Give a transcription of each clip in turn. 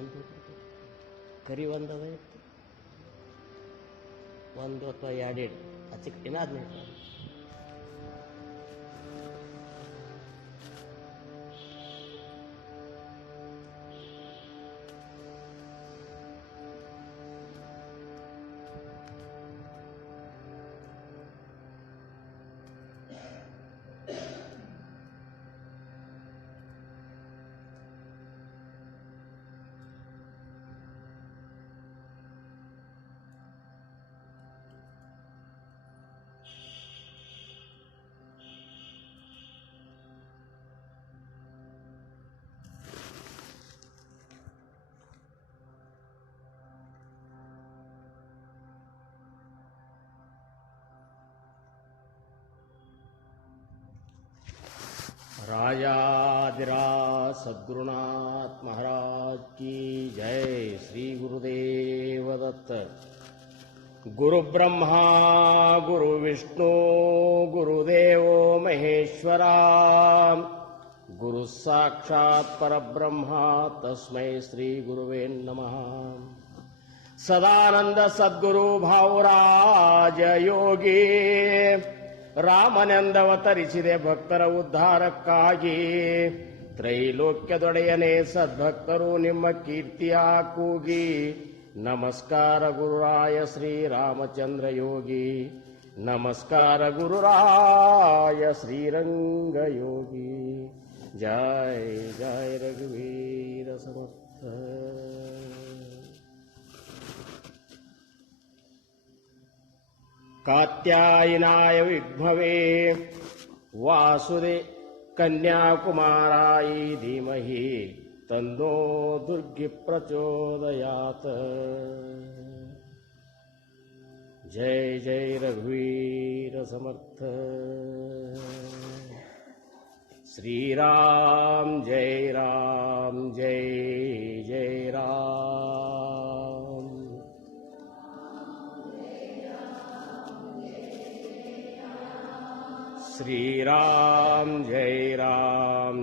ಒಂದು ಕರಿ ಒಂದದ ಒಂದು ಅಥವಾ ಎರಡು ಹಚ್ಚಕ್ಕೆ ದಿನ ಆದ್ಮೇಲೆ राजाधिराज सद्गुरुनाथ महाराज की जय। श्री गुरुदेव दत्त। गुरु ब्रह्मा गुरु विष्णु गुरुदेवो महेश्वरा गुरु साक्षात् परब्रह्मा तस्मै श्री गुरुवे नमः। सदानंद सद्गुरु भावराज योगी ರಾಮನೆಂದವತರಿಸಿದೆ ಭಕ್ತರ ಉದ್ಧಾರಕ್ಕಾಗಿ ತ್ರೈಲೋಕ್ಯದೊಡೆಯನೇ ಸದ್ಭಕ್ತರು ನಿಮ್ಮ ಕೀರ್ತಿಯ ಕೂಗಿ ನಮಸ್ಕಾರ ಗುರುರಾಯ ಶ್ರೀರಾಮಚಂದ್ರ ಯೋಗಿ ನಮಸ್ಕಾರ ಗುರುರಾಯ ಶ್ರೀರಂಗ ಯೋಗಿ ಜಯ ಜಯ ರಘುವೀರ ಸಮರ್ಥ। कात्यायनाय विद्महे वासुदे कन्याकुमाराय धीमहि तन्नो दुर्गी प्रचोदयात्। जय जय रघुवीर समर्थ। श्रीराम जय राम जय जय राम। श्री राम जय जय राम।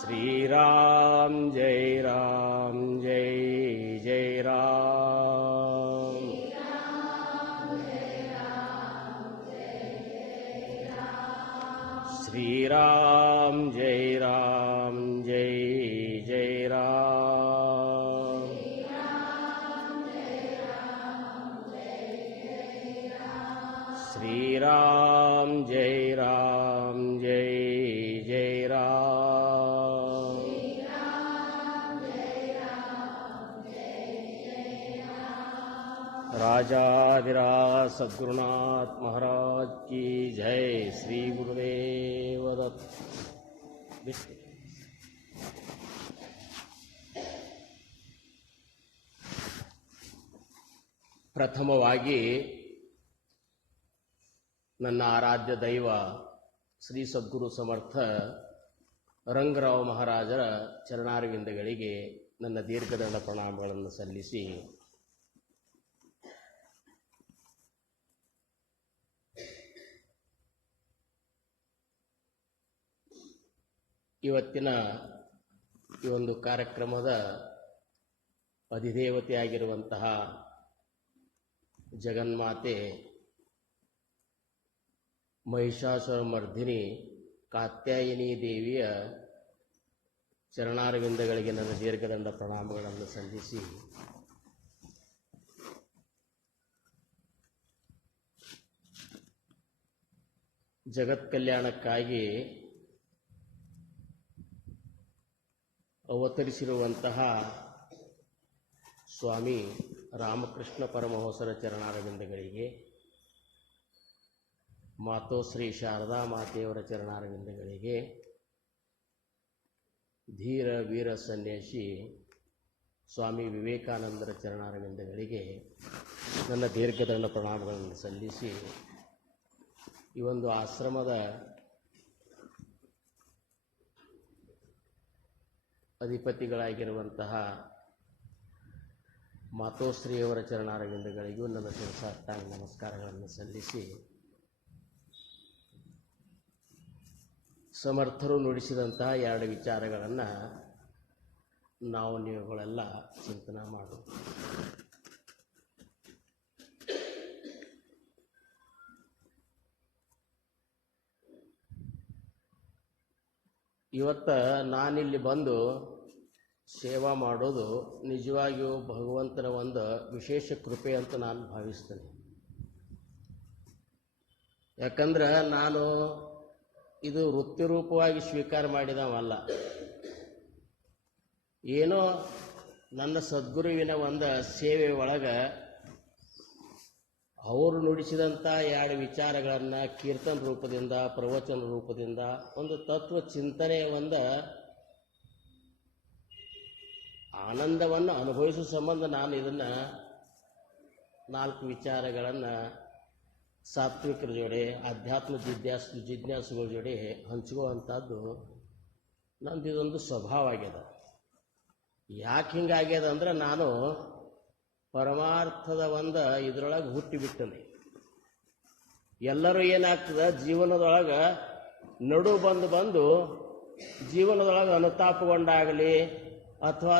श्री राम जय जय राम। श्री राम जय जय राम। श्री राम जय जय राम। राजाधिराज सद्गुरुनाथ महाराज की जय। श्री गुरुदेव दत्त। ಪ್ರಥಮವಾಗಿ ನನ್ನ ಆರಾಧ್ಯ ದೈವ ಶ್ರೀ ಸದ್ಗುರು ಸಮರ್ಥ ರಂಗರಾವ್ ಮಹಾರಾಜರ ಚರಣಾರವಿಂದಗಳಿಗೆ ನನ್ನ ದೀರ್ಘದಂಡ ಪ್ರಣಾಮಗಳನ್ನು ಸಲ್ಲಿಸಿ ಇವತ್ತಿನ ಈ ಒಂದು ಕಾರ್ಯಕ್ರಮದ ಅಧಿದೇವತೆಯಾಗಿರುವಂತಹ ಜಗನ್ಮಾತೆ ಮಹಿಷಾಸುರಮರ್ಧಿನಿ ಕಾತ್ಯಾಯಿನಿ ದೇವಿಯ ಚರಣಾರವಿಂದಗಳಿಗೆ ನನ್ನ ದೀರ್ಘದಂಡ ಪ್ರಣಾಮಗಳನ್ನು ಸಲ್ಲಿಸಿ ಜಗತ್ ಕಲ್ಯಾಣಕ್ಕಾಗಿ ಅವತರಿಸಿರುವಂತಹ ಸ್ವಾಮಿ ರಾಮಕೃಷ್ಣ ಪರಮಹಂಸರ ಚರಣಾರವಿಂದಗಳಿಗೆ, ಮಾತೋಶ್ರೀ ಶಾರದಾ ಮಾತೆಯವರ ಚರಣಾರವಿಂದಗಳಿಗೆ, ಧೀರ ವೀರ ಸನ್ಯಾಸಿ ಸ್ವಾಮಿ ವಿವೇಕಾನಂದರ ಚರಣಾರವಿಂದಗಳಿಗೆ ನನ್ನ ದೀರ್ಘದಂಡ ಪ್ರಣಾಮಗಳನ್ನು ಸಲ್ಲಿಸಿ ಈ ಒಂದು ಆಶ್ರಮದ ಅಧಿಪತಿಗಳಾಗಿರುವಂತಹ ಮಾತೋಶ್ರೀಯವರ ಚರಣಾರವಿಂದಗಳಿಗೂ ನನ್ನ ಶಿರಸಾಷ್ಟಾಂಗ ನಮಸ್ಕಾರಗಳನ್ನು ಸಲ್ಲಿಸಿ ಸಮರ್ಥರು ನುಡಿಸಿದಂತಹ ಎರಡು ವಿಚಾರಗಳನ್ನು ನಾವು ನೀವುಗಳೆಲ್ಲ ಚಿಂತನೆ ಮಾಡೋದು. ಇವತ್ತು ನಾನಿಲ್ಲಿ ಬಂದು ಸೇವಾ ಮಾಡೋದು ನಿಜವಾಗಿಯೂ ಭಗವಂತನ ಒಂದು ವಿಶೇಷ ಕೃಪೆ ಅಂತ ನಾನು ಭಾವಿಸ್ತೇನೆ. ಯಾಕಂದ್ರೆ ನಾನು ಇದು ವೃತ್ತಿರೂಪವಾಗಿ ಸ್ವೀಕಾರ ಮಾಡಿದವಲ್ಲ. ಏನೋ ನನ್ನ ಸದ್ಗುರುವಿನ ಒಂದು ಸೇವೆ ಒಳಗೆ ಅವರು ನುಡಿಸಿದಂಥ ಎರಡು ವಿಚಾರಗಳನ್ನು ಕೀರ್ತನ ರೂಪದಿಂದ ಪ್ರವಚನ ರೂಪದಿಂದ ಒಂದು ತತ್ವ ಚಿಂತನೆಯ ಒಂದು ಆನಂದವನ್ನು ಅನುಭವಿಸುವ ಸಂಬಂಧ ನಾನು ಇದನ್ನು 4 ವಿಚಾರಗಳನ್ನು ಸಾತ್ವಿಕರ ಜೋಡಿ ಆಧ್ಯಾತ್ಮ ಜಿಜ್ಞಾಸುಗಳ ಜೋಡಿ ಹಂಚ್ಕೊಳ್ಳುವಂಥದ್ದು ನಂದು ಇದೊಂದು ಸ್ವಭಾವ ಆಗ್ಯದ. ಯಾಕೆ ಹಿಂಗಾಗ್ಯದ ಅಂದ್ರೆ ನಾನು ಪರಮಾರ್ಥದ ಒಂದು ಇದರೊಳಗೆ ಹುಟ್ಟಿಬಿಟ್ಟನೆ. ಎಲ್ಲರೂ ಏನಾಗ್ತದೆ ಜೀವನದೊಳಗೆ ನಡು ಬಂದು ಜೀವನದೊಳಗೆ ಅನುತಾಪಗೊಂಡಾಗಲಿ ಅಥವಾ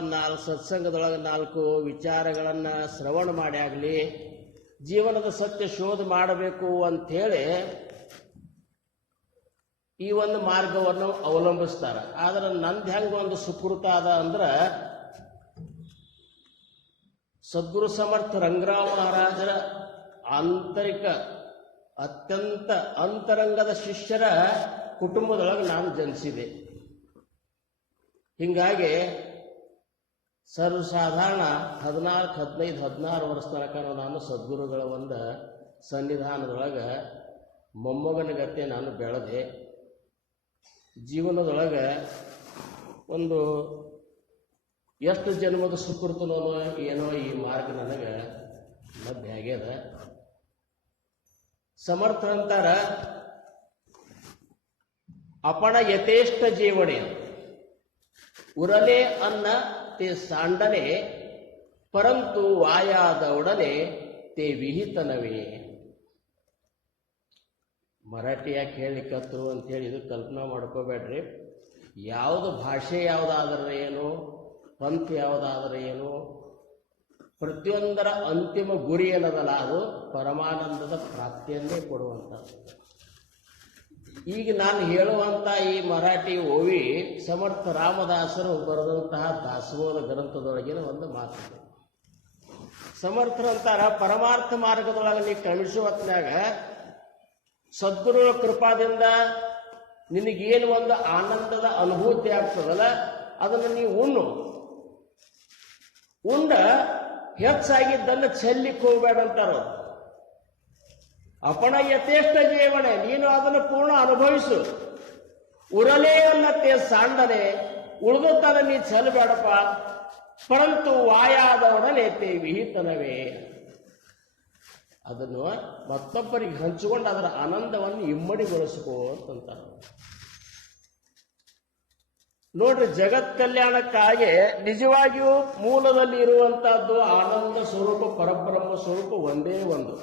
ಸತ್ಸಂಗದೊಳಗೆ 4 ವಿಚಾರಗಳನ್ನು ಶ್ರವಣ ಮಾಡಿ ಆಗಲಿ ಜೀವನದ ಸತ್ಯ ಶೋಧ ಮಾಡಬೇಕು ಅಂಥೇಳಿ ಈ ಒಂದು ಮಾರ್ಗವನ್ನು ಅವಲಂಬಿಸ್ತಾರೆ. ಆದರೆ ನಂದು ಹೆಂಗೆ ಒಂದು ಸುಕೃತ ಅದ ಅಂದ್ರೆ ಸದ್ಗುರು ಸಮರ್ಥ ರಂಗರಾವ್ ಮಹಾರಾಜರ ಆಂತರಿಕ ಅತ್ಯಂತ ಅಂತರಂಗದ ಶಿಷ್ಯರ ಕುಟುಂಬದೊಳಗೆ ನಾನು ಜನಿಸಿದೆ. ಹೀಗಾಗಿ ಸರ್ವಸಾಧಾರಣ 14, 15, 16 ವರ್ಷ ತನಕ ನಾನು ಸದ್ಗುರುಗಳ ಒಂದು ಸನ್ನಿಧಾನದೊಳಗೆ ಮೊಮ್ಮಗನ ಗತೆ ನಾನು ಬೆಳೆದೆ. ಜೀವನದೊಳಗೆ ಒಂದು ಎಷ್ಟು ಜನ್ಮದ ಸುಕೃತನೋ ಏನೋ ಈ ಮಾರ್ಗ ನನಗೆ ಲಭ್ಯ ಆಗ್ಯದ. ಸಮರ್ಥ ಅಂತಾರ ಅಪಣ ಯಥೇಷ್ಟ ಜೀವಣೆ ಉರಲೆ ಅನ್ನ ತೇ ಸಾಂಡನೆ ಪರಂತು ವಾಯಾದೊಡನೆ ತೇ ವಿಹಿತನವೇ. ಮರಾಠಿ ಯಾಕೆ ಹೇಳಿಕತ್ರು ಅಂತೇಳಿ ಇದು ಕಲ್ಪನಾ ಮಾಡ್ಕೋಬೇಡ್ರಿ. ಯಾವುದು ಭಾಷೆ ಯಾವುದಾದ್ರೆ ಏನು, ಪಂಥ ಯಾವುದಾದ್ರೆ ಏನು, ಪ್ರತಿಯೊಂದರ ಅಂತಿಮ ಗುರಿ ಏನದಲ್ಲ ಅದು ಪರಮಾನಂದದ ಪ್ರಾಪ್ತಿಯನ್ನೇ ಕೊಡುವಂಥದ್ದು. ಈಗ ನಾನು ಹೇಳುವಂಥ ಈ ಮರಾಠಿ ಓವಿ ಸಮರ್ಥ ರಾಮದಾಸರು ಬರೆದಂತಹ ದಾಸಬೋಧ ಗ್ರಂಥದೊಳಗಿನ ಒಂದು ಮಾತು. ಸಮರ್ಥರಂತಾರ ಪರಮಾರ್ಥ ಮಾರ್ಗದೊಳಗೆ ನೀ ಕ್ರಮಿಸುವ ಹೊತ್ನ್ಯಾಗ ಸದ್ಗುರುಗಳ ಕೃಪಾದಿಂದ ನಿನಗೇನು ಒಂದು ಆನಂದದ ಅನುಭೂತಿ ಆಗ್ತದಲ್ಲ ಅದನ್ನು ನೀವು ಉಂಡ ಹೆಚ್ಚಾಗಿದ್ದನ್ನು ಚೆಲ್ಲಿಕ್ಕೆ ಹೋಗ್ಬೇಡಂತಾರ. ಅಪಣ ಯಥೇಷ್ಟ ಜೀವನೆ ನೀನು ಅದನ್ನು ಪೂರ್ಣ ಅನುಭವಿಸು. ಉರಲೇ ಅನ್ನತ್ತೆ ಸಾಂಡನೆ ಉಳಿದುತ್ತಾನ ನೀ ಚೆಲ್ಲಬೇಡಪ್ಪ. ಪರಂತು ವಾಯಾದೊಡನೆ ತೇ ವಿಹಿತನವೇ. ಅದನ್ನು ಮತ್ತೊಬ್ಬರಿಗೆ ಹಂಚಿಕೊಂಡು ಅದರ ಆನಂದವನ್ನು ಇಮ್ಮಡಿಗೊಳಿಸ್ಕೋ ಅಂತಂತಾರೆ. ನೋಡ್ರಿ, ಜಗತ್ ಕಲ್ಯಾಣಕ್ಕಾಗಿ ನಿಜವಾಗಿಯೂ ಮೂಲದಲ್ಲಿ ಇರುವಂತಹದ್ದು ಆನಂದ ಸ್ವರೂಪ ಪರಬ್ರಹ್ಮ ಸ್ವರೂಪ ಒಂದೇ ಒಂದು.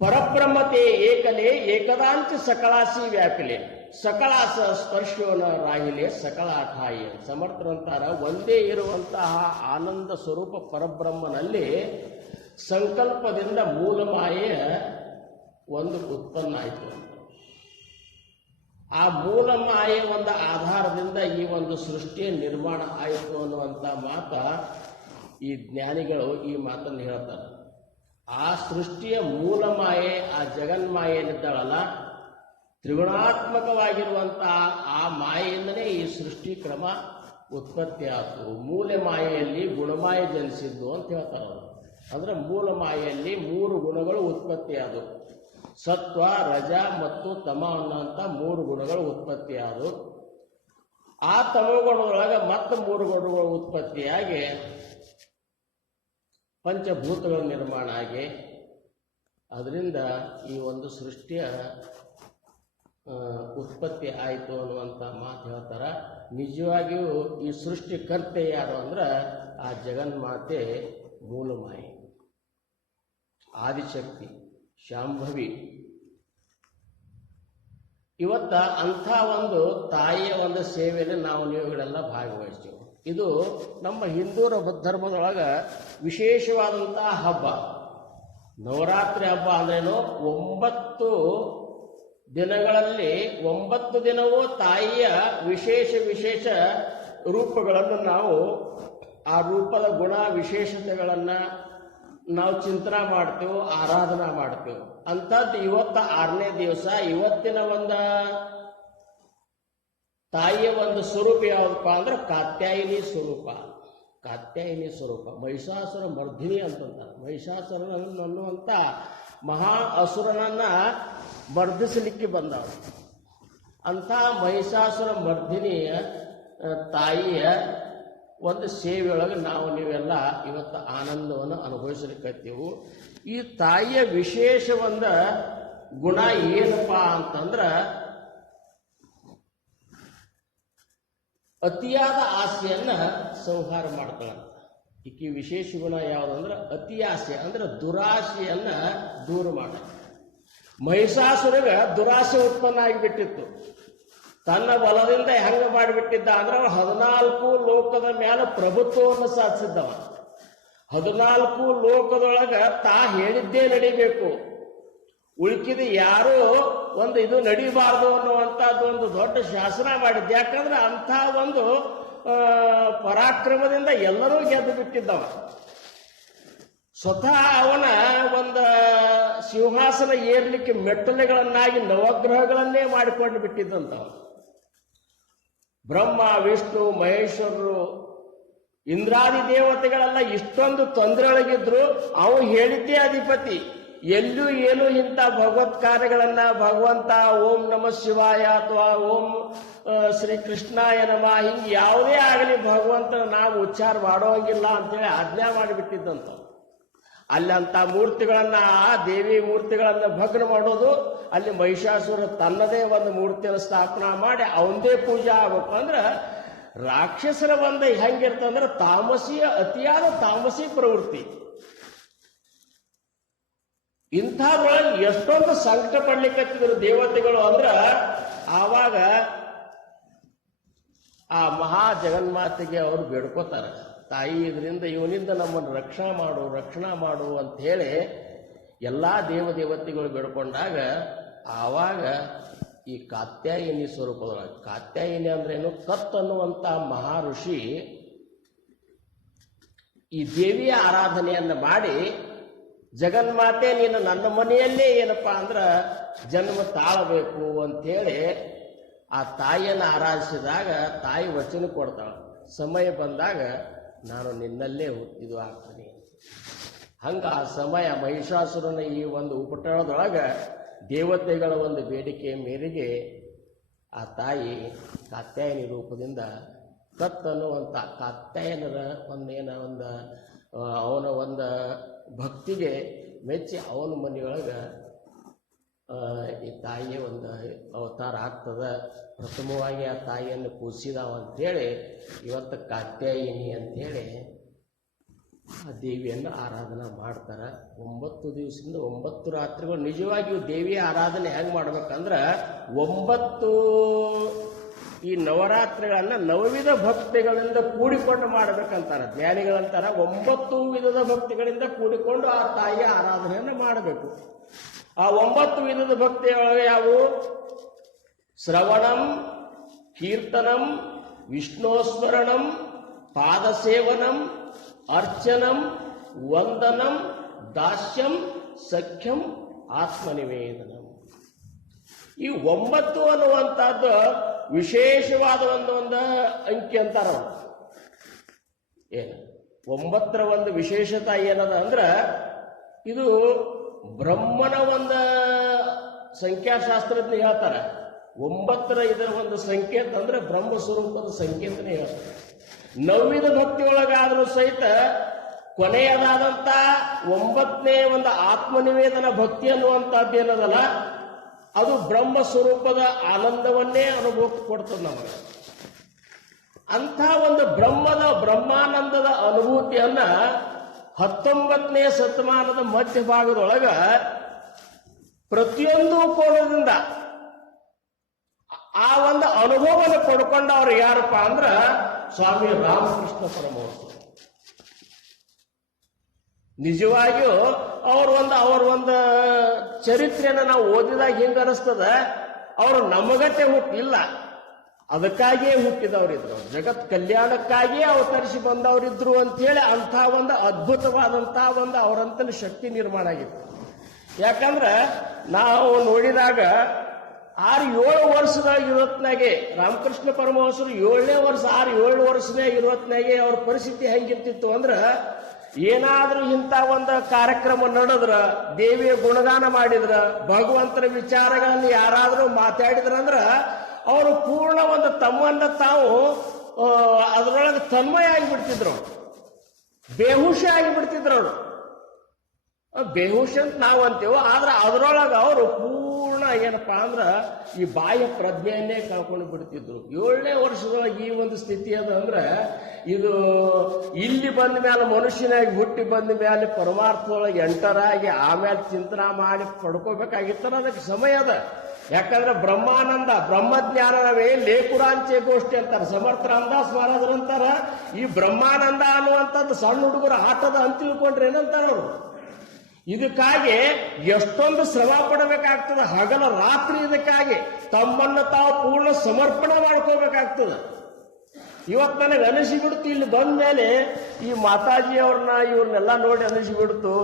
ಪರಬ್ರಹ್ಮತೆ ಏಕಲೇ ಏಕದಾಂಚ ಸಕಳಾಸಿ ವ್ಯಾಪಿಲೆ ಸಕಳಾಸ ಸ್ಪರ್ಶೋನ ರಾಹಿಲೆ ಸಕಳಾಠಾಯಿ. ಸಮರ್ಥರಂತಾರ ಒಂದೇ ಇರುವಂತಹ ಆನಂದ ಸ್ವರೂಪ ಪರಬ್ರಹ್ಮನಲ್ಲಿ ಸಂಕಲ್ಪದಿಂದ ಮೂಲ ಮಾಯೆಯ ಒಂದು ಉತ್ಪನ್ನ ಆಯಿತು. ಆ ಮೂಲ ಮಾಯೆ ಒಂದು ಆಧಾರದಿಂದ ಈ ಒಂದು ಸೃಷ್ಟಿಯ ನಿರ್ಮಾಣ ಆಯಿತು ಅನ್ನುವಂಥ ಮಾತ ಈ ಜ್ಞಾನಿಗಳು ಈ ಮಾತನ್ನು ಹೇಳ್ತಾರೆ. ಆ ಸೃಷ್ಟಿಯ ಮೂಲ ಮಾಯೆ, ಆ ಜಗನ್ಮಾಯೆ ಏನಿದ್ದಾಳಲ್ಲ, ತ್ರಿಗುಣಾತ್ಮಕವಾಗಿರುವಂತಹ ಆ ಮಾಯೆಯಿಂದಲೇ ಈ ಸೃಷ್ಟಿ ಕ್ರಮ ಉತ್ಪತ್ತಿ ಆಯಿತು. ಮೂಲ ಮಾಯೆಯಲ್ಲಿ ಗುಣಮಾಯೆ ಜನಿಸಿದ್ದು ಅಂತ ಹೇಳ್ತಾರೆ. ಅಂದ್ರೆ ಮೂಲ ಮಾಯೆಯಲ್ಲಿ 3 ಗುಣಗಳು ಉತ್ಪತ್ತಿಯಾದವು. ಸತ್ವ, ರಜ ಮತ್ತು ತಮ ಅನ್ನೋಂಥ 3 ಗುಣಗಳು ಉತ್ಪತ್ತಿಯಾದವು. ಆ ತಮಗುಣದೊಳಗೆ ಮತ್ತೆ 3 ಗುಣಗಳು ಉತ್ಪತ್ತಿಯಾಗಿ ಪಂಚಭೂತಗಳ ನಿರ್ಮಾಣ ಆಗಿ ಅದರಿಂದ ಈ ಒಂದು ಸೃಷ್ಟಿಯ ಉತ್ಪತ್ತಿ ಆಯಿತು ಅನ್ನುವಂಥ ಮಾತು ಹೇಳ್ತಾರೆ. ನಿಜವಾಗಿಯೂ ಈ ಸೃಷ್ಟಿಕರ್ತೆ ಯಾರು ಅಂದ್ರೆ ಆ ಜಗನ್ಮಾತೆ ಮೂಲಮಾಯೆ, ಆದಿಶಕ್ತಿ, ಶಾಂಭವಿ. ಇವತ್ತ ಅಂಥ ಒಂದು ತಾಯಿಯ ಒಂದು ಸೇವೆಯಲ್ಲಿ ನಾವು ನೀವುಗಳೆಲ್ಲ ಭಾಗವಹಿಸ್ತೀವಿ. ಇದು ನಮ್ಮ ಹಿಂದೂ ಧರ್ಮದೊಳಗ ವಿಶೇಷವಾದಂತಹ ಹಬ್ಬ. ನವರಾತ್ರಿ ಹಬ್ಬ ಅಂದ್ರೇನು, 9 ದಿನಗಳಲ್ಲಿ 9 ದಿನವೂ ತಾಯಿಯ ವಿಶೇಷ ರೂಪಗಳನ್ನು ನಾವು ಆ ರೂಪದ ಗುಣ ವಿಶೇಷತೆಗಳನ್ನು ನಾವು ಚಿಂತನೆ ಮಾಡ್ತೇವೆ, ಆರಾಧನಾ ಮಾಡ್ತೇವೆ. ಅಂಥದ್ದು ಇವತ್ತು 6ನೇ ದಿವಸ. ಇವತ್ತಿನ ಒಂದು ತಾಯಿಯ ಒಂದು ಸ್ವರೂಪ ಯಾವುದಪ್ಪ ಅಂದ್ರೆ ಕಾತ್ಯಾಯಿನಿ ಸ್ವರೂಪ. ಕಾತ್ಯಾಯಿನಿ ಸ್ವರೂಪ ಮಹಿಷಾಸುರ ಮರ್ಧಿನಿ ಅಂತಂತಾರೆ. ಮಹಿಷಾಸುರನನ್ನುವಂಥ ಮಹಾ ಅಸುರನನ್ನ ಮರ್ದಿಸಲಿಕ್ಕೆ ಬಂದವರು. ಅಂಥ ಮಹಿಷಾಸುರ ಮರ್ಧಿನಿಯ ತಾಯಿಯ ಒಂದು ಸೇವೆಯೊಳಗೆ ನಾವು ನೀವೆಲ್ಲ ಇವತ್ತು ಆನಂದವನ್ನು ಅನುಭವಿಸಲಿಕ್ಕತ್ತೀವಿ. ಈ ತಾಯಿಯ ವಿಶೇಷ ಒಂದು ಗುಣ ಏನಪ್ಪ ಅಂತಂದ್ರೆ, ಅತಿಯಾದ ಆಸೆಯನ್ನ ಸಂಹಾರ ಮಾಡ್ಕೊಳ್ಳೋಣ. ಈಕೆ ವಿಶೇಷ ಗುಣ ಯಾವುದಂದ್ರೆ ಅತಿ ಆಸೆ ಅಂದ್ರೆ ದುರಾಸೆಯನ್ನ ದೂರ ಮಾಡ. ಮಹಿಷಾಸುರಗ ದುರಾಸೆ ಉತ್ಪನ್ನ ಆಗಿಬಿಟ್ಟಿತ್ತು. ತನ್ನ ಬಲದಿಂದ ಹೆಂಗ ಮಾಡಿಬಿಟ್ಟಿದ್ದ ಅಂದ್ರೆ 14 ಲೋಕದ ಮೇಲೆ ಪ್ರಭುತ್ವವನ್ನು ಸಾಧಿಸಿದ್ದವ. 14 ಲೋಕದೊಳಗ ತಾ ಹೇಳಿದ್ದೇ ನಡಿಬೇಕು, ಉಳ್ಕಿದ ಯಾರು ಒಂದು ಇದು ನಡಿಬಾರ್ದು ಅನ್ನುವಂಥದ್ದು ಒಂದು ದೊಡ್ಡ ಶಾಸನ ಮಾಡಿದ್ದ. ಯಾಕಂದ್ರೆ ಅಂಥ ಒಂದು ಪರಾಕ್ರಮದಿಂದ ಎಲ್ಲರೂ ಗೆದ್ದು ಬಿಟ್ಟಿದ್ದವ. ಸ್ವತಃ ಅವನ ಒಂದು ಸಿಂಹಾಸನ ಏರ್ಲಿಕ್ಕೆ ಮೆಟ್ಟಲೆಗಳನ್ನಾಗಿ ನವಗ್ರಹಗಳನ್ನೇ ಮಾಡಿಕೊಂಡು ಬಿಟ್ಟಿದ್ದಂಥವ. ಬ್ರಹ್ಮ, ವಿಷ್ಣು, ಮಹೇಶ್ವರರು, ಇಂದ್ರಾದಿ ದೇವತೆಗಳೆಲ್ಲ ಇಷ್ಟೊಂದು ತೊಂದರೆಯೊಳಗಿದ್ರು ಅವು ಹೇಳಿದ್ದೇ ಅಧಿಪತಿ. ಎಲ್ಲೂ ಏನು ಇಂಥ ಭಗವತ್ ಕಾರ್ಯಗಳನ್ನ ಭಗವಂತ ಓಂ ನಮಃ ಶಿವಾಯ ಅಥವಾ ಓಂ ಶ್ರೀ ಕೃಷ್ಣಾಯ ನಮಃ ಹಿಂಗೆ ಯಾವುದೇ ಆಗಲಿ ಭಗವಂತನ ನಾವು ಉಚ್ಚಾರ ಮಾಡೋಂಗಿಲ್ಲ ಅಂತೇಳಿ ಆಜ್ಞಾ ಮಾಡಿಬಿಟ್ಟಿದ್ದಂತ. ಅಲ್ಲಂತ ಮೂರ್ತಿಗಳನ್ನ, ದೇವಿ ಮೂರ್ತಿಗಳನ್ನ ಭಗ್ನ ಮಾಡೋದು, ಅಲ್ಲಿ ಮಹಿಷಾಸುರ ತನ್ನದೇ ಒಂದು ಮೂರ್ತಿಯನ್ನು ಸ್ಥಾಪನಾ ಮಾಡಿ ಅವಂದೇ ಪೂಜೆ ಆಗ್ಬೇಕು. ಅಂದ್ರೆ ರಾಕ್ಷಸರ ಒಂದು ಹೆಂಗಿರ್ತಂದ್ರೆ ಅತಿಯಾದ ತಾಮಸಿ ಪ್ರವೃತ್ತಿ. ಇಂಥದ್ರೊಳಗೆ ಎಷ್ಟೊಂದು ಸಂಕಟ ಪಡ್ಲಿಕ್ಕತ್ತಿದ್ರು ದೇವತೆಗಳು. ಅಂದ್ರ ಆವಾಗ ಆ ಮಹಾ ಜಗನ್ಮಾತೆಗೆ ಅವರು ಬೇಡ್ಕೋತಾರೆ, ತಾಯಿ ಇದರಿಂದ ಇವನಿಂದ ನಮ್ಮನ್ನು ರಕ್ಷಣಾ ಮಾಡು ಅಂತ ಹೇಳಿ ಎಲ್ಲಾ ದೇವತೆಗಳು ಬೇಡ್ಕೊಂಡಾಗ ಆವಾಗ ಈ ಕಾತ್ಯಾಯಿನಿ ಸ್ವರೂಪದೊಳಗೆ, ಕಾತ್ಯಾಯಿನಿ ಅಂದ್ರೇನು, ಕತ್ ಅನ್ನುವಂತ ಮಹಾ ಋಷಿ ಈ ದೇವಿಯ ಆರಾಧನೆಯನ್ನ ಮಾಡಿ, ಜಗನ್ಮಾತೆ ನೀನು ನನ್ನ ಮನೆಯಲ್ಲೇ ಏನಪ್ಪಾ ಅಂದ್ರ ಜನ್ಮ ತಾಳಬೇಕು ಅಂತೇಳಿ ಆ ತಾಯಿಯನ್ನು ಆರಾಧಿಸಿದಾಗ ತಾಯಿ ವಚನ ಕೊಡ್ತಾಳ, ಸಮಯ ಬಂದಾಗ ನಾನು ನಿನ್ನಲ್ಲೇ ಇದು ಆಗ್ತೀನಿ. ಹಂಗ ಆ ಸಮಯ ಮಹಿಷಾಸುರನ ಈ ಒಂದು ಉಪಟಳದೊಳಗ ದೇವತೆಗಳ ಒಂದು ಬೇಡಿಕೆ ಮೇರೆಗೆ ಆ ತಾಯಿ ಕಾತ್ಯಾಯನಿ ರೂಪದಿಂದ ಕತ್ ಅನ್ನುವಂಥ ಕಾತ್ಯಾಯನರ ಅವನ ಒಂದು ಭಕ್ತಿಗೆ ಮೆಚ್ಚಿ ಅವನ ಮನೆಯೊಳಗೆ ಈ ತಾಯಿಯ ಒಂದು ಅವತಾರ ಆಗ್ತದ. ಪ್ರಥಮವಾಗಿ ಆ ತಾಯಿಯನ್ನು ಪೂಜಿಸಿದವ ಅಂಥೇಳಿ ಇವತ್ತು ಕಾತ್ಯಾಯಿನಿ ಅಂಥೇಳಿ ಆ ದೇವಿಯನ್ನು ಆರಾಧನಾ ಮಾಡ್ತಾರೆ. 9 ದಿವಸದಿಂದ 9 ರಾತ್ರಿಗಳು ನಿಜವಾಗಿಯೂ ದೇವಿಯ ಆರಾಧನೆ ಹೆಂಗೆ ಮಾಡ್ಬೇಕಂದ್ರೆ 9 ಈ ನವರಾತ್ರಿಗಳನ್ನ ನವವಿಧ ಭಕ್ತಿಗಳಿಂದ ಕೂಡಿಕೊಂಡು ಮಾಡ್ಬೇಕಂತಾರೆ ಜ್ಞಾನಿಗಳಂತಾರ. 9 ವಿಧದ ಭಕ್ತಿಗಳಿಂದ ಕೂಡಿಕೊಂಡು ಆ ತಾಯಿಯ ಆರಾಧನೆಯನ್ನು ಮಾಡಬೇಕು. ಆ 9 ವಿಧದ ಭಕ್ತಿಯೊಳಗೆ ಯಾವುವು? ಶ್ರವಣಂ, ಕೀರ್ತನಂ, ವಿಷ್ಣೋಸ್ಮರಣಂ, ಪಾದಸೇವನಂ, ಅರ್ಚನಂ, ವಂದನಂ, ದಾಸ್ಯಂ, ಸಖ್ಯಂ, ಆತ್ಮನಿವೇದನಂ. ಈ 9 ಅನ್ನುವಂಥದ್ದು ವಿಶೇಷವಾದ ಒಂದು ಅಂಕಿ ಅಂತಾರ. ಏನು 9ರ ಒಂದು ವಿಶೇಷತೆ ಏನದ ಅಂದ್ರ, ಇದು ಬ್ರಹ್ಮನ ಒಂದು ಸಂಖ್ಯಾಶಾಸ್ತ್ರಜ್ಞ ಹೇಳ್ತಾರೆ. 9ರ ಇದರ ಒಂದು ಸಂಕೇತ ಅಂದ್ರೆ ಬ್ರಹ್ಮ ಸ್ವರೂಪದ ಸಂಕೇತನೇ ಹೇಳ್ತಾರೆ. ನವವಿಧ ಭಕ್ತಿ ಒಳಗಾದ್ರೂ ಸಹಿತ ಕೊನೆಯದಾದಂತ 9ನೇ ಒಂದು ಆತ್ಮನಿವೇದನ ಭಕ್ತಿ ಅನ್ನುವಂಥದ್ದು ಏನದಲ್ಲ, ಅದು ಬ್ರಹ್ಮ ಸ್ವರೂಪದ ಆನಂದವನ್ನೇ ಅನುಭವಕ್ಕೆ ಕೊಡ್ತದೆ ನಮಗೆ. ಅಂಥ ಒಂದು ಬ್ರಹ್ಮಾನಂದದ ಅನುಭೂತಿಯನ್ನ 19ನೇ ಶತಮಾನದ ಮಧ್ಯಭಾಗದೊಳಗ ಪ್ರತಿಯೊಂದು ಕೋಣದಿಂದ ಆ ಒಂದು ಅನುಭವವನ್ನು ಪಡ್ಕೊಂಡವ್ರು ಯಾರಪ್ಪ ಅಂದ್ರ ಸ್ವಾಮಿ ರಾಮಕೃಷ್ಣ ಪರಮಹಂಸರು. ನಿಜವಾಗಿಯೂ ಅವರ ಒಂದು ಚರಿತ್ರೆಯನ್ನು ನಾವು ಓದಿದಾಗ ಹೆಂಗ ಅನಿಸ್ತದ, ಅವರು ನಮಗತೆ ಹುಟ್ಟಿಲ್ಲ, ಅದಕ್ಕಾಗಿಯೇ ಹುಟ್ಟಿದವರಿದ್ರು, ಜಗತ್ ಕಲ್ಯಾಣಕ್ಕಾಗಿಯೇ ಅವತರಿಸಿ ಬಂದವರಿದ್ರು ಅಂತೇಳಿ ಅಂಥ ಒಂದು ಅದ್ಭುತವಾದಂತಹ ಒಂದು ಅವರಂತಲ್ಲಿ ಶಕ್ತಿ ನಿರ್ಮಾಣ ಆಗಿತ್ತು. ಯಾಕಂದ್ರೆ ನಾವು ನೋಡಿದಾಗ 6-7 ವರ್ಷದಾಗ ಇರೋತ್ನಾಗೆ ರಾಮಕೃಷ್ಣ ಪರಮಹಂಸರು 7ನೇ ವರ್ಷ 6-7 ವರ್ಷನೇ ಇರೋತ್ನಾಗೆ ಅವ್ರ ಪರಿಸ್ಥಿತಿ ಹೆಂಗಿರ್ತಿತ್ತು ಅಂದ್ರೆ, ಏನಾದ್ರೂ ಇಂಥ ಒಂದು ಕಾರ್ಯಕ್ರಮ ನಡೆದ್ರ, ದೇವಿಯ ಗುಣಗಾನ ಮಾಡಿದ್ರ, ಭಗವಂತನ ವಿಚಾರಗಳನ್ನು ಯಾರಾದ್ರೂ ಮಾತಾಡಿದ್ರಂದ್ರ ಅವರು ಪೂರ್ಣ ಒಂದು ತಮ್ಮನ್ನ ತಾವು ಅದರೊಳಗೆ ತನ್ಮಯ ಆಗಿಬಿಡ್ತಿದ್ರು, ಬೇಹುಷ ಆಗಿಬಿಡ್ತಿದ್ರು. ಅವರು ಬೇಹುಷ ಅಂತ ನಾವು ಅಂತೀವೋ, ಆದ್ರೆ ಅದರೊಳಗೆ ಅವರು ಪೂರ್ಣ ಏನಪ್ಪಾ ಅಂದ್ರ ಈ ಬಾಹ್ಯ ಪ್ರಜ್ಞೆಯನ್ನೇ ಕಳ್ಕೊಂಡು ಬಿಡ್ತಿದ್ರು. 7ನೇ ವರ್ಷದೊಳಗೆ ಈ ಒಂದು ಸ್ಥಿತಿ ಅದ ಅಂದ್ರೆ, ಇದು ಇಲ್ಲಿ ಬಂದ ಮೇಲೆ ಮನುಷ್ಯನಾಗಿ ಹುಟ್ಟಿ ಬಂದ ಮೇಲೆ ಪರಮಾರ್ಥದೊಳಗೆ ಎಂಟರಾಗಿ ಆಮೇಲೆ ಚಿಂತನೆ ಮಾಡಿ ಪಡ್ಕೋಬೇಕಾಗಿತ್ತಾರ, ಅದಕ್ಕೆ ಸಮಯ ಅದ. ಯಾಕಂದ್ರೆ ಬ್ರಹ್ಮಾನಂದ ಬ್ರಹ್ಮಜ್ಞಾನವೇ ಲೇಕುರಾಂಚೆ ಗೋಷ್ಠಿ ಅಂತಾರೆ. ಸಮರ್ಥ ರಾಮದಾಸ್ ಮಹಾರಾಜರು ಅಂತಾರ, ಈ ಬ್ರಹ್ಮಾನಂದ ಅನ್ನುವಂಥದ್ದು ಸಣ್ಣ ಹುಡುಗರ ಆಟದ ಅಂತ ತಿಳ್ಕೊಂಡ್ರೆ ಏನಂತಾರ ಅವರು. ಇದಕ್ಕಾಗಿ ಎಷ್ಟೊಂದು ಶ್ರಮ ಪಡಬೇಕಾಗ್ತದೆ, ಹಗಲ ರಾತ್ರಿ ಇದಕ್ಕಾಗಿ ತಮ್ಮನ್ನು ತಾವು ಪೂರ್ಣ ಸಮರ್ಪಣೆ ಮಾಡ್ಕೋಬೇಕಾಗ್ತದೆ. ಇವತ್ತು ನನಗೆ ಅನಿಸಿಬಿಡ್ತು, ಇಲ್ಲಿ ಬಂದ ಮೇಲೆ ಈ ಮಾತಾಜಿಯವ್ರನ್ನ ಇವ್ರನ್ನೆಲ್ಲ ನೋಡಿ ಅನಿಸಿಬಿಡ್ತು,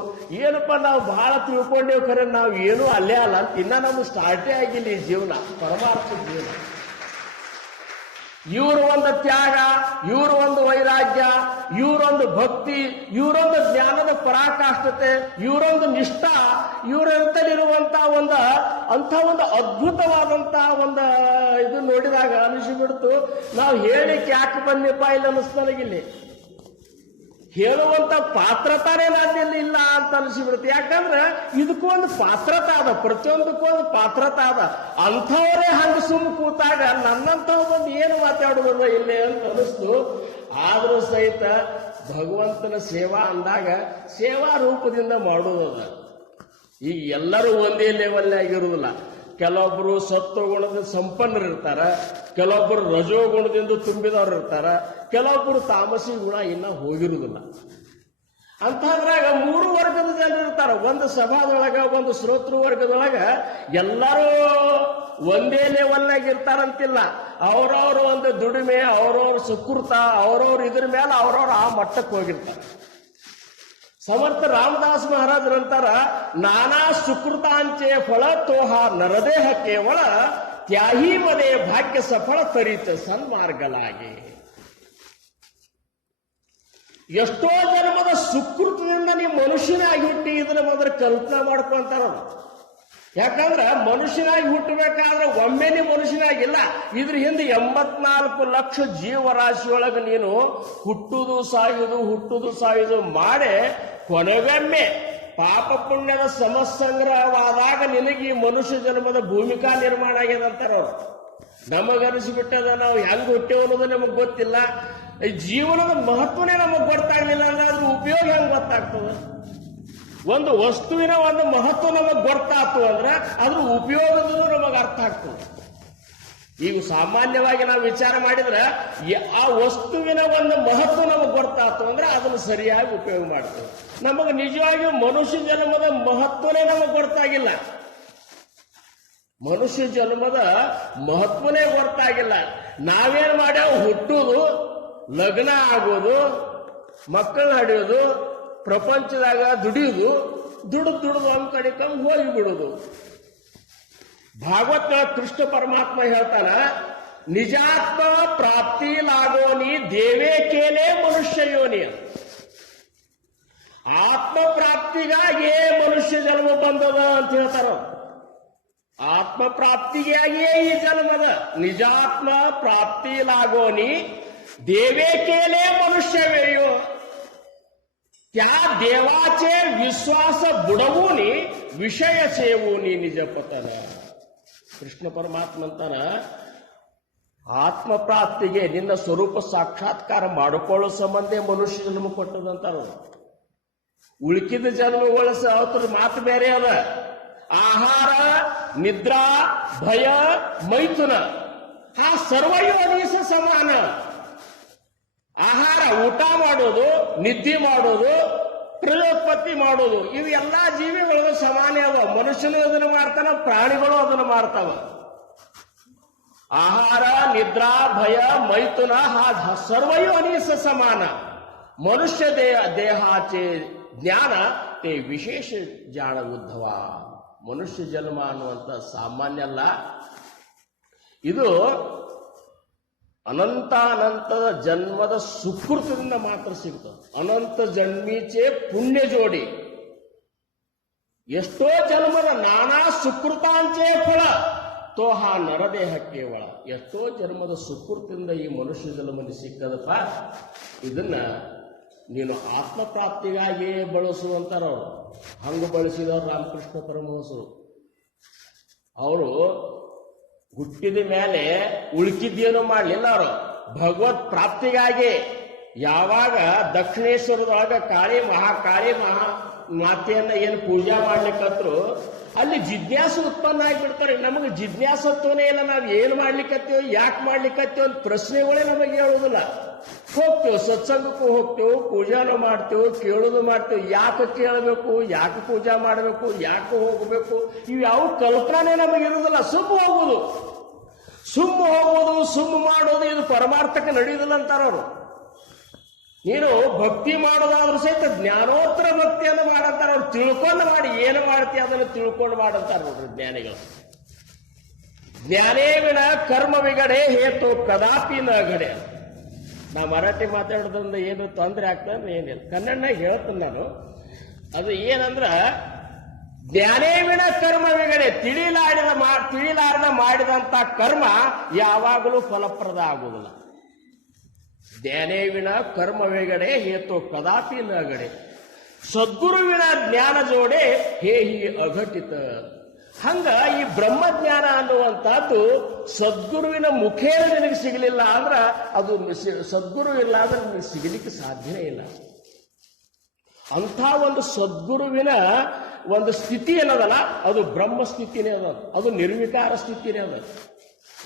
ಏನಪ್ಪ ನಾವು ಬಹಳ ತಿಳ್ಕೊಂಡೇವು, ಖರೆ ನಾವು ಏನೂ ಅಲ್ಲೇ ಅಲ್ಲ ಅಂತ. ಇನ್ನ ನಮ್ಗೆ ಸ್ಟಾರ್ಟೇ ಆಗಿಲ್ಲ ಈ ಜೀವನ, ಪರಮಾರ್ಥ ಜೀವನ. ಇವರು ಒಂದು ತ್ಯಾಗ, ಇವರು ಒಂದು ವೈರಾಗ್ಯ, ಇವರೊಂದು ಭಕ್ತಿ, ಇವರೊಂದು ಜ್ಞಾನದ ಪರಾಕಾಷ್ಠತೆ, ಇವರೊಂದು ನಿಷ್ಠ, ಇವರಂತಲ್ಲಿರುವಂತಹ ಅಂಥ ಒಂದು ಅದ್ಭುತವಾದಂತಹ ಒಂದು ಇದು ನೋಡಿದಾಗ ಅನಿಸಿಬಿಡ್ತು, ನಾವು ಹೇಳಿಕ್ಕೆ ಯಾಕೆ ಬಂದಿಪ್ಪ ಇಲ್ಲ ಅನ್ನಿಸ್ತಾನಿಲ್ಲಿ, ಹೇಳುವಂತ ಪಾತ್ರತಾನೇ ನನ್ನಲ್ಲಿ ಇಲ್ಲ ಅಂತ ಅನಿಸಿಬಿಡುತ್ತೆ. ಯಾಕಂದ್ರೆ ಇದಕ್ಕೂ ಒಂದು ಪಾತ್ರತೆ ಅದ, ಪ್ರತಿಯೊಂದಕ್ಕೂ ಒಂದು ಪಾತ್ರತೆ ಅದ. ಅಂಥವರೇ ಹಂಗ ಸುಮ್ಮ ಕೂತಾಗ ನನ್ನಂಥವ್ ಬಂದು ಏನು ಮಾತಾಡುವುದ ಇಲ್ಲೇ ಅಂತ ಅನಿಸ್ತು. ಆದರೂ ಸಹಿತ ಭಗವಂತನ ಸೇವಾ ಅಂದಾಗ ಸೇವಾ ರೂಪದಿಂದ ಮಾಡುವುದದ. ಈಗ ಎಲ್ಲರೂ ಒಂದೇ ಲೆವೆಲ್ ಆಗಿರುವುದಿಲ್ಲ. ಕೆಲವೊಬ್ರು ಸತ್ವಗುಣದ ಸಂಪನ್ನರಿರ್ತಾರ, ಕೆಲವೊಬ್ಬರು ರಜೋಗುಣದಿಂದ ತುಂಬಿದವ್ರು ಇರ್ತಾರ, ಕೆಲವೊಬ್ಬರು ತಾಮಸಿ ಗುಣ ಇನ್ನ ಹೋಗಿರುವುದಿಲ್ಲ. ಅಂತಂದ್ರಾಗ 3 ವರ್ಗದ ಜನರು ಇರ್ತಾರ. ಒಂದು ಸಭಾದೊಳಗ, ಒಂದು ಶ್ರೋತೃ ವರ್ಗದೊಳಗ ಎಲ್ಲರೂ ಒಂದೇ ಲೆವೆಲ್ನಾಗ ಇರ್ತಾರಂತಿಲ್ಲ. ಅವ್ರವ್ರ ಒಂದು ದುಡಿಮೆ, ಅವ್ರವ್ರ ಸುಕೃತ, ಅವ್ರವ್ರ ಇದ್ರ ಮೇಲೆ ಅವ್ರವ್ರ ಆ ಮಟ್ಟಕ್ಕೆ ಹೋಗಿರ್ತಾರೆ. ಸಮರ್ಥ ರಾಮದಾಸ್ ಮಹಾರಾಜರಂತಾರ, ನಾನಾ ಸುಕೃತಾಂಚೆ ಫಳ ತೋಹ ನರದೇಹ ಕೇವಲ ತ್ಯಾಹಿ ಮದೆ ಭಾಗ್ಯ ಸಫಲ ತರಿತ ಸನ್ಮಾರ್ಗಲಾಗಿ. ಎಷ್ಟೋ ಜನ್ಮದ ಸುಕೃತದಿಂದ ನೀವು ಮನುಷ್ಯನಾಗಿ ಹುಟ್ಟಿ ಇದನ್ನ ಮೊದಲು ಕಲ್ಪನಾ ಮಾಡ್ಕೊಂತಾರ. ಯಾಕಂದ್ರ ಮನುಷ್ಯನಾಗಿ ಹುಟ್ಟಬೇಕಾದ್ರೆ ಒಮ್ಮೆ ನೀವು ಮನುಷ್ಯನಾಗಿಲ್ಲ, ಇದ್ರ ಹಿಂದೆ 84 ಲಕ್ಷ ಜೀವರಾಶಿಯೊಳಗೆ ನೀನು ಹುಟ್ಟುದು ಸಾಯುದು ಮಾಡೇ ಕೊನೆಗೊಮ್ಮೆ ಪಾಪ ಪುಣ್ಯದ ಸಮಸಂಗ್ರಹವಾದಾಗ ನಿನಗೆ ಈ ಮನುಷ್ಯ ಜನ್ಮದ ಭೂಮಿಕಾ ನಿರ್ಮಾಣ ಆಗ್ಯದಂತಾರ ಅವರು. ನಮಗನಿಸಿಬಿಟ್ಟದ, ನಾವು ಹೆಂಗ್ ಹುಟ್ಟೇವ ಅನ್ನೋದು ನಮಗ್ ಗೊತ್ತಿಲ್ಲ, ಈ ಜೀವನದ ಮಹತ್ವನೇ ನಮಗ್ ಗೊತ್ತಾಗ್ಲಿಲ್ಲ ಅಂದ್ರೆ ಅದ್ರ ಉಪಯೋಗ ಹೆಂಗ್ ಗೊತ್ತಾಗ್ತದೆ? ಒಂದು ವಸ್ತುವಿನ ಒಂದು ಮಹತ್ವ ನಮಗ್ ಗೊತ್ತಾಯ್ತು ಅಂದ್ರೆ ಅದ್ರ ಉಪಯೋಗದೂ ನಮಗ್ ಅರ್ಥ ಆಗ್ತದೆ. ಈಗ ಸಾಮಾನ್ಯವಾಗಿ ನಾವು ವಿಚಾರ ಮಾಡಿದ್ರೆ ಆ ವಸ್ತುವಿನ ಒಂದು ಮಹತ್ವ ನಮಗೆ ಗೊತ್ತಾಯ್ತು ಅಂದ್ರೆ ಅದನ್ನು ಸರಿಯಾಗಿ ಉಪಯೋಗ ಮಾಡ್ತೇವೆ. ನಮಗೆ ನಿಜವಾಗಿಯೂ ಮನುಷ್ಯ ಜನ್ಮದ ಮಹತ್ವನೇ ನಮಗೆ ಗೊತ್ತಾಗಿಲ್ಲ. ಮನುಷ್ಯ ಜನ್ಮದ ಮಹತ್ವನೇ ಗೊತ್ತಾಗಿಲ್ಲ. ನಾವೇನ್ ಮಾಡ್ಯಾವ, ಹುಟ್ಟುವುದು, ಲಗ್ನ ಆಗೋದು, ಮಕ್ಕಳನ್ನ ಹಡಿಯೋದು, ಪ್ರಪಂಚದಾಗ ದುಡಿಯೋದು, ದುಡಿದು ಒಂದ್ ಕಡೆ ತಂದು ಹೋಗಿ ಬಿಡೋದು. ಭಾಗವತ ಕೃಷ್ಣ ಪರಮಾತ್ಮ ಹೇಳ್ತಾನ, ನಿಜಾತ್ಮ ಪ್ರಾಪ್ತಿ ಲಾಗೋನಿ ದೇವೇ ಕೇಲೆ ಮನುಷ್ಯ ಯೋನಿ. ಆತ್ಮ ಪ್ರಾಪ್ತಿಗಾಗಿಯೇ ಮನುಷ್ಯ ಜನ್ಮ ಬಂದದ ಅಂತ ಹೇಳ್ತಾರ. ಆತ್ಮ ಪ್ರಾಪ್ತಿಗಾಗಿಯೇ ಈ ಜನ್ಮದ. ನಿಜಾತ್ಮ ಪ್ರಾಪ್ತಿ ಲಾಗೋನಿ ದೇವೇ ಕೇಲೆ ಮನುಷ್ಯವೇಯೋ त्या देवाचे विश्वास बुडवूनी विषय सेवूनी निज पतन. ಕೃಷ್ಣ ಪರಮಾತ್ಮ ಅಂತಾನ, ಆತ್ಮ ಪ್ರಾಪ್ತಿಗೆ ನಿನ್ನ ಸ್ವರೂಪ ಸಾಕ್ಷಾತ್ಕಾರ ಮಾಡಿಕೊಳ್ಳೋ ಸಂಬಂಧ ಮನುಷ್ಯ ಜನ್ಮ ಕೊಟ್ಟದಂತಾರ. ಉಳ್ಕಿದ ಜನ್ಮಗಳ ಅವ್ರ ಮಾತು ಬೇರೆ ಅದ. ಆಹಾರ ನಿದ್ರಾ ಭಯ ಮೈಥುನ ಆ ಸರ್ವಯೋನೀಸ ಸಮಾನ. ಆಹಾರ ಊಟ ಮಾಡೋದು, ನಿದ್ದೆ ಮಾಡೋದು, ಪ್ರಜೋತ್ಪತ್ತಿ ಮಾಡೋದು, ಇವು ಎಲ್ಲಾ ಜೀವಿಗಳಿಗೂ ಸಮಾನ ಅವ. ಮನುಷ್ಯನು ಅದನ್ನು ಮಾಡ್ತಾನ, ಪ್ರಾಣಿಗಳು ಅದನ್ನು ಮಾಡ್ತಾವ. ಆಹಾರ ನಿದ್ರಾ ಭಯ ಮೈಥುನ ಸರ್ವಯೋನೀಸ ಸಮಾನ. ಮನುಷ್ಯ ದೇಹಾಚೆ ಜ್ಞಾನ ತೇ ವಿಶೇಷ ಜಾಣ ಉದ್ಧವ. ಮನುಷ್ಯ ಜನ್ಮ ಅನ್ನುವಂಥ ಸಾಮಾನ್ಯ ಅಲ್ಲ, ಇದು ಅನಂತಾನಂತದ ಜನ್ಮದ ಸುಕೃತದಿಂದ ಮಾತ್ರ ಸಿಗ್ತದೆ. ಅನಂತ ಜನ್ಮೀಚೆ ಪುಣ್ಯ ಜೋಡಿ. ಎಷ್ಟೋ ಜನ್ಮದ ನಾನಾ ಸುಕೃತಾಂಚೆ ಫಲ ತೋ ಹಾ ನರದೇಹ ಕೇವಲ. ಎಷ್ಟೋ ಜನ್ಮದ ಸುಕೃತದಿಂದ ಈ ಮನುಷ್ಯ ಜನ್ಮದಲ್ಲಿ ಸಿಕ್ಕದಪ್ಪ. ಇದನ್ನ ನೀನು ಆತ್ಮಪ್ರಾಪ್ತಿಗಾಗಿಯೇ ಬಳಸುವಂತಾರವ್ರು. ಹಂಗ ಬಳಸಿದವರು ರಾಮಕೃಷ್ಣ ಪರಮಹಂಸರು. ಅವರು ಹುಟ್ಟಿದ ಮೇಲೆ ಉಳ್ಕಿದ್ದೇನೋ ಮಾಡಲಿಲ್ಲ. ಅವರು ಭಗವತ್ ಪ್ರಾಪ್ತಿಗಾಗಿ ಯಾವಾಗ ದಕ್ಷಿಣೇಶ್ವರದೊಳಗ ಕಾಳಿ ಮಹಾಕಾಳಿ ಮಾತೆಯನ್ನ ಏನು ಪೂಜಾ ಮಾಡ್ಲಿಕ್ಕತ್ರು, ಅಲ್ಲಿ ಜಿಜ್ಞಾಸು ಉತ್ಪನ್ನ ಆಗಿಬಿಡ್ತಾರೆ. ನಮಗೆ ಜಿಜ್ಞಾಸತ್ವನೇ ಇಲ್ಲ. ನಾವು ಏನು ಮಾಡ್ಲಿಕ್ಕತ್ತೀವೋ, ಯಾಕೆ ಮಾಡ್ಲಿಕ್ಕತ್ತೀವೋ ಅಂತ ಪ್ರಶ್ನೆಗಳೇ ನಮಗೆ ಹೇಳುವುದಿಲ್ಲ. ಹೋಗ್ತೇವೆ, ಸತ್ಸಂಗಕ್ಕೂ ಹೋಗ್ತೇವೆ, ಪೂಜಾನು ಮಾಡ್ತೇವೆ, ಕೇಳೋದು ಮಾಡ್ತೇವೆ. ಯಾಕೆ ಕೇಳಬೇಕು, ಯಾಕೆ ಪೂಜಾ ಮಾಡಬೇಕು, ಯಾಕೆ ಹೋಗಬೇಕು, ಇವು ಯಾವ ಕಲ್ಪನೆ ನಮಗೆ ಇರುವುದಿಲ್ಲ. ಸುಮ್ಮ ಹೋಗುದು, ಸುಮ್ಮ ಮಾಡೋದು, ಇದು ಪರಮಾರ್ಥಕ್ಕೆ ನಡೆಯುವುದಿಲ್ಲ ಅಂತಾರವರು. ನೀನು ಭಕ್ತಿ ಮಾಡೋದಾದ್ರೂ ಸಹಿತ ಜ್ಞಾನೋತ್ತರ ಭಕ್ತಿಯನ್ನು ಮಾಡಂತಾರ. ಅವ್ರು ತಿಳ್ಕೊಂಡು ಮಾಡಿ, ಏನು ಮಾಡ್ತೀಯ ಅದನ್ನು ತಿಳ್ಕೊಂಡು ಮಾಡಂತಾರ ನೋಡ್ರಿ ಜ್ಞಾನಿಗಳು. ಜ್ಞಾನೇ ವಿನ ಕರ್ಮ ವಿಗಡೆ ಹೇತು ಕದಾಪಿ ನ ಗಡೆ. ನಾ ಮರಾಠಿ ಮಾತಾಡೋದ್ರಿಂದ ಏನು ತೊಂದರೆ ಆಗ್ತದೆ ಏನಿಲ್ಲ, ಕನ್ನಡನಾಗ ಹೇಳ್ತೀನಿ ನಾನು. ಅದು ಏನಂದ್ರ ಜ್ಞಾನೇ ವಿನ ಕರ್ಮ ವಿಗಡೆ. ತಿಳಿಲಾರದ ಮಾಡಿದಂತ ಕರ್ಮ ಯಾವಾಗಲೂ ಫಲಪ್ರದ ಆಗುವುದಿಲ್ಲ. ಜ್ಞಾನೇ ವಿನ ಕರ್ಮ ವಿಗಡೆ ಹೇತು ಕದಾಪಿ ನ ಗಡೆ. ಸದ್ಗುರುವಿನ ಜ್ಞಾನ ಜೋಡೆ ಹೇ ಹಿ ಅಘಟಿತ. ಹಂಗ ಈ ಬ್ರಹ್ಮಜ್ಞಾನ ಅನ್ನುವಂಥದ್ದು ಸದ್ಗುರುವಿನ ಮುಖೇನ ನಿನಗೆ ಸಿಗಲಿಲ್ಲ ಅಂದ್ರ, ಅದು ಸದ್ಗುರು ಇಲ್ಲ ಅಂದ್ರೆ ನಿನಗೆ ಸಿಗಲಿಕ್ಕೆ ಸಾಧ್ಯನೇ ಇಲ್ಲ. ಅಂಥ ಒಂದು ಸದ್ಗುರುವಿನ ಒಂದು ಸ್ಥಿತಿ ಏನದಲ್ಲ, ಅದು ಬ್ರಹ್ಮ ಸ್ಥಿತಿನೇ ಅದ. ಅದು ನಿರ್ವಿಕಾರ ಸ್ಥಿತಿನೇ ಅದ.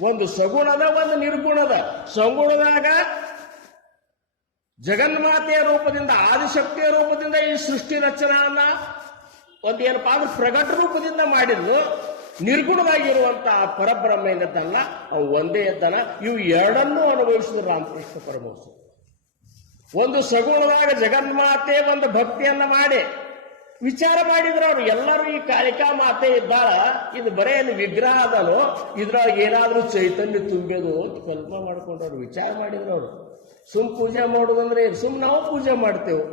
ಒಂದು ಸಗುಣದ, ಒಂದು ನಿರ್ಗುಣದ. ಸಗುಣದಾಗ ಜಗನ್ಮಾತೆಯ ರೂಪದಿಂದ, ಆದಿಶಕ್ತಿಯ ರೂಪದಿಂದ ಈ ಸೃಷ್ಟಿ ರಚನೆಯನ್ನ ಒಂದೇನಪ್ಪ ಅಂದ್ರೆ ಪ್ರಗಟ ರೂಪದಿಂದ ಮಾಡಿದ್ಲು. ನಿರ್ಗುಣವಾಗಿರುವಂತಹ ಪರಬ್ರಹ್ಮ ಏನಿದ್ದಲ್ಲ, ಅವು ಒಂದೇ ಇದ್ದಾನ. ಇವು ಎರಡನ್ನೂ ಅನುಭವಿಸಿದ್ರು ರಾಮಕೃಷ್ಣ ಪರಮಹಂಸರು. ಒಂದು ಸಗುಣದಾಗ ಜಗನ್ಮಾತೆ ಒಂದು ಭಕ್ತಿಯನ್ನ ಮಾಡಿ ವಿಚಾರ ಮಾಡಿದ್ರು ಅವರು. ಎಲ್ಲರೂ ಈ ಕಾಳಿಕಾ ಮಾತೆ ಇದ್ದಾಳ, ಇದು ಬರೇ ವಿಗ್ರಹ ಅದನೋ, ಇದ್ರೊಳಗೆ ಏನಾದ್ರೂ ಚೈತನ್ಯ ತುಂಬೇದು ಅಂತ ಕಲ್ಪನೆ ಮಾಡ್ಕೊಂಡ್ರು. ವಿಚಾರ ಮಾಡಿದ್ರು ಅವರು. ಸುಮ್ ಪೂಜೆ ಮಾಡೋದಂದ್ರೆ ನಾವು ಪೂಜೆ ಮಾಡ್ತೇವೆ,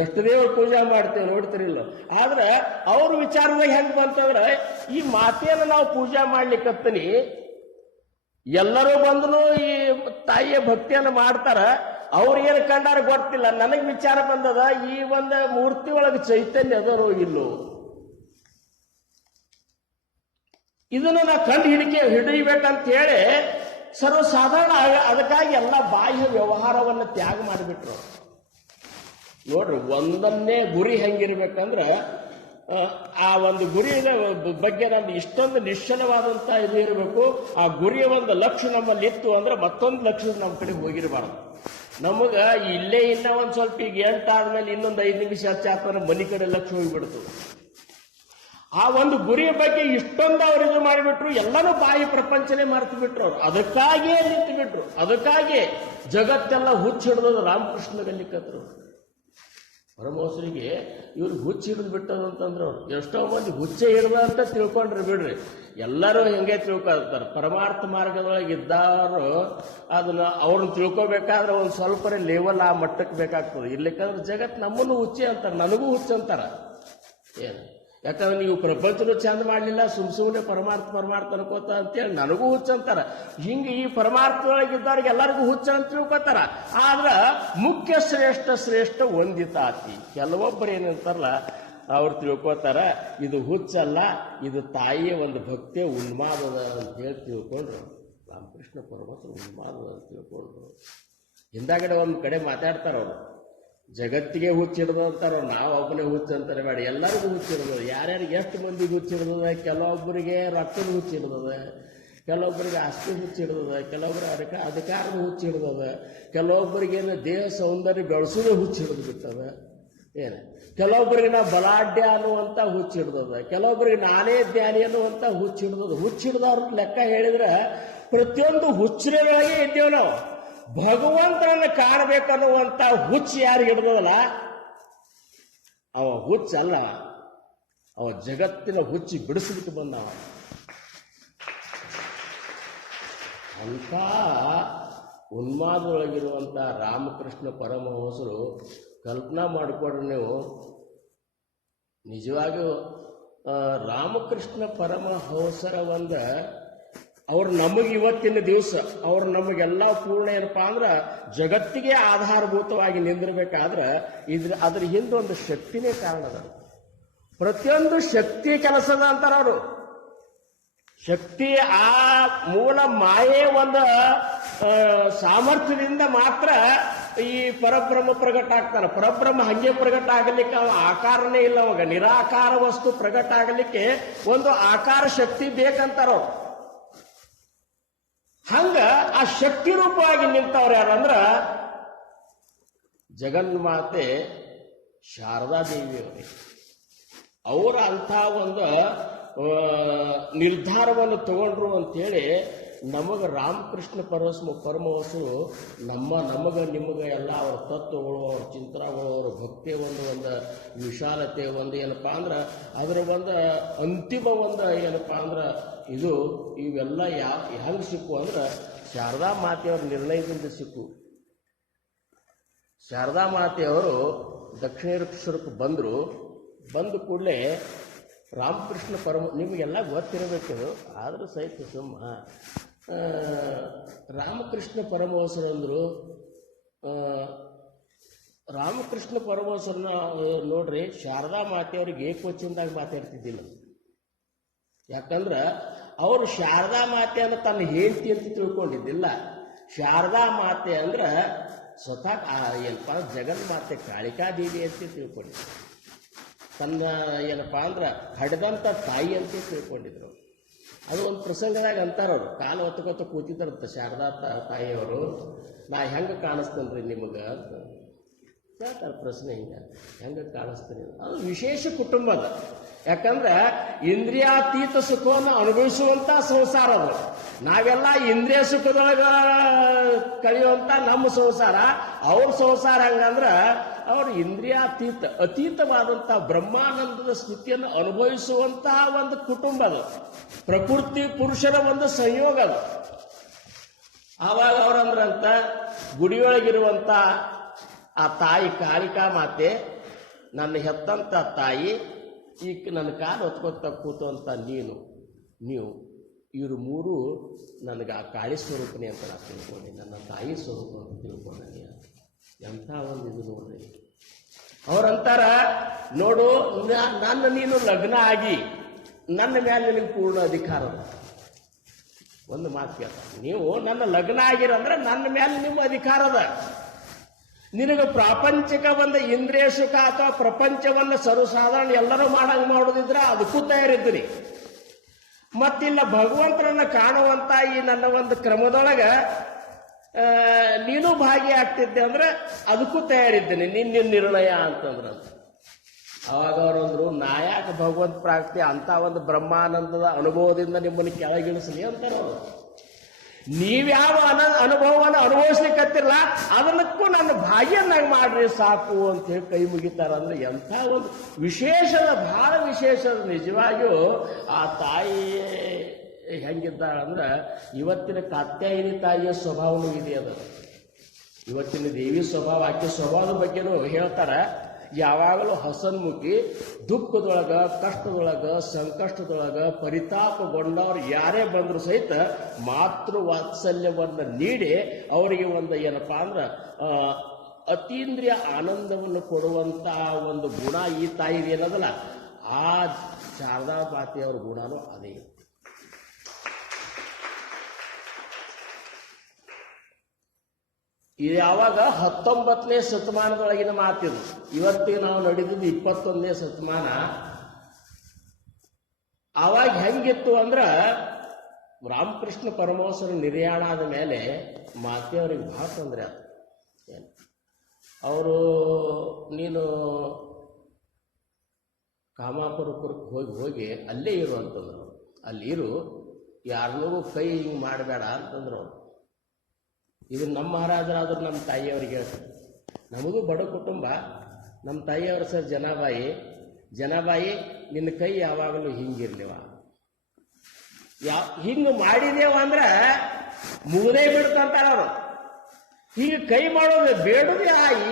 ಎಷ್ಟು ದೇವ್ರ ಪೂಜೆ ಮಾಡ್ತೇವೆ ನೋಡ್ತಿರಿಲ್ಲ. ಆದ್ರೆ ಅವ್ರ ವಿಚಾರದಾಗ ಹೆಂಗ್ ಬಂತಂದ್ರೆ, ಈ ಮಾತೆಯನ್ನು ನಾವು ಪೂಜೆ ಮಾಡ್ಲಿಕ್ಕತ್ತನಿ, ಎಲ್ಲರೂ ಬಂದ್ರು ಈ ತಾಯಿಯ ಭಕ್ತಿಯನ್ನು ಮಾಡ್ತಾರ. ಅವ್ರಿಗೇನು ಕಂಡಾರ ಗೊತ್ತಿಲ್ಲ. ನನಗೆ ವಿಚಾರ ಬಂದದ, ಈ ಒಂದು ಮೂರ್ತಿ ಒಳಗೆ ಚೈತನ್ಯ ಅದರೋ ಇಲ್ಲೋ, ಇದನ್ನು ನಾ ಕಂಡು ಹಿಡಿಬೇಕಂತ ಹೇಳಿ ಸರ್ವಸಾಧಾರಣ ಅದಕ್ಕಾಗಿ ಎಲ್ಲ ಬಾಹ್ಯ ವ್ಯವಹಾರವನ್ನು ತ್ಯಾಗ ಮಾಡಿಬಿಟ್ರು. ನೋಡ್ರಿ, ಒಂದನ್ನೇ ಗುರಿ ಹೆಂಗಿರ್ಬೇಕಂದ್ರ, ಆ ಒಂದು ಗುರಿಯ ಬಗ್ಗೆ ನಮ್ದು ಇಷ್ಟೊಂದು ನಿಶ್ಚಲವಾದಂತ ಇದು ಇರಬೇಕು. ಆ ಗುರಿಯ ಒಂದು ಲಕ್ಷ್ಯ ನಮ್ಮಲ್ಲಿ ಇತ್ತು ಅಂದ್ರೆ ಮತ್ತೊಂದು ಲಕ್ಷ್ಯ ನಮ್ಮ ಕಡೆ ಹೋಗಿರಬಾರ್ದು. ನಮಗ ಇಲ್ಲೇ ಇನ್ನ ಒಂದ್ ಸ್ವಲ್ಪ ಈಗ 8 ಆದ್ಮೇಲೆ ಇನ್ನೊಂದು 5 ನಿಮಿಷ ಹಚ್ಚಾತರ ಮನಿ ಕಡೆ ಲಕ್ಷ್ಯ ಹೋಗ್ಬಿಡ್ತು. ಆ ಒಂದು ಗುರಿಯ ಬಗ್ಗೆ ಇಷ್ಟೊಂದು ಅವ್ರು ಇದು ಮಾಡಿಬಿಟ್ರು. ಎಲ್ಲನೂ ಬಾಯಿ ಪ್ರಪಂಚನೇ ಮರೆತು ಬಿಟ್ರು ಅವ್ರು. ಅದಕ್ಕಾಗಿಯೇ ನಿಂತು ಬಿಟ್ರು. ಅದಕ್ಕಾಗಿ ಜಗತ್ತೆಲ್ಲ ಹುಚ್ಚಿಡ್ದು ರಾಮಕೃಷ್ಣ ಗಲ್ಲಿಕತ್ರು. ಪರಮಹಂಸರಿಗೆ ಇವ್ರು ಹುಚ್ಚ ಹಿಡಿದು ಬಿಟ್ಟರು ಅಂತಂದ್ರೆ ಅವ್ರು ಎಷ್ಟೋ ಮಂದಿ ಹುಚ್ಚೆ ಹಿಡ್ದ ಅಂತ ತಿಳ್ಕೊಂಡ್ರಿ ಬಿಡ್ರಿ. ಎಲ್ಲರೂ ಹೆಂಗೆ ತಿಳ್ಕೊಳ್ತಾರೆ. ಪರಮಾರ್ಥ ಮಾರ್ಗದೊಳಗೆ ಇದ್ದಾರು ಅದನ್ನ ಅವ್ರನ್ನ ತಿಳ್ಕೊಬೇಕಾದ್ರೆ ಒಂದು ಸ್ವಲ್ಪ ಲೆವೆಲ್ ಆ ಮಟ್ಟಕ್ಕೆ ಬೇಕಾಗ್ತದೆ. ಇರ್ಲಿಕ್ಕಂದ್ರೆ ಜಗತ್ ನಮ್ಮನ್ನು ಹುಚ್ಚೆ ಅಂತಾರೆ, ನನಗೂ ಹುಚ್ಚ ಅಂತಾರ. ಏನು ಯಾಕಂದ್ರೆ ನೀವು ಪ್ರಪಂಚನೂ ಚಂದ ಮಾಡಲಿಲ್ಲ, ಸುಮ್ಮನೆ ಪರಮಾರ್ಥ ಅನ್ಕೋತ ಅಂತೇಳಿ ನನಗೂ ಹುಚ್ಚ ಅಂತಾರ. ಹಿಂಗೆ ಈ ಪರಮಾರ್ಥದೊಳಗಿದ್ದವ್ರಿಗೆ ಎಲ್ಲರಿಗೂ ಹುಚ್ಚ ಅಂತ ತಿಳ್ಕೊತಾರ. ಆದ್ರ ಮುಖ್ಯ ಶ್ರೇಷ್ಠ ಒಂದಿತಾತಿ. ಕೆಲವೊಬ್ಬರು ಏನಂತಾರಲ್ಲ, ಅವ್ರು ತಿಳ್ಕೊತಾರ ಇದು ಹುಚ್ಚಲ್ಲ, ಇದು ತಾಯಿಯ ಒಂದು ಭಕ್ತಿಯ ಉನ್ಮಾದದ ಅಂತ ಹೇಳಿ ತಿಳ್ಕೊಂಡ್ರು. ರಾಮಕೃಷ್ಣ ಪರಮಹಂಸರು ಉನ್ಮಾದದ ಅಂತ ತಿಳ್ಕೊಂಡ್ರು. ಹಿಂದಾಗಡೆ ಒಂದು ಕಡೆ ಮಾತಾಡ್ತಾರ ಅವರು. ಜಗತ್ತಿಗೆ ಹುಚ್ಚಿಡ್ದು ಅಂತಾರ, ನಾವು ಒಬ್ಬನೇ ಹುಚ್ಚು ಅಂತಾರೆ ಬೇಡ, ಎಲ್ಲರಿಗೂ ಹುಚ್ಚಿಡ್ದದ. ಯಾರ್ಯಾರಿಗೆ ಎಷ್ಟು ಮಂದಿಗೆ ಹುಚ್ಚಿಡ್ದದ? ಕೆಲವೊಬ್ಬರಿಗೆ ರೊಕ್ಕದ ಹುಚ್ಚಿಡ್ದದ, ಕೆಲವೊಬ್ಬರಿಗೆ ಆಸ್ತಿ ಹುಚ್ಚಿಡ್ದದ, ಕೆಲವೊಬ್ಬರಿಗೆ ಅಧಿಕಾರದ ಹುಚ್ಚಿಡ್ದದ, ಕೆಲವೊಬ್ಬರಿಗೇನು ದೇಹ ಸೌಂದರ್ಯ ಬೆಳೆಸೋದೇ ಹುಚ್ಚಿಡ್ದು ಬಿಟ್ಟದ. ಏನು ಕೆಲವೊಬ್ಬರಿಗೆ ನಾ ಬಲಾಢ್ಯ ಅನ್ನುವಂಥ ಹುಚ್ಚಿಡ್ದದ, ಕೆಲವೊಬ್ಬರಿಗೆ ನಾನೇ ಜ್ಞಾನಿ ಅನ್ನುವಂಥ ಹುಚ್ಚಿಡ್ದದ. ಹುಚ್ಚಿಡ್ದವ್ರ ಲೆಕ್ಕ ಹೇಳಿದ್ರೆ ಪ್ರತಿಯೊಂದು ಹುಚ್ಚರೊಳಗೆ ಇದ್ದೇವೆ ನಾವು. ಭಗವಂತನನ್ನ ಕಾಣಬೇಕನ್ನುವಂಥ ಹುಚ್ಚು ಯಾರು ಹಿಡ್ದದಲ್ಲ ಅವ ಹುಚ್ಚಲ್ಲ, ಅವ ಜಗತ್ತಿನ ಹುಚ್ಚಿ ಬಿಡಿಸ್ಬಿಟ್ಟು ಬಂದವ. ಅಂಥ ಉನ್ಮಾದೊಳಗಿರುವಂಥ ರಾಮಕೃಷ್ಣ ಪರಮಹಂಸರು ಕಲ್ಪನಾ ಮಾಡಿಕೊಡ್ರಿ ನೀವು. ನಿಜವಾಗಿಯೂ ರಾಮಕೃಷ್ಣ ಪರಮಹಂಸರ ಅವ್ರು ನಮಗೆ ಇವತ್ತಿನ ದಿವಸ ಅವ್ರು ನಮಗೆಲ್ಲ ಪೂರ್ಣ ಏನಪ್ಪಾ ಅಂದ್ರೆ ಜಗತ್ತಿಗೆ ಆಧಾರಭೂತವಾಗಿ ನಿಂದಿರ್ಬೇಕಾದ್ರೆ ಅದ್ರ ಹಿಂದೆ ಒಂದು ಶಕ್ತಿನೇ ಕಾರಣದ. ಪ್ರತಿಯೊಂದು ಶಕ್ತಿ ಕೆಲಸದ ಅಂತಾರ ಅವರು. ಶಕ್ತಿ ಆ ಮೂಲ ಮಾಯೆ ಒಂದು ಸಾಮರ್ಥ್ಯದಿಂದ ಮಾತ್ರ ಈ ಪರಬ್ರಹ್ಮ ಪ್ರಗಟ ಆಗ್ತಾನೆ. ಪರಬ್ರಹ್ಮ ಹಂಗೆ ಪ್ರಗಟ ಆಗಲಿಕ್ಕೆ ಅವ ಆಕಾರನೇ ಇಲ್ಲ. ಅವಾಗ ನಿರಾಕಾರ ವಸ್ತು ಪ್ರಗಟ ಆಗಲಿಕ್ಕೆ ಒಂದು ಆಕಾರ ಶಕ್ತಿ ಬೇಕಂತಾರ ಅವ್ರು. ಹಂಗ ಆ ಶಕ್ತಿ ರೂಪವಾಗಿ ನಿಂತವ್ರು ಯಾರಂದ್ರ ಜಗನ್ಮಾತೆ ಶಾರದಾದೇವಿಯವರೇ. ಅವರ ಅಂಥ ಒಂದು ನಿರ್ಧಾರವನ್ನು ತಗೊಂಡ್ರು ಅಂತೇಳಿ ನಮಗೆ ರಾಮಕೃಷ್ಣ ಪರಮಹಂಸರು ನಮಗೆ ನಿಮಗೆ ಎಲ್ಲ ಅವರ ತತ್ವಗಳು, ಅವ್ರ ಚಿಂತನೆಗಳು, ಅವರ ಭಕ್ತಿಯ ಒಂದು ವಿಶಾಲತೆ ಏನಪ್ಪಾ ಅಂದ್ರೆ ಅದರ ಅಂತಿಮ ಏನಪ್ಪಾ ಅಂದ್ರೆ ಇವೆಲ್ಲ ಹೆಂಗೆ ಸಿಕ್ಕು ಅಂದ್ರೆ ಶಾರದಾ ಮಾತೆಯವರ ನಿರ್ಣಯದಿಂದ ಸಿಕ್ಕು. ಶಾರದಾ ಮಾತೆಯವರು ದಕ್ಷಿಣೇಶ್ವರಕ್ಕೆ ಬಂದ ಕೂಡಲೇ ರಾಮಕೃಷ್ಣ ನಿಮಗೆಲ್ಲ ಗೊತ್ತಿರಬೇಕು, ಆದರೂ ಸಹಿತ ರಾಮಕೃಷ್ಣ ಪರಮಹಂಸರಂದ್ರು. ರಾಮಕೃಷ್ಣ ಪರಮಹಂಸರನ್ನ ನೋಡ್ರಿ, ಶಾರದಾ ಮಾತೆಯವ್ರಿಗೆ ಏಕವಚನದಾಗ ಮಾತಾಡ್ತಿದ್ದಿಲ್ಲ. ಯಾಕಂದ್ರೆ ಅವರು ಶಾರದಾ ಮಾತೆ ಅಂದ್ರೆ ತನ್ನ ಹೆಂಡತಿ ಅಂತ ತಿಳ್ಕೊಂಡಿದ್ದಿಲ್ಲ. ಶಾರದಾ ಮಾತೆ ಅಂದ್ರೆ ಸ್ವತಃ ಏನಪ್ಪ ಜಗನ್ಮಾತೆ ಕಾಳಿಕಾದೇವಿ ಅಂತ ತಿಳ್ಕೊಂಡಿದ್ರು. ತನ್ನ ಏನಪ್ಪಾ ಅಂದ್ರೆ ಹಡೆದಂಥ ತಾಯಿ ಅಂತ ತಿಳ್ಕೊಂಡಿದ್ರು. ಅದು ಒಂದು ಪ್ರಸಂಗದಾಗ ಅಂತಾರವ್ರು, ಕಾಲು ಹೊತ್ತಕೊತ್ತ ಕೂತಿದ್ದಾರಂತ ಶಾರದಾ ತಾಯಿಯವರು. ನಾ ಹೆಂಗೆ ಕಾಣಿಸ್ತೇನ್ರಿ ನಿಮಗೆ ಅಂತ ಕೇಳ್ತಾರೆ ಪ್ರಶ್ನೆ. ಹೆಂಗೆ ಕಾಣಿಸ್ತೀನಿ? ಅದು ವಿಶೇಷ ಕುಟುಂಬದ. ಯಾಕಂದ್ರೆ ಇಂದ್ರಿಯಾತೀತ ಸುಖವನ್ನು ಅನುಭವಿಸುವಂತ ಸಂಸಾರ ಅದು. ನಾವೆಲ್ಲ ಇಂದ್ರಿಯ ಸುಖದೊಳಗ ಕಳೆಯುವಂತ ನಮ್ಮ ಸಂಸಾರ. ಅವ್ರ ಸಂಸಾರ ಹಂಗಂದ್ರ ಅವರು ಅತೀತವಾದಂತಹ ಬ್ರಹ್ಮಾನಂದದ ಸ್ಥಿತಿಯನ್ನು ಅನುಭವಿಸುವಂತಹ ಒಂದು ಕುಟುಂಬ ಅದು. ಪ್ರಕೃತಿ ಪುರುಷರ ಒಂದು ಸಂಯೋಗ ಅದು. ಆವಾಗ ಅವರಂದ್ರಂತ ಗುಡಿಯೊಳಗಿರುವಂತ ಆ ತಾಯಿ ಕಾಳಿಕಾ ಮಾತೆ, ನನ್ನ ಹೆತ್ತಂತ ತಾಯಿ, ಈಗ ನನ್ನ ಕಾಲು ಹೊತ್ಕೊತ ಕೂತಂತ ನೀವು ಇವರು ಮೂರು ನನಗೆ ಆ ಕಾಳಿ ಸ್ವರೂಪನೇ ಅಂತ ನಾನು ತಿಳ್ಕೊಂಡೆ, ನನ್ನ ತಾಯಿ ಸ್ವರೂಪ ಅಂತ ತಿಳ್ಕೊಂಡೆ. ಎಂಥ ಇದು ನೋಡ್ರಿ. ಅವ್ರಂತಾರ, ನೋಡು ನನ್ನ ನೀನು ಲಗ್ನ ಆಗಿ ನನ್ನ ಮೇಲೆ ನಿನಗೆ ಪೂರ್ಣ ಅಧಿಕಾರ ಅದ. ಒಂದು ಮಾತು ಕೇಳ್ತಾರೆ, ನೀವು ನನ್ನ ಲಗ್ನ ಆಗಿರಂದ್ರೆ ನನ್ನ ಮೇಲೆ ನಿಮ್ಮ ಅಧಿಕಾರ ಅದ. ನಿನಗೆ ಪ್ರಾಪಂಚಿಕ ಇಂದ್ರಿಯ ಸುಖ ಅಥವಾ ಪ್ರಪಂಚವನ್ನು ಸರ್ವಸಾಧಾರಣ ಎಲ್ಲರೂ ಮಾಡೋದಿದ್ರೆ ಅದಕ್ಕೂ ತಯಾರಿದ್ರಿ. ಮತ್ತಿಲ್ಲ ಭಗವಂತರನ್ನ ಕಾಣುವಂತ ಈ ನನ್ನ ಒಂದು ಕ್ರಮದೊಳಗ ನೀನು ಭಾಗಿಯಾಗ್ತಿದ್ದೆ ಅಂದ್ರೆ ಅದಕ್ಕೂ ತಯಾರಿದ್ದೇನೆ, ನಿನ್ನ ನಿರ್ಣಯ ಅಂತಂದ್ರ. ಅವಾಗ ಅವರಂದ್ರು, ನಾಯಕ ಭಗವಂತ ಪ್ರಾಪ್ತಿ ಅಂತ ಒಂದು ಬ್ರಹ್ಮಾನಂದದ ಅನುಭವದಿಂದ ನಿಮ್ಮನ್ನು ಕೆಳಗಿಳಿಸಲಿ ಅಂತಾರ ಅವರು. ನೀವ್ಯಾವ ಅನುಭವವನ್ನು ಅನುಭವಿಸ್ಲಿಕ್ಕತ್ತಿರಲ್ಲ ಅದನ್ನಕ್ಕೂ ನನ್ನ ಭಾಗ್ಯನ್ನಾಗಿ ಮಾಡ್ರಿ ಸಾಕು ಅಂತ ಹೇಳಿ ಕೈ ಮುಗಿತಾರ. ಅಂದ್ರೆ ಎಂಥ ಒಂದು ವಿಶೇಷದ, ಬಹಳ ವಿಶೇಷದ. ನಿಜವಾಗಿಯೂ ಆ ತಾಯಿ ಹೆಂಗಿದ್ದಾಳ ಅಂದ್ರೆ ಇವತ್ತಿನ ಕಾತ್ಯಾಯಿನಿ ತಾಯಿಯ ಸ್ವಭಾವನೂ ಇದೆ. ಅದು ಇವತ್ತಿನ ದೇವಿ ಸ್ವಭಾವ, ಆಕೆ ಸ್ವಭಾವದ ಬಗ್ಗೆನೂ ಹೇಳ್ತಾರ. ಯಾವಾಗಲೂ ಹಸನ್ಮುಖಿ, ದುಃಖದೊಳಗ, ಕಷ್ಟದೊಳಗ, ಸಂಕಷ್ಟದೊಳಗ ಪರಿತಾಪಗೊಂಡವ್ರು ಯಾರೇ ಬಂದರೂ ಸಹಿತ ಮಾತೃ ವಾತ್ಸಲ್ಯವನ್ನು ನೀಡಿ ಅವರಿಗೆ ಏನಪ್ಪಾ ಅಂದ್ರೆ ಅತೀಂದ್ರಿಯ ಆನಂದವನ್ನು ಕೊಡುವಂತ ಒಂದು ಗುಣ ಈ ತಾಯಿಗೆ ಏನದಲ್ಲ, ಆ ಶಾರದಾ ಮಾತೆಯವರ ಗುಣನೂ ಅದೇ. ಇದು ಯಾವಾಗ 19ನೇ ಶತಮಾನದೊಳಗಿನ ಮಾತಿದು. ಇವತ್ತಿಗೆ ನಾವು ನಡೆದಿದ್ದು 21ನೇ ಶತಮಾನ. ಆವಾಗ ಹೆಂಗಿತ್ತು ಅಂದ್ರ ರಾಮಕೃಷ್ಣ ಪರಮಹಂಸರು ನಿರ್ಯಾಣ ಆದ ಮೇಲೆ ಮಾತೆಯವರಿಗೆ ಬಹಳ ತೊಂದರೆ ಆಯ್ತು. ಅವರು ನೀನು ಕಾಮಾಪುರಪುರಕ್ಕೆ ಹೋಗಿ ಅಲ್ಲೇ ಇರು ಅಂತಂದ್ರು. ಅಲ್ಲಿ ಇರು, ಯಾರನ್ನೂ ಕೈ ಹಿಂಗೆ ಮಾಡಬೇಡ ಅಂತಂದ್ರು ಅವರು. ಇದು ನಮ್ಮ ಮಹಾರಾಜರಾದ್ರು ನಮ್ಮ ತಾಯಿಯವ್ರಿಗೆ ಹೇಳ್ತಾರೆ. ನಮಗೂ ಬಡ ಕುಟುಂಬ. ನಮ್ಮ ತಾಯಿಯವ್ರ ಸರ್ ಜನಾಬಾಯಿ ನಿನ್ನ ಕೈ ಯಾವಾಗಲೂ ಹಿಂಗಿರ್ಲಿವ, ಹಿಂಗೆ ಮಾಡಿದೇವ ಅಂದ್ರೆ ಮುಗದೇ ಬಿಡ್ತಂತಾರ ಅವರು. ಈಗ ಕೈ ಮಾಡೋದು ಬೇಡದು,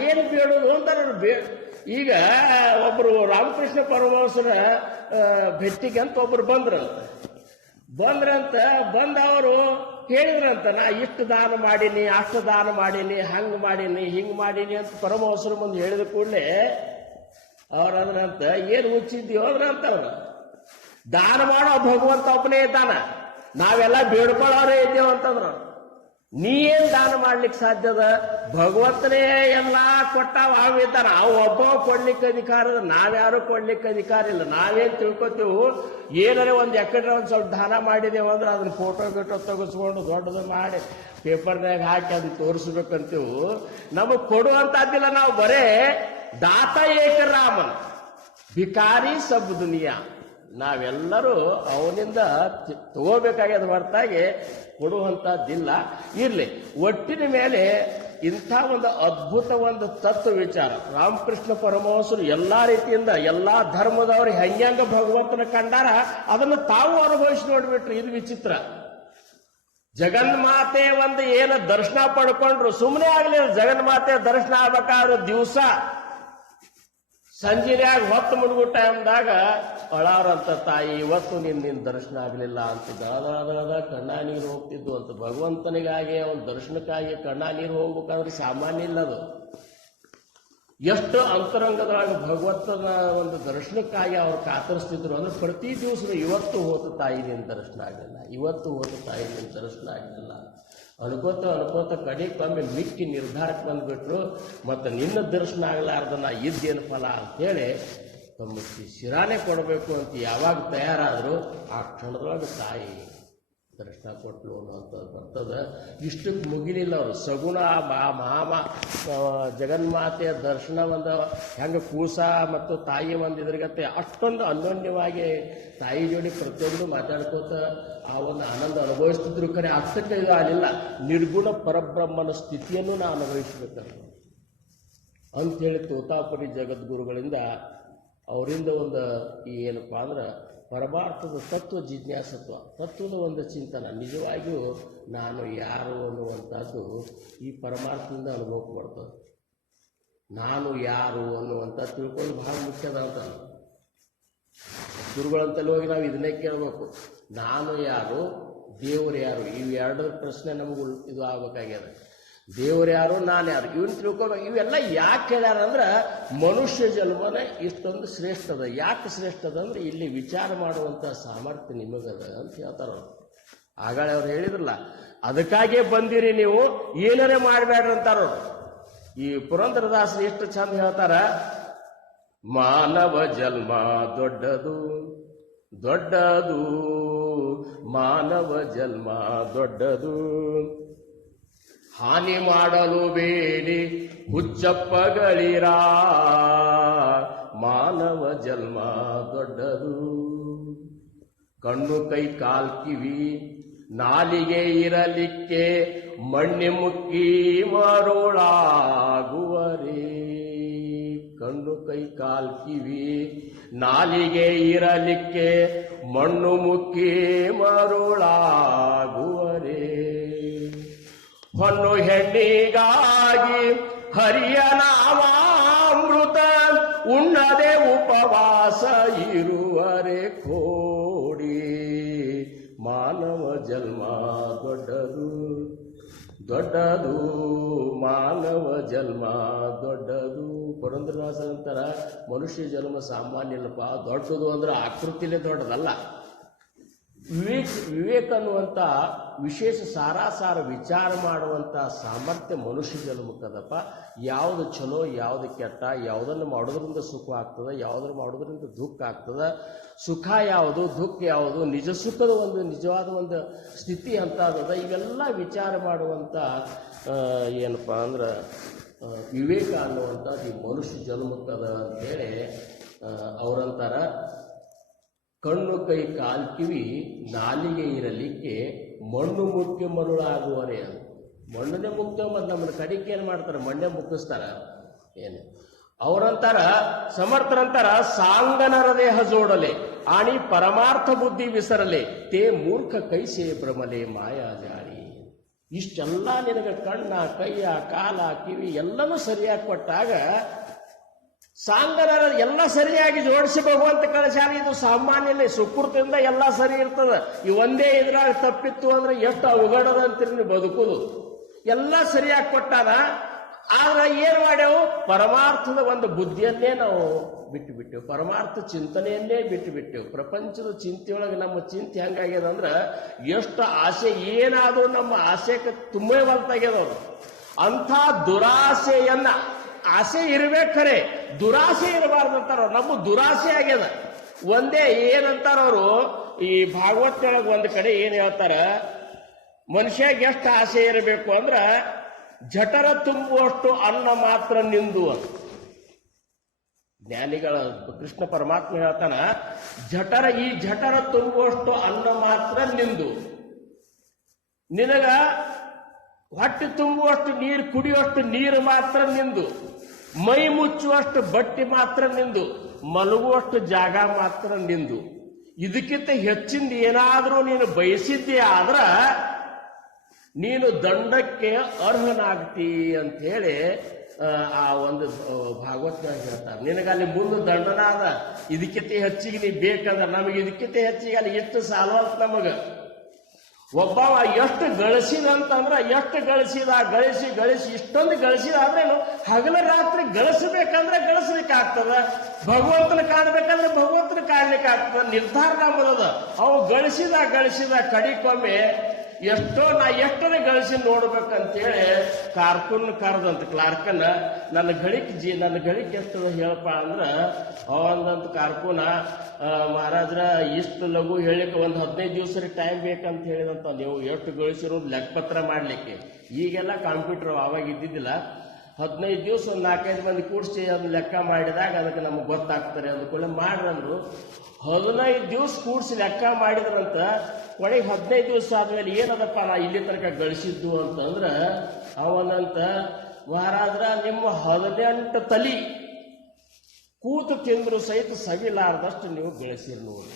ಏನು ಬೇಡದು ಅಂತಾರ ಅವ್ರು. ಈಗ ಒಬ್ರು ರಾಮಕೃಷ್ಣ ಪರಮಹಂಸರ ಭೇಟಿಗೆ ಅಂತ ಒಬ್ರು ಬಂದ್ರಂತ ಅವರು ಹೇಳಿದ್ರಂತ, ನಾ ಇಷ್ಟು ದಾನ ಮಾಡೀನಿ, ಅಷ್ಟು ದಾನ ಮಾಡೀನಿ, ಹಂಗೆ ಮಾಡೀನಿ, ಹಿಂಗೆ ಮಾಡೀನಿ ಅಂತ ಪರಮಹಂಸರ ಮುಂದೆ ಹೇಳಿದ ಕೂಡಲೇ ಅವ್ರದ್ರಂತ ಏನು ಹುಚ್ಚಿದ್ದೀವೋ ಅದ್ರಂತ ಅವ್ರು. ದಾನ ಮಾಡೋ ಭಗವಂತ ಒಬ್ಬನೇ ಇದ್ದಾನ, ನಾವೆಲ್ಲ ಬೇಡ್ಕೊಳ್ಳೋರೇ ಇದ್ದೇವ ಅಂತಂದ್ರು. ನೀ ಏನ್ ದಾನ ಮಾಡ್ಲಿಕ್ಕೆ ಸಾಧ್ಯದ? ಭಗವಂತನೇ ಎಲ್ಲ ಕೊಟ್ಟಾವ ಇದ್ದಾನ, ಅವು ಒಬ್ಬ ಕೊಡ್ಲಿಕ್ಕೆ ಅಧಿಕಾರ, ನಾವ್ಯಾರು ಕೊಡ್ಲಿಕ್ಕೆ ಅಧಿಕಾರ ಇಲ್ಲ. ನಾವೇನ್ ತಿಳ್ಕೊತೀವಿ, ಏನಾರೆ ಒಂದು ಎಕರೆ ಒಂದು ಸ್ವಲ್ಪ ದಾನ ಮಾಡಿದೇವು ಅಂದ್ರೆ ಅದನ್ನ ಫೋಟೋ ಗಿಟೋ ತೆಗೆಸ್ಕೊಂಡು ದೊಡ್ಡದು ಮಾಡಿ ಪೇಪರ್ನಾಗ ಹಾಕಿ ಅದನ್ನ ತೋರಿಸ್ಬೇಕಂತೀವಿ. ನಮಗ್ ಕೊಡುವಂತದ್ದಿಲ್ಲ. ನಾವು ಬರೇ ದಾತ ಏಕ ರಾಮನ್, ಭಿಕಾರಿ ಸಬ್ ದುನಿಯಾ. ನಾವೆಲ್ಲರೂ ಅವನಿಂದ ತಗೋಬೇಕಾಗ್ಯದ ಹೊರತಾಗಿ ಕೊಡುವಂತದ್ದಿಲ್ಲ. ಇರ್ಲಿ, ಒಟ್ಟಿನ ಮೇಲೆ ಇಂಥ ಒಂದು ಅದ್ಭುತ ಒಂದು ತತ್ವ ವಿಚಾರ ರಾಮಕೃಷ್ಣ ಪರಮಹಂಸರು ಎಲ್ಲಾ ರೀತಿಯಿಂದ ಎಲ್ಲಾ ಧರ್ಮದವರು ಹೆಂಗ ಭಗವಂತನ ಕಂಡಾರ ಅದನ್ನು ತಾವು ಅನುಭವಿಸಿ ನೋಡ್ಬಿಟ್ರಿ. ಇದು ವಿಚಿತ್ರ. ಜಗನ್ಮಾತೆ ಒಂದು ಏನು ದರ್ಶನ ಪಡ್ಕೊಂಡ್ರು ಸುಮ್ಮನೆ ಆಗ್ಲಿಲ್ಲ. ಜಗನ್ಮಾತೆ ದರ್ಶನ ಆಗ್ಬೇಕಾದ್ರೆ ದಿವಸ ಸಂಜೆನ್ಯಾಗ ಹೊತ್ತು ಮುಳುಗು ಟೈಮ್ದಾಗ ಅಳಾರಂತ, ತಾಯಿ ಇವತ್ತು ನಿನ್ನ ದರ್ಶನ ಆಗಲಿಲ್ಲ ಅಂತ ದಳದ ಕಣ್ಣ ನೀರು ಹೋಗ್ತಿದ್ವು ಅಂತ. ಭಗವಂತನಿಗಾಗಿ ಅವನ ದರ್ಶನಕ್ಕಾಗಿ ಕಣ್ಣ ನೀರು ಹೋಗ್ಬೇಕಾದ್ರೆ ಸಾಮಾನ್ಯ ಇಲ್ಲ ಅದು. ಎಷ್ಟು ಅಂತರಂಗದೊಳಗೆ ಭಗವಂತನ ಒಂದು ದರ್ಶನಕ್ಕಾಗಿ ಅವ್ರು ಕಾತರಿಸ್ತಿದ್ರು ಅಂದ್ರೆ ಪ್ರತಿ ದಿವಸ ಇವತ್ತು ಹೋದ ತಾಯಿ ನಿನ್ನ ದರ್ಶನ ಆಗಲಿಲ್ಲ, ಇವತ್ತು ಹೋದ ತಾಯಿ ನಿನ್ನ ದರ್ಶನ ಆಗಲಿಲ್ಲ ಅನ್ಕೋತ ಕಡೆಗೊಮ್ಮೆ ಮಿಕ್ಕಿ ನಿರ್ಧಾರಕ್ಕೆ ಬಂದ್ಬಿಟ್ರು. ಮತ್ತು ನಿನ್ನ ದರ್ಶನ ಆಗಲಾರ್ದನ ಇದ್ದೇನು ಫಲ ಅಂತೇಳಿ ತಮ್ಮ ಶಿರಾನೇ ಕೊಡಬೇಕು ಅಂತ ಯಾವಾಗ ತಯಾರಾದ್ರು ಆ ಕ್ಷಣದೊಳಗೆ ತಾಯಿ ದರ್ಶನ ಕೊಟ್ಲು ಅನ್ನೋಂಥದ್ದು ಬರ್ತದೆ. ಇಷ್ಟಕ್ಕೆ ಮುಗಿಲಿಲ್ಲ ಅವರು. ಸಗುಣ ಜಗನ್ಮಾತೆಯ ದರ್ಶನ ಒಂದು ಹೆಂಗೆ ಕೂಸ ಮತ್ತು ತಾಯಿ ಒಂದು ಇದ್ರಿಗತ್ತೆ ಅಷ್ಟೊಂದು ಅನ್ಯೋನ್ಯವಾಗಿ ತಾಯಿ ಜೋಡಿ ಪ್ರತಿಯೊಂದು ಮಾತಾಡ್ಕೋತ ಆ ಒಂದು ಆನಂದ ಅನುಭವಿಸ್ತಿದ್ರು. ಕರೆ ಅಷ್ಟಕ್ಕೆ ಇದು ಆಗಲಿಲ್ಲ. ನಿರ್ಗುಣ ಪರಬ್ರಹ್ಮನ ಸ್ಥಿತಿಯನ್ನು ನಾ ಅನುಭವಿಸ್ಬೇಕಂತ ಅಂಥೇಳಿ ತೋತಾಪುರಿ ಜಗದ್ಗುರುಗಳಿಂದ ಅವರಿಂದ ಒಂದು ಏನಪ್ಪ ಅಂದ್ರೆ ಪರಮಾರ್ಥದ ತತ್ವ ಜಿಜ್ಞಾಸತ್ವ, ತತ್ವದ ಒಂದು ಚಿಂತನ, ನಿಜವಾಗಿಯೂ ನಾನು ಯಾರು ಅನ್ನುವಂಥದ್ದು ಈ ಪರಮಾರ್ಥದಿಂದ ಅನುಭವಕ್ಕೆ ಬರ್ತದೆ. ನಾನು ಯಾರು ಅನ್ನುವಂಥ ತಿಳ್ಕೊಂಡು ಬಹಳ ಮುಖ್ಯದ ಅಂತ ಗುರುಗಳಂತಲ್ಲಿ ಹೋಗಿ ನಾವು ಇದನ್ನೇ ಕೇಳಬೇಕು. ನಾನು ಯಾರು, ದೇವರು ಯಾರು, ಇವೆರಡರ ಪ್ರಶ್ನೆ ನಮಗೂ ಇದು ಆಗ್ಬೇಕಾಗ್ಯದ. ದೇವರು ಯಾರು, ನಾನು ಯಾರು, ಇವನ್ ತಿಳ್ಕೊಬೇಕು. ಇವೆಲ್ಲ ಯಾಕೆ ಹೇಳ್ಯಾರ ಅಂದ್ರೆ ಮನುಷ್ಯ ಜನ್ಮನೇ ಇಷ್ಟೊಂದು ಶ್ರೇಷ್ಠದ. ಯಾಕೆ ಶ್ರೇಷ್ಠದ ಅಂದ್ರೆ ಇಲ್ಲಿ ವಿಚಾರ ಮಾಡುವಂಥ ಸಾಮರ್ಥ್ಯ ನಿಮಗದ ಅಂತ ಹೇಳ್ತಾರ ಅವರು. ಆಗಾಳೆ ಅವ್ರು ಹೇಳಿದ್ರಲ್ಲ, ಅದಕ್ಕಾಗೇ ಬಂದಿರಿ ನೀವು, ಏನಾರೇ ಮಾಡಬೇಡ್ರಿ ಅಂತಾರವ್ರು. ಈ ಪುರಂದರದಾಸರು ಎಷ್ಟು ಚಂದ ಹೇಳ್ತಾರ, ಮಾನವ ಜನ್ಮ ದೊಡ್ಡದು ದೊಡ್ಡದು, ಮಾನವ ಜನ್ಮ ದೊಡ್ಡದು, ಹಾನಿ ಮಾಡಲು ಬೇಡಿ ಹುಚ್ಚಪ್ಪಗಳಿರ, ಮಾನವ ಜನ್ಮ ದೊಡ್ಡದು. ಕಣ್ಣು ಕೈ ಕಾಲ್ ಕಿವಿ ನಾಲಿಗೆ ಇರಲಿಕ್ಕೆ ಮಣ್ಣೆ ಮುಕ್ಕಿ ಮರುಳಾಗುವರೇ. ಕಣ್ಣು ಕೈ ಕಾಲ್ ಕಿವಿ ನಾಲಿಗೆ ಇರಲಿಕ್ಕೆ ಮಣ್ಣು ಮುಕ್ಕಿ ಮರುಳಾಗುವರೇ. ಹೊನ್ನು ಹೆಣ್ಣಿಗಾಗಿ ಹರಿಯ ನಾಮಾಮೃತ ಉಣ್ಣದೆ ಉಪವಾಸ ಇರುವರೆ ಕೋಡಿ, ಮಾನವ ಜನ್ಮ ದೊಡ್ಡದು ದೊಡ್ಡದು, ಮಾನವ ಜನ್ಮ ದೊಡ್ಡದು. ಪುರಂದರದಾಸ ಅಂತಾರ, ಮನುಷ್ಯ ಜನ್ಮ ಸಾಮಾನ್ಯ ಇಲ್ಲಪ್ಪ, ದೊಡ್ಡದು ಅಂದ್ರೆ ಆಕೃತಿಲೇ ದೊಡ್ಡದಲ್ಲ, ವಿವೇಕ ಅನ್ನುವಂಥ ವಿಶೇಷ ಸಾರಾಸಾರ ವಿಚಾರ ಮಾಡುವಂಥ ಸಾಮರ್ಥ್ಯ ಮನುಷ್ಯ ಜನ್ಮಕ್ಕದಪ್ಪ. ಯಾವುದು ಚಲೋ, ಯಾವುದು ಕೆಟ್ಟ, ಯಾವುದನ್ನು ಮಾಡೋದ್ರಿಂದ ಸುಖ ಆಗ್ತದೆ, ಯಾವುದನ್ನು ಮಾಡೋದ್ರಿಂದ ದುಃಖ ಆಗ್ತದೆ, ಸುಖ ಯಾವುದು, ದುಃಖ ಯಾವುದು, ನಿಜ ಸುಖದ ಒಂದು ನಿಜವಾದ ಒಂದು ಸ್ಥಿತಿ ಅಂತ ಅದ. ಇವೆಲ್ಲ ವಿಚಾರ ಮಾಡುವಂಥ ಏನಪ್ಪ ಅಂದ್ರೆ ವಿವೇಕ ಅನ್ನುವಂಥದ್ದು ಈ ಮನುಷ್ಯ ಜನ್ಮಕ್ಕದ ಅಂತೇಳಿ ಅವರಂತಾರ. ಕಣ್ಣು ಕೈ ಕಾಲು ಕಿವಿ ನಾಲಿಗೆ ಇರಲಿಕ್ಕೆ ಮಣ್ಣು ಮುಖ್ಯ ಮರುಳಾಗುವರೆ ಅಂತ. ಮಣ್ಣನ್ನೇ ಮುಕ್ತ ಮತ್ತು ನಮ್ಮನ್ನ ಕಡಿಕೆ ಏನು ಮಾಡ್ತಾರೆ, ಮಣ್ಣೆ ಮುಕ್ಕಿಸ್ತಾರ ಏನು. ಅವರಂತಾರ ಸಮರ್ಥರಂತಾರ, ಸಾಂಗನರ ದೇಹ ಜೋಡಲೆ ಆಣಿ ಪರಮಾರ್ಥ ಬುದ್ಧಿ ವಿಸರಲೆ ತೇ ಮೂರ್ಖ ಕೈಸೆ ಭ್ರಮಲೆ ಮಾಯಾ ಜಾರಿ. ಇಷ್ಟೆಲ್ಲ ನಿನಗೆ ಕಣ್ಣ ಕೈಯ ಕಾಲ ಕಿವಿ ಎಲ್ಲನೂ ಸರಿಯಾಗಿ ಕೊಟ್ಟಾಗ ಸಾಂಗನರ ಎಲ್ಲ ಸರಿಯಾಗಿ ಜೋಡಿಸಿ ಭಗವಂತ ಕಳಿಸ್ಯಾರ. ಇದು ಸಾಮಾನ್ಯನೇ ಸುಕೃತದಿಂದ ಎಲ್ಲ ಸರಿ ಇರ್ತದ. ಈ ಒಂದೇ ಇದ್ರಾಗ ತಪ್ಪಿತ್ತು ಅಂದ್ರೆ ಎಷ್ಟು ಅವಘಡದ ಅಂತೀರಿ ನೀವು ಬದುಕುದು. ಎಲ್ಲ ಸರಿಯಾಗಿ ಕೊಟ್ಟಾರ. ಆದ್ರೆ ಏನ್ ಮಾಡ್ಯಾವು, ಪರಮಾರ್ಥದ ಒಂದು ಬುದ್ಧಿಯನ್ನೇ ನಾವು ಬಿಟ್ಟುಬಿಟ್ಟೆವು, ಪರಮಾರ್ಥ ಚಿಂತನೆಯನ್ನೇ ಬಿಟ್ಟುಬಿಟ್ಟೆವು. ಪ್ರಪಂಚದ ಚಿಂತೆಯೊಳಗೆ ನಮ್ಮ ಚಿಂತೆ ಹೆಂಗಾಗ್ಯದ ಅಂದ್ರೆ ಎಷ್ಟು ಆಸೆ, ಏನಾದರೂ ನಮ್ಮ ಆಸೆಗೆ ತುಂಬೇ ಹೊಲ್ತಾಗ್ಯದವ್ರು. ಅಂಥ ದುರಾಸೆಯನ್ನ, ಆಸೆ ಇರ್ಬೇಕರೆ ದುರಾಸೆ ಇರಬಾರ್ದಂತಾರ. ನಮ್ಮ ದುರಾಸೆ ಆಗ್ಯದ. ಒಂದೇ ಏನಂತಾರ ಅವರು ಈ ಭಾಗವತೊಳಗೆ ಒಂದು ಕಡೆ ಏನ್ ಹೇಳ್ತಾರ, ಮನುಷ್ಯಾಗ ಎಷ್ಟು ಆಸೆ ಇರಬೇಕು ಅಂದ್ರ ಜಠರ ತುಂಬುವಷ್ಟು ಅನ್ನ ಮಾತ್ರ ನಿಂದು ಅಂತ. ಜ್ಞಾನಿಗಳ ಕೃಷ್ಣ ಪರಮಾತ್ಮ ಹೇಳ್ತಾನ, ಈ ಜಠರ ತುಂಬುವಷ್ಟು ಅನ್ನ ಮಾತ್ರ ನಿಂದು, ನಿನಗ ಹೊಟ್ಟೆ ತುಂಬುವಷ್ಟು ನೀರು ಕುಡಿಯುವಷ್ಟು ನೀರು ಮಾತ್ರ ನಿಂದು, ಮೈ ಮುಚ್ಚುವಷ್ಟು ಬಟ್ಟೆ ಮಾತ್ರ ನಿಂದು, ಮಲಗುವಷ್ಟು ಜಾಗ ಮಾತ್ರ ನಿಂದು. ಇದಕ್ಕಿಂತ ಹೆಚ್ಚಿಂದ ಏನಾದರೂ ನೀನು ಬಯಸಿದ್ದೇ ಆದ್ರ ನೀನು ದಂಡಕ್ಕೆ ಅರ್ಹನಾಗ್ತಿ ಅಂತ ಹೇಳಿ ಆ ಒಂದು ಭಾಗವತನಾಗ ಹೇಳ್ತಾರೆ. ನಿನಗಲ್ಲಿ ಮುಂದೆ ದಂಡನಾದ, ಇದಕ್ಕಿಂತ ಹೆಚ್ಚಿಗೆ ನೀ ಬೇಕಂದ್ರೆ ನಮಗೆ ಇದಕ್ಕಿಂತ ಹೆಚ್ಚಿಗೆ ಅಲ್ಲಿ ಎಷ್ಟು ಸಾಲವಲ್ತ ನಮಗ. ಒಬ್ಬವ ಎಷ್ಟು ಗಳಿಸಿದಂತಂದ್ರ ಎಷ್ಟು ಗಳಿಸಿ ಇಷ್ಟೊಂದು ಗಳಿಸಿದಾದ್ರೇನು ಹಗಲ ರಾತ್ರಿ ಗಳಿಸಬೇಕಂದ್ರೆ ಗಳಿಸ್ಲಿಕ್ಕಾಗ್ತದ, ಭಗವಂತನ ಕಾಣಬೇಕಂದ್ರೆ ಭಗವಂತನ ಕಾಣ್ಲಿಕ್ಕೆ ಆಗ್ತದ. ನಿರ್ಧಾರ ನಮ್ಮದದ. ಅವು ಗಳಿಸಿದ ಕಡಿಕೊಮ್ಮೆ ಎಷ್ಟನೇ ಗಳಿಸಿ ನೋಡ್ಬೇಕಂತೇಳಿ ಕಾರ್ಕುನ್ ಕರೆದಂತ ಕ್ಲಾರ್ಕನ್ನ, ನನ್ನ ಗಳಿಕೆ ಎಷ್ಟು ಹೇಳಪ್ಪ ಅಂದ್ರ ಅವಂದಂತ ಕಾರ್ಕುನ, ಮಹಾರಾಜ್ರ ಇಷ್ಟು ಲಘು ಹೇಳಿಕ್ಕೆ ಒಂದು 15 ದಿವಸ ಟೈಮ್ ಬೇಕಂತ ಹೇಳಿದಂತ. ನೀವು ಎಷ್ಟು ಗಳಿಸಿರೋದು ಲೆಕ್ಕಪತ್ರ ಮಾಡ್ಲಿಕ್ಕೆ. ಈಗೆಲ್ಲ ಕಂಪ್ಯೂಟರ್ ಅವಾಗ ಇದ್ದಿದ್ದಿಲ್ಲ. 15 ದಿವಸ ಒಂದು 4-5 ಮಂದಿ ಕೂಡಿಸಿ ಅದನ್ನ ಲೆಕ್ಕ ಮಾಡಿದಾಗ ಅದಕ್ಕೆ ನಮ್ಗೆ ಗೊತ್ತಾಗ್ತಾರೆ ಅಂದ್ಕೊಳ್ಳಿ ಮಾಡ್ರಂದ್ರು. 15 ದಿವಸ ಕೂಡಿಸಿ ಲೆಕ್ಕ ಮಾಡಿದ್ರಂತ. ಕೊನೆಗೆ 15 ದಿವಸ ಆದ್ಮೇಲೆ ಏನದಪ್ಪ ನಾ ಇಲ್ಲಿ ತನಕ ಗಳಿಸಿದ್ದು ಅಂತಂದ್ರ ಅವನಂತ, ಮಹಾರಾಜ್ರ ನಿಮ್ಮ 18 ತಲಿ ಕೂತು ತಿಂದ್ರು ಸಹಿತ ಸವಿಲಾರ್ದಷ್ಟು ನೀವು ಗಳಿಸಿರಿ ನೋಡಿ.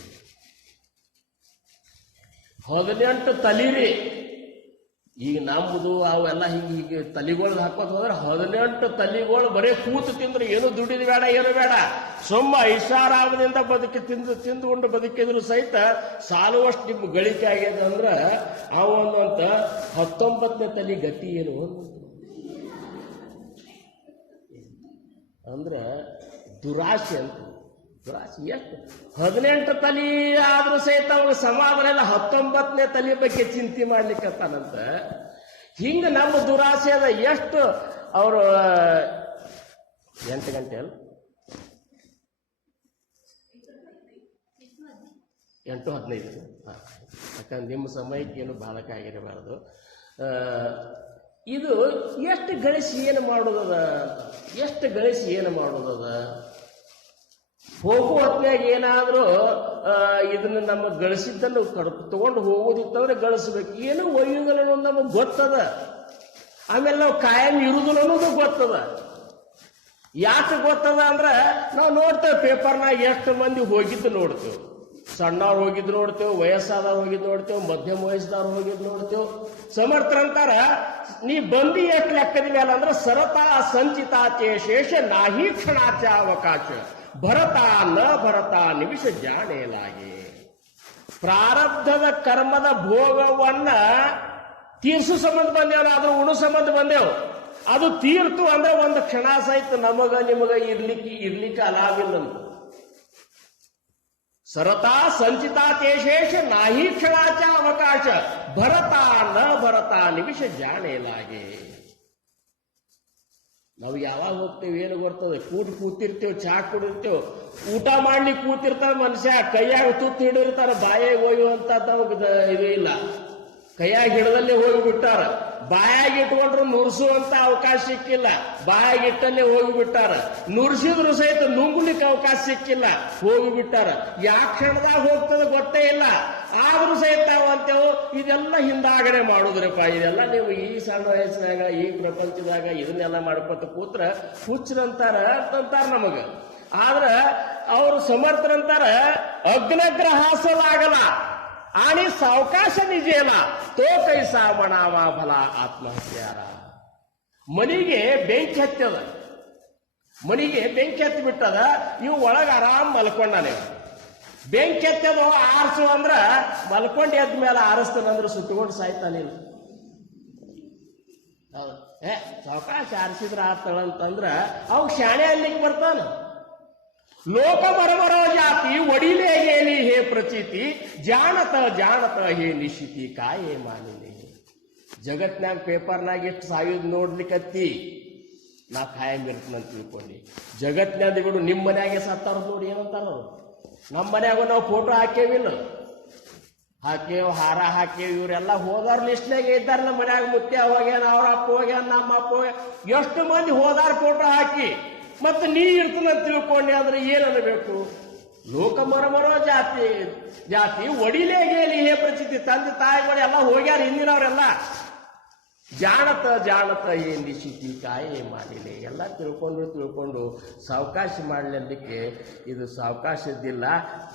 18 ತಲಿರಿ. ಈಗ ನಮ್ಮದು ಅವೆಲ್ಲ ಹೀಗೆ ತಲಿಗಳು ಹಾಕೋದು ಹೋದ್ರೆ 18 ತಲಿಗಳು ಬರೀ ಕೂತು ತಿಂದ್ರು ಏನು ದುಡಿದು ಬೇಡ, ಏನು ಬೇಡ, ಸುಮ್ಮ ಐಷಾರಾಮದಿಂದ ತಿಂದುಕೊಂಡು ಬದುಕಿದ್ರು ಸಹಿತ ಸಾಲುವಷ್ಟು ನಿಮ್ಮ ಗಳಿಕೆ ಆಗ್ಯದ ಅಂದ್ರ ಅವನಂತ 19ನೇ ತಲಿ ಗತಿ ಏನು ಅಂದ್ರ ದುರಾಸೆ ಅಂತ. ದುರಾಸೆ ಎಷ್ಟು 18 ತಲಿ ಆದ್ರೂ ಸಹಿತ ಅವಾಗ ಸಮಾಧಾನ ಇಲ್ಲ, 19ನೇ ತಲಿ ಬಗ್ಗೆ ಚಿಂತೆ ಮಾಡ್ಲಿಕ್ಕತ್ತಾನಂತ. ಹಿಂಗ ನಮ್ಮ ದುರಾಸೆ ಅದ. ಎಷ್ಟು ಅವರು 8 ಗಂಟೆ ಅಲ್ಲ 8:15 ಯಾಕಂದ್ರೆ ನಿಮ್ಮ ಸಮಯಕ್ಕೆ ಏನು ಬಾಳಕಾಗಿರಬಾರದು. ಇದು ಎಷ್ಟು ಗಳಿಸಿ ಏನು ಮಾಡೋದದ, ಹೋಗುವ ಹೊತ್ನ್ಯಾಗ ಏನಾದರೂ ಇದನ್ನ ನಮ್ಮ ಗಳಿಸಿದ್ದನ್ನು ತಗೊಂಡು ಹೋಗೋದಿತ್ತಂದ್ರೆ ಗಳಿಸ್ಬೇಕು. ಏನು ಒಯ್ಯುವುದಿಲ್ಲ ಅನ್ನೋದು ನಮಗೆ ಗೊತ್ತದ. ಆಮೇಲೆ ನಾವು ಕಾಯಂ ಇರುವುದಿಲ್ಲ ಅನ್ನೋದು ಗೊತ್ತದ. ಯಾಕೆ ಗೊತ್ತದ ಅಂದ್ರೆ ನಾವು ನೋಡ್ತೇವೆ ಪೇಪರ್ನಾಗ ಎಷ್ಟು ಮಂದಿ ಹೋಗಿದ್ದು ನೋಡ್ತೇವೆ. ಸಣ್ಣವ್ರು ಹೋಗಿದ್ದು ನೋಡ್ತೇವೆ, ವಯಸ್ಸಾದವ್ರು ಹೋಗಿದ್ದು ನೋಡ್ತೇವೆ, ಮಧ್ಯಮ ವಯಸ್ಸದವ್ರು ಹೋಗಿದ್ದು ನೋಡ್ತೇವೆ. ಸಮರ್ಥರಂತಾರ, ನೀ ಬಂದಿ ಎಷ್ಟು ಲೆಕ್ಕದ ಮೇಲೆ ಅಂದ್ರೆ ಸರತಾ ಸಂಚಿತಾಚೆ ಶೇಷ ನಾಹಿ ಕ್ಷಣಾಚ ಅವಕಾಶ ಭರತ ನ ಭರತ ನಿಮಿಷ ಜಾಣೇಲಾಗಿ. ಪ್ರಾರಬ್ಧದ ಕರ್ಮದ ಭೋಗವನ್ನ ತೀರ್ಸು ಸಂಬಂಧ ಬಂದೇವ್, ಆದ್ರೂ ಉಣು ಸಂಬಂಧ ಬಂದೇವು. ಅದು ತೀರ್ತು ಅಂದ್ರೆ ಒಂದು ಕ್ಷಣ ಸಹಿತ ನಮಗ ನಿಮಗ ಇರ್ಲಿಕ್ಕೆ ಅಲಾವಿಲ್ಲಂತ. सरता संचिता तेशेष नाही क्षणाचा अवकाश भरता न भरता ನಿಮಿಷ ಜಾಣೆ लागे. ನಾವು ಯಾವಾಗ ಹೋಗ್ತೇವೆ ಏನು ಬರ್ತದೆ, ಕೂತಿರ್ತೇವೆ, ಚಾ ಕುಡಿರ್ತೇವೆ, ಊಟ ಮಾಡ್ಲಿಕ್ಕೆ ಕೂತಿರ್ತಾರ ಮನುಷ್ಯ, ಕೈಯಾಗ ತುತ್ತು ಹಿಡಿರ್ತಾರ, ಬಾಯಾಗ ಒಯ್ಯುವಂತ ಇದು ಇಲ್ಲ, ಕೈಯಾಗ ಹಿಡದಲ್ಲೇ ಹೋಗಿಬಿಟ್ಟಾರ. ಬಾಯಾಗಿ ಇಟ್ಕೊಂಡ್ರು ನುರ್ಸುವಂತ ಅವಕಾಶ ಸಿಕ್ಕಿಲ್ಲ, ಬಾಯಾಗಿ ಇಟ್ಟಲ್ಲೇ ಹೋಗಿಬಿಟ್ಟಾರ. ನುರ್ಸಿದ್ರು ಸಹಿತ ನುಂಗ್ಲಿಕ್ಕೆ ಅವಕಾಶ ಸಿಕ್ಕಿಲ್ಲ, ಹೋಗಿಬಿಟ್ಟಾರ. ಯಾ ಕ್ಷಣದಾಗ ಹೋಗ್ತದೆ ಗೊತ್ತೇ ಇಲ್ಲ. ಆದ್ರೂ ಸಹಿತ ಅಂತೇವು ಇದೆಲ್ಲ ಹಿಂದಾಗಡೆ ಮಾಡುದ್ರಪ್ಪ. ಇದೆಲ್ಲ ನೀವು ಈ ಸಣ್ಣ ವಯಸ್ಸಿನಾಗ ಈ ಪ್ರಪಂಚದಾಗ ಇದನ್ನೆಲ್ಲ ಮಾಡ್ಕೊತ ಕೂತ್ರ ಹುಚ್ಚರಂತಾರ ಅಂತಂತಾರ ನಮಗ. ಆದ್ರ ಅವರು ಸಮರ್ಥರಂತಾರ, ಅಗ್ನಗ್ರಹಾಸಲಾಗಲ್ಲ आणि सावकाश निजेला तो कैसा म्हणावा भला आत्महत्यारा. ಮನಿಗೆ ಬೆಂಕಿ ಹತ್ತದ, ಮನಿಗೆ ಬೆಂಕಿ ಹತ್ತಿ ಬಿಟ್ಟದ, ಇವು ಒಳಗೆ ಆರಾಮ್ ಮಲ್ಕೊಂಡಾನೆ. ಬೆಂಕಿ ಹತ್ತದ ಆರಿಸು ಅಂದ್ರ ಮಲ್ಕೊಂಡು ಎದ್ದ ಮೇಲೆ ಆರಿಸ್ತಾನಂದ್ರೆ ಸುತ್ತಕೊಂಡು ಸಾಯ್ತಾನಿಲ್ಲ. ಸಾವಕಾಶ ಆರಿಸಿದ್ರ ಆತಳಂತಂದ್ರ ಅವ್ ಶಾಣೆ ಅಲ್ಲಿಗೆ ಬರ್ತಾನ. लोक बरोबर जाती वडिले गेली हे प्रचिती ಜಾಣತ ಜಾಣತ ಹೇ ನಿಶಿತಿ ಕಾಯೇ ಮಾನಿನಿ. ಜಗತ್ನಾಗ ಪೇಪರ್ನಾಗ ಎಷ್ಟು ಸಾಯೋದು ನೋಡ್ಲಿಕ್ಕತ್ತಿ, ನಾ ಖಾಯಂ ಇರ್ತನಂತ ತಿಳ್ಕೊಂಡಿ. ಜಗತ್ನಾದಿಗಳು ನಿಮ್ಮ ಮನ್ಯಾಗೆ ಸತ್ತಾರ ನೋಡಿ ಏನಂತಾರ, ನಮ್ಮ ಮನ್ಯಾಗ ನಾವು ಫೋಟೋ ಹಾಕೇವಿಲ್ಲ, ಹಾಕೇವ್ ಹಾರ ಹಾಕೇವ್, ಇವರೆಲ್ಲ ಹೋದಾರ ಲಿಸ್ಟ್ನಾಗ ಇದ್ದಾರ. ನಮ್ಮ ಮನ್ಯಾಗ ಮುತ್ತೆ ಹೋಗ್ಯಾನ, ಅವ್ರ ಅಪ್ಪ ಹೋಗ್ಯಾನ, ನಮ್ಮ ಅಪ್ಪ ಹೋಗ್ಯಾನ, ಎಷ್ಟು ಮಂದಿ ಹೋದಾರ ಫೋಟೋ ಹಾಕಿ. ಮತ್ತೆ ನೀ ಇರ್ತನಂತ ತಿಳ್ಕೊಂಡೆ ಅಂದ್ರೆ ಏನಬೇಕು? ಲೋಕ ಮರಮರೋ ಜಾತಿ ಜಾತಿ ಒಡಿಲೇ ಗೇಲಿ ಹೇ ಪ್ರಚಿತಿ. ತಂದೆ ತಾಯಿಗಳು ಎಲ್ಲ ಹೋಗ್ಯಾರ ಹಿಂದಿನವರೆಲ್ಲ. ಜಾಣತ ಜಾಣತ ಏನ್ ನಿಶಿತಿ ಕಾಯೇ ಮಾಡಿಲೆ. ಎಲ್ಲ ತಿಳ್ಕೊಂಡು ಸಾವಕಾಶ ಮಾಡಲಿಕ್ಕೆ ಇದು ಸಾವಕಾಶದ್ದಿಲ್ಲ,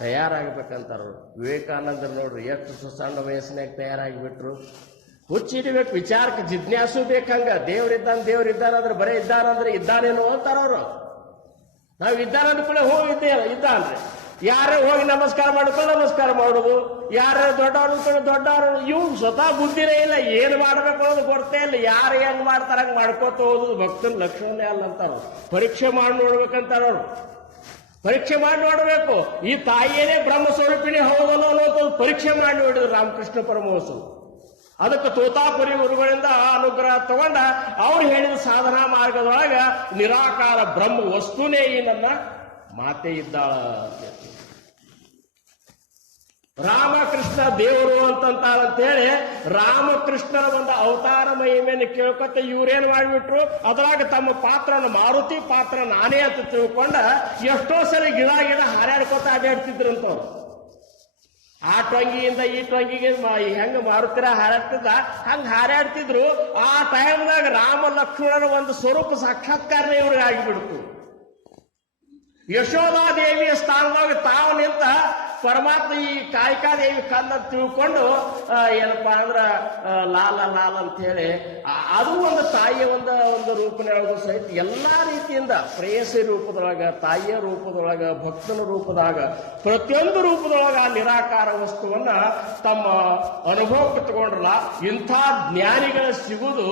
ತಯಾರಾಗಬೇಕಂತಾರ ವಿವೇಕಾನಂದರು. ನೋಡ್ರಿ ಎಷ್ಟು ಸಣ್ಣ ವಯಸ್ಸಿನಾಗ ತಯಾರಾಗಿಬಿಟ್ರು. ಹುಚ್ಚಿಡಬೇಕು, ವಿಚಾರಕ್ಕೆ ಜಿಜ್ಞಾಸು ಬೇಕಂಗ. ದೇವ್ರಿದ್ದಾನ ಅಂದ್ರೆ ಬರೇ ಇದ್ದಾನಂದ್ರೆ ಇದ್ದಾನೇನೋ ಅಂತಾರ ಅವರು. ನಾವು ಇದ್ದಾನ ಅಂದ್ಕೊಳ್ಳೆ ಇದ್ದಾನ್ರಿ. ಯಾರೇ ಹೋಗಿ ನಮಸ್ಕಾರ ಮಾಡ್ಕೊಂಡು ನಮಸ್ಕಾರ ಮಾಡೋದು, ಯಾರೇ ದೊಡ್ಡವ್ರು ಅಂದ್ಕೊಂಡು ದೊಡ್ಡವರು. ಇವು ಸ್ವತಃ ಬುದ್ಧಿನೇ ಇಲ್ಲ, ಏನು ಮಾಡ್ಬೇಕು ಅನ್ನೋದು ಗೊತ್ತೇ ಇಲ್ಲ. ಯಾರು ಹೆಂಗ್ ಮಾಡ್ತಾರ ಹಂಗ್ ಮಾಡ್ಕೋತ ಹೋಗುದು ಭಕ್ತನ ಲಕ್ಷಣನೇ ಅಲ್ಲ ಅಂತಾರ. ಪರೀಕ್ಷೆ ಮಾಡಿ ನೋಡ್ಬೇಕಂತಾರ ಅವ್ರು. ಪರೀಕ್ಷೆ ಮಾಡಿ ನೋಡ್ಬೇಕು, ಈ ತಾಯಿಯೇ ಬ್ರಹ್ಮ ಸ್ವರೂಪಿಣಿ ಹೌದಲ್ಲ ಅನ್ನೋದು ಪರೀಕ್ಷೆ ಮಾಡಿ ನೋಡಿದ್ರು ರಾಮಕೃಷ್ಣ ಪರಮಹಂಸರು. ಅದಕ್ಕೆ ತೋತಾಪುರಿ ಗುರುಗಳಿಂದ ಅನುಗ್ರಹ ತಗೊಂಡ ಅವ್ರು ಹೇಳಿದ ಸಾಧನಾ ಮಾರ್ಗದೊಳಗ ನಿರಾಕಾರ ಬ್ರಹ್ಮ ವಸ್ತುನೇ ಈ ನನ್ನ ಮಾತೆ ಇದ್ದಾಳ. ರಾಮಕೃಷ್ಣ ದೇವರು ಅಂತಂತಾರಂತೇಳಿ ರಾಮಕೃಷ್ಣರ ಒಂದು ಅವತಾರ ಮಹಿಮೆಯನ್ನು ಕೇಳ್ಕೊತ ಇವ್ರೇನ್ ಮಾಡಿಬಿಟ್ರು, ಅದ್ರಾಗ ತಮ್ಮ ಪಾತ್ರನ ಮಾರುತಿ ಪಾತ್ರ ನಾನೇ ಅಂತ ತಿಳ್ಕೊಂಡ ಎಷ್ಟೋ ಸರಿ ಗಿಡ ಹಾರಾಡ್ಕೊತ ಅಡ್ಡಾಡ್ತಿದ್ರಂತವ್ರು. ಆ ಟೊಂಗಿಯಿಂದ ಈ ಟೊಂಗಿಗೆ ಹೆಂಗ ಮಾರುತ್ತಿರ ಹಾರಾಡ್ತಿದ್ದ ಹಂಗ ಹಾರಾಡ್ತಿದ್ರು. ಆ ಟೈಮ್ದಾಗ ರಾಮ ಲಕ್ಷ್ಮಣರ ಒಂದು ಸ್ವರೂಪ ಸಾಕ್ಷಾತ್ಕಾರ ಇವ್ರಿಗೆ ಆಗಿಬಿಡ್ತು. ಯಶೋಧಾದೇವಿಯ ಸ್ಥಾನದಾಗ ತಾವು ನಿಂತ ಪರಮಾತ್ಮ ಈ ಕಾಳಿಕಾದೇವಿ ಕಂದ ತಿಳ್ಕೊಂಡು ಏನಪ್ಪಾ ಅಂದ್ರ ಲಾಲ ಅಂತ ಹೇಳಿ ಅದು ಒಂದು ತಾಯಿಯ ಒಂದು ರೂಪನೊಳಗೂ ಸಹಿತ ಎಲ್ಲಾ ರೀತಿಯಿಂದ ಪ್ರೇಯಸಿ ರೂಪದೊಳಗ, ತಾಯಿಯ ರೂಪದೊಳಗ, ಭಕ್ತನ ರೂಪದಾಗ, ಪ್ರತಿಯೊಂದು ರೂಪದೊಳಗ ಆ ನಿರಾಕಾರ ವಸ್ತುವನ್ನ ತಮ್ಮ ಅನುಭವಕ್ಕೆ ತಗೊಂಡ್ರಲ್ಲ. ಇಂಥ ಜ್ಞಾನಿಗಳ ಸಿಗುವುದು